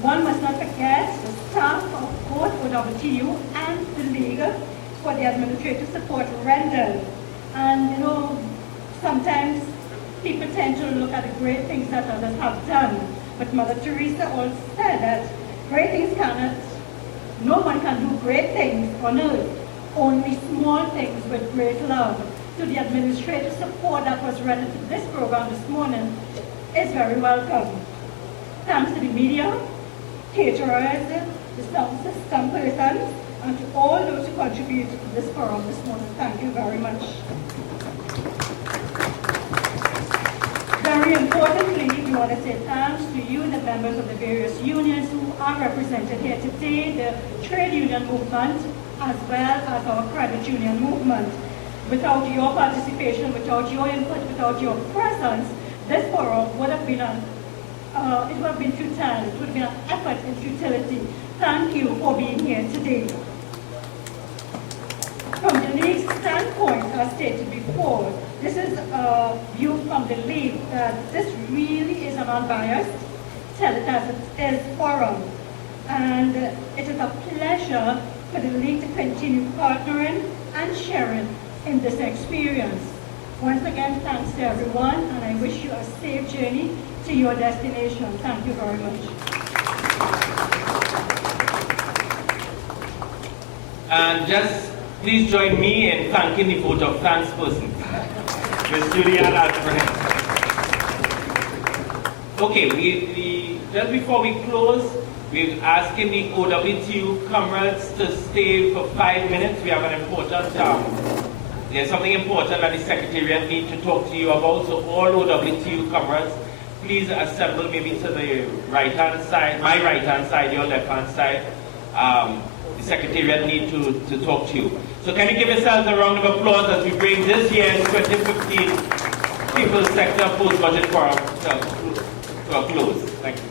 One must not forget the staff of both OWTU and the League for the administrative support rendered. And you know, sometimes people tend to look at the great things that others have done. But Mother Teresa also said that great things no one can do great things on earth, only small things with great love. So the administrative support that was rendered to this program this morning is very welcome. Thanks to the media, caterers, the sound system persons, and to all those who contributed to this forum this morning. Thank you very much. Very importantly, we want to say thanks to you, the members of the various unions who are represented here today, the trade union movement, as well as our credit union movement. Without your participation, without your input, without your presence, this forum would have been it would have been futile. It would have been an effort in futility. Thank you for being here today. From the League's standpoint, as stated before, this is a view from the League that this really is an unbiased, tell it as it is forum. And it is a pleasure for the League to continue partnering and sharing in this experience. Once again, thanks to everyone, and I wish you a safe journey to your destination. Thank you very much. And just please join me in thanking the vote of thanks person, Ms. Julianne Alfred. Okay, we just before we close, we're asking the OWTU comrades to stay for 5 minutes. We have an important there's something important that the Secretariat need to talk to you about. So all OWTU comrades, please assemble maybe to the right-hand side, my right-hand side, your left-hand side. The Secretariat need to talk to you. So can you give yourselves a round of applause as we bring this year's 2015 People's Sector Post-Budget Forum to a close. Thank you.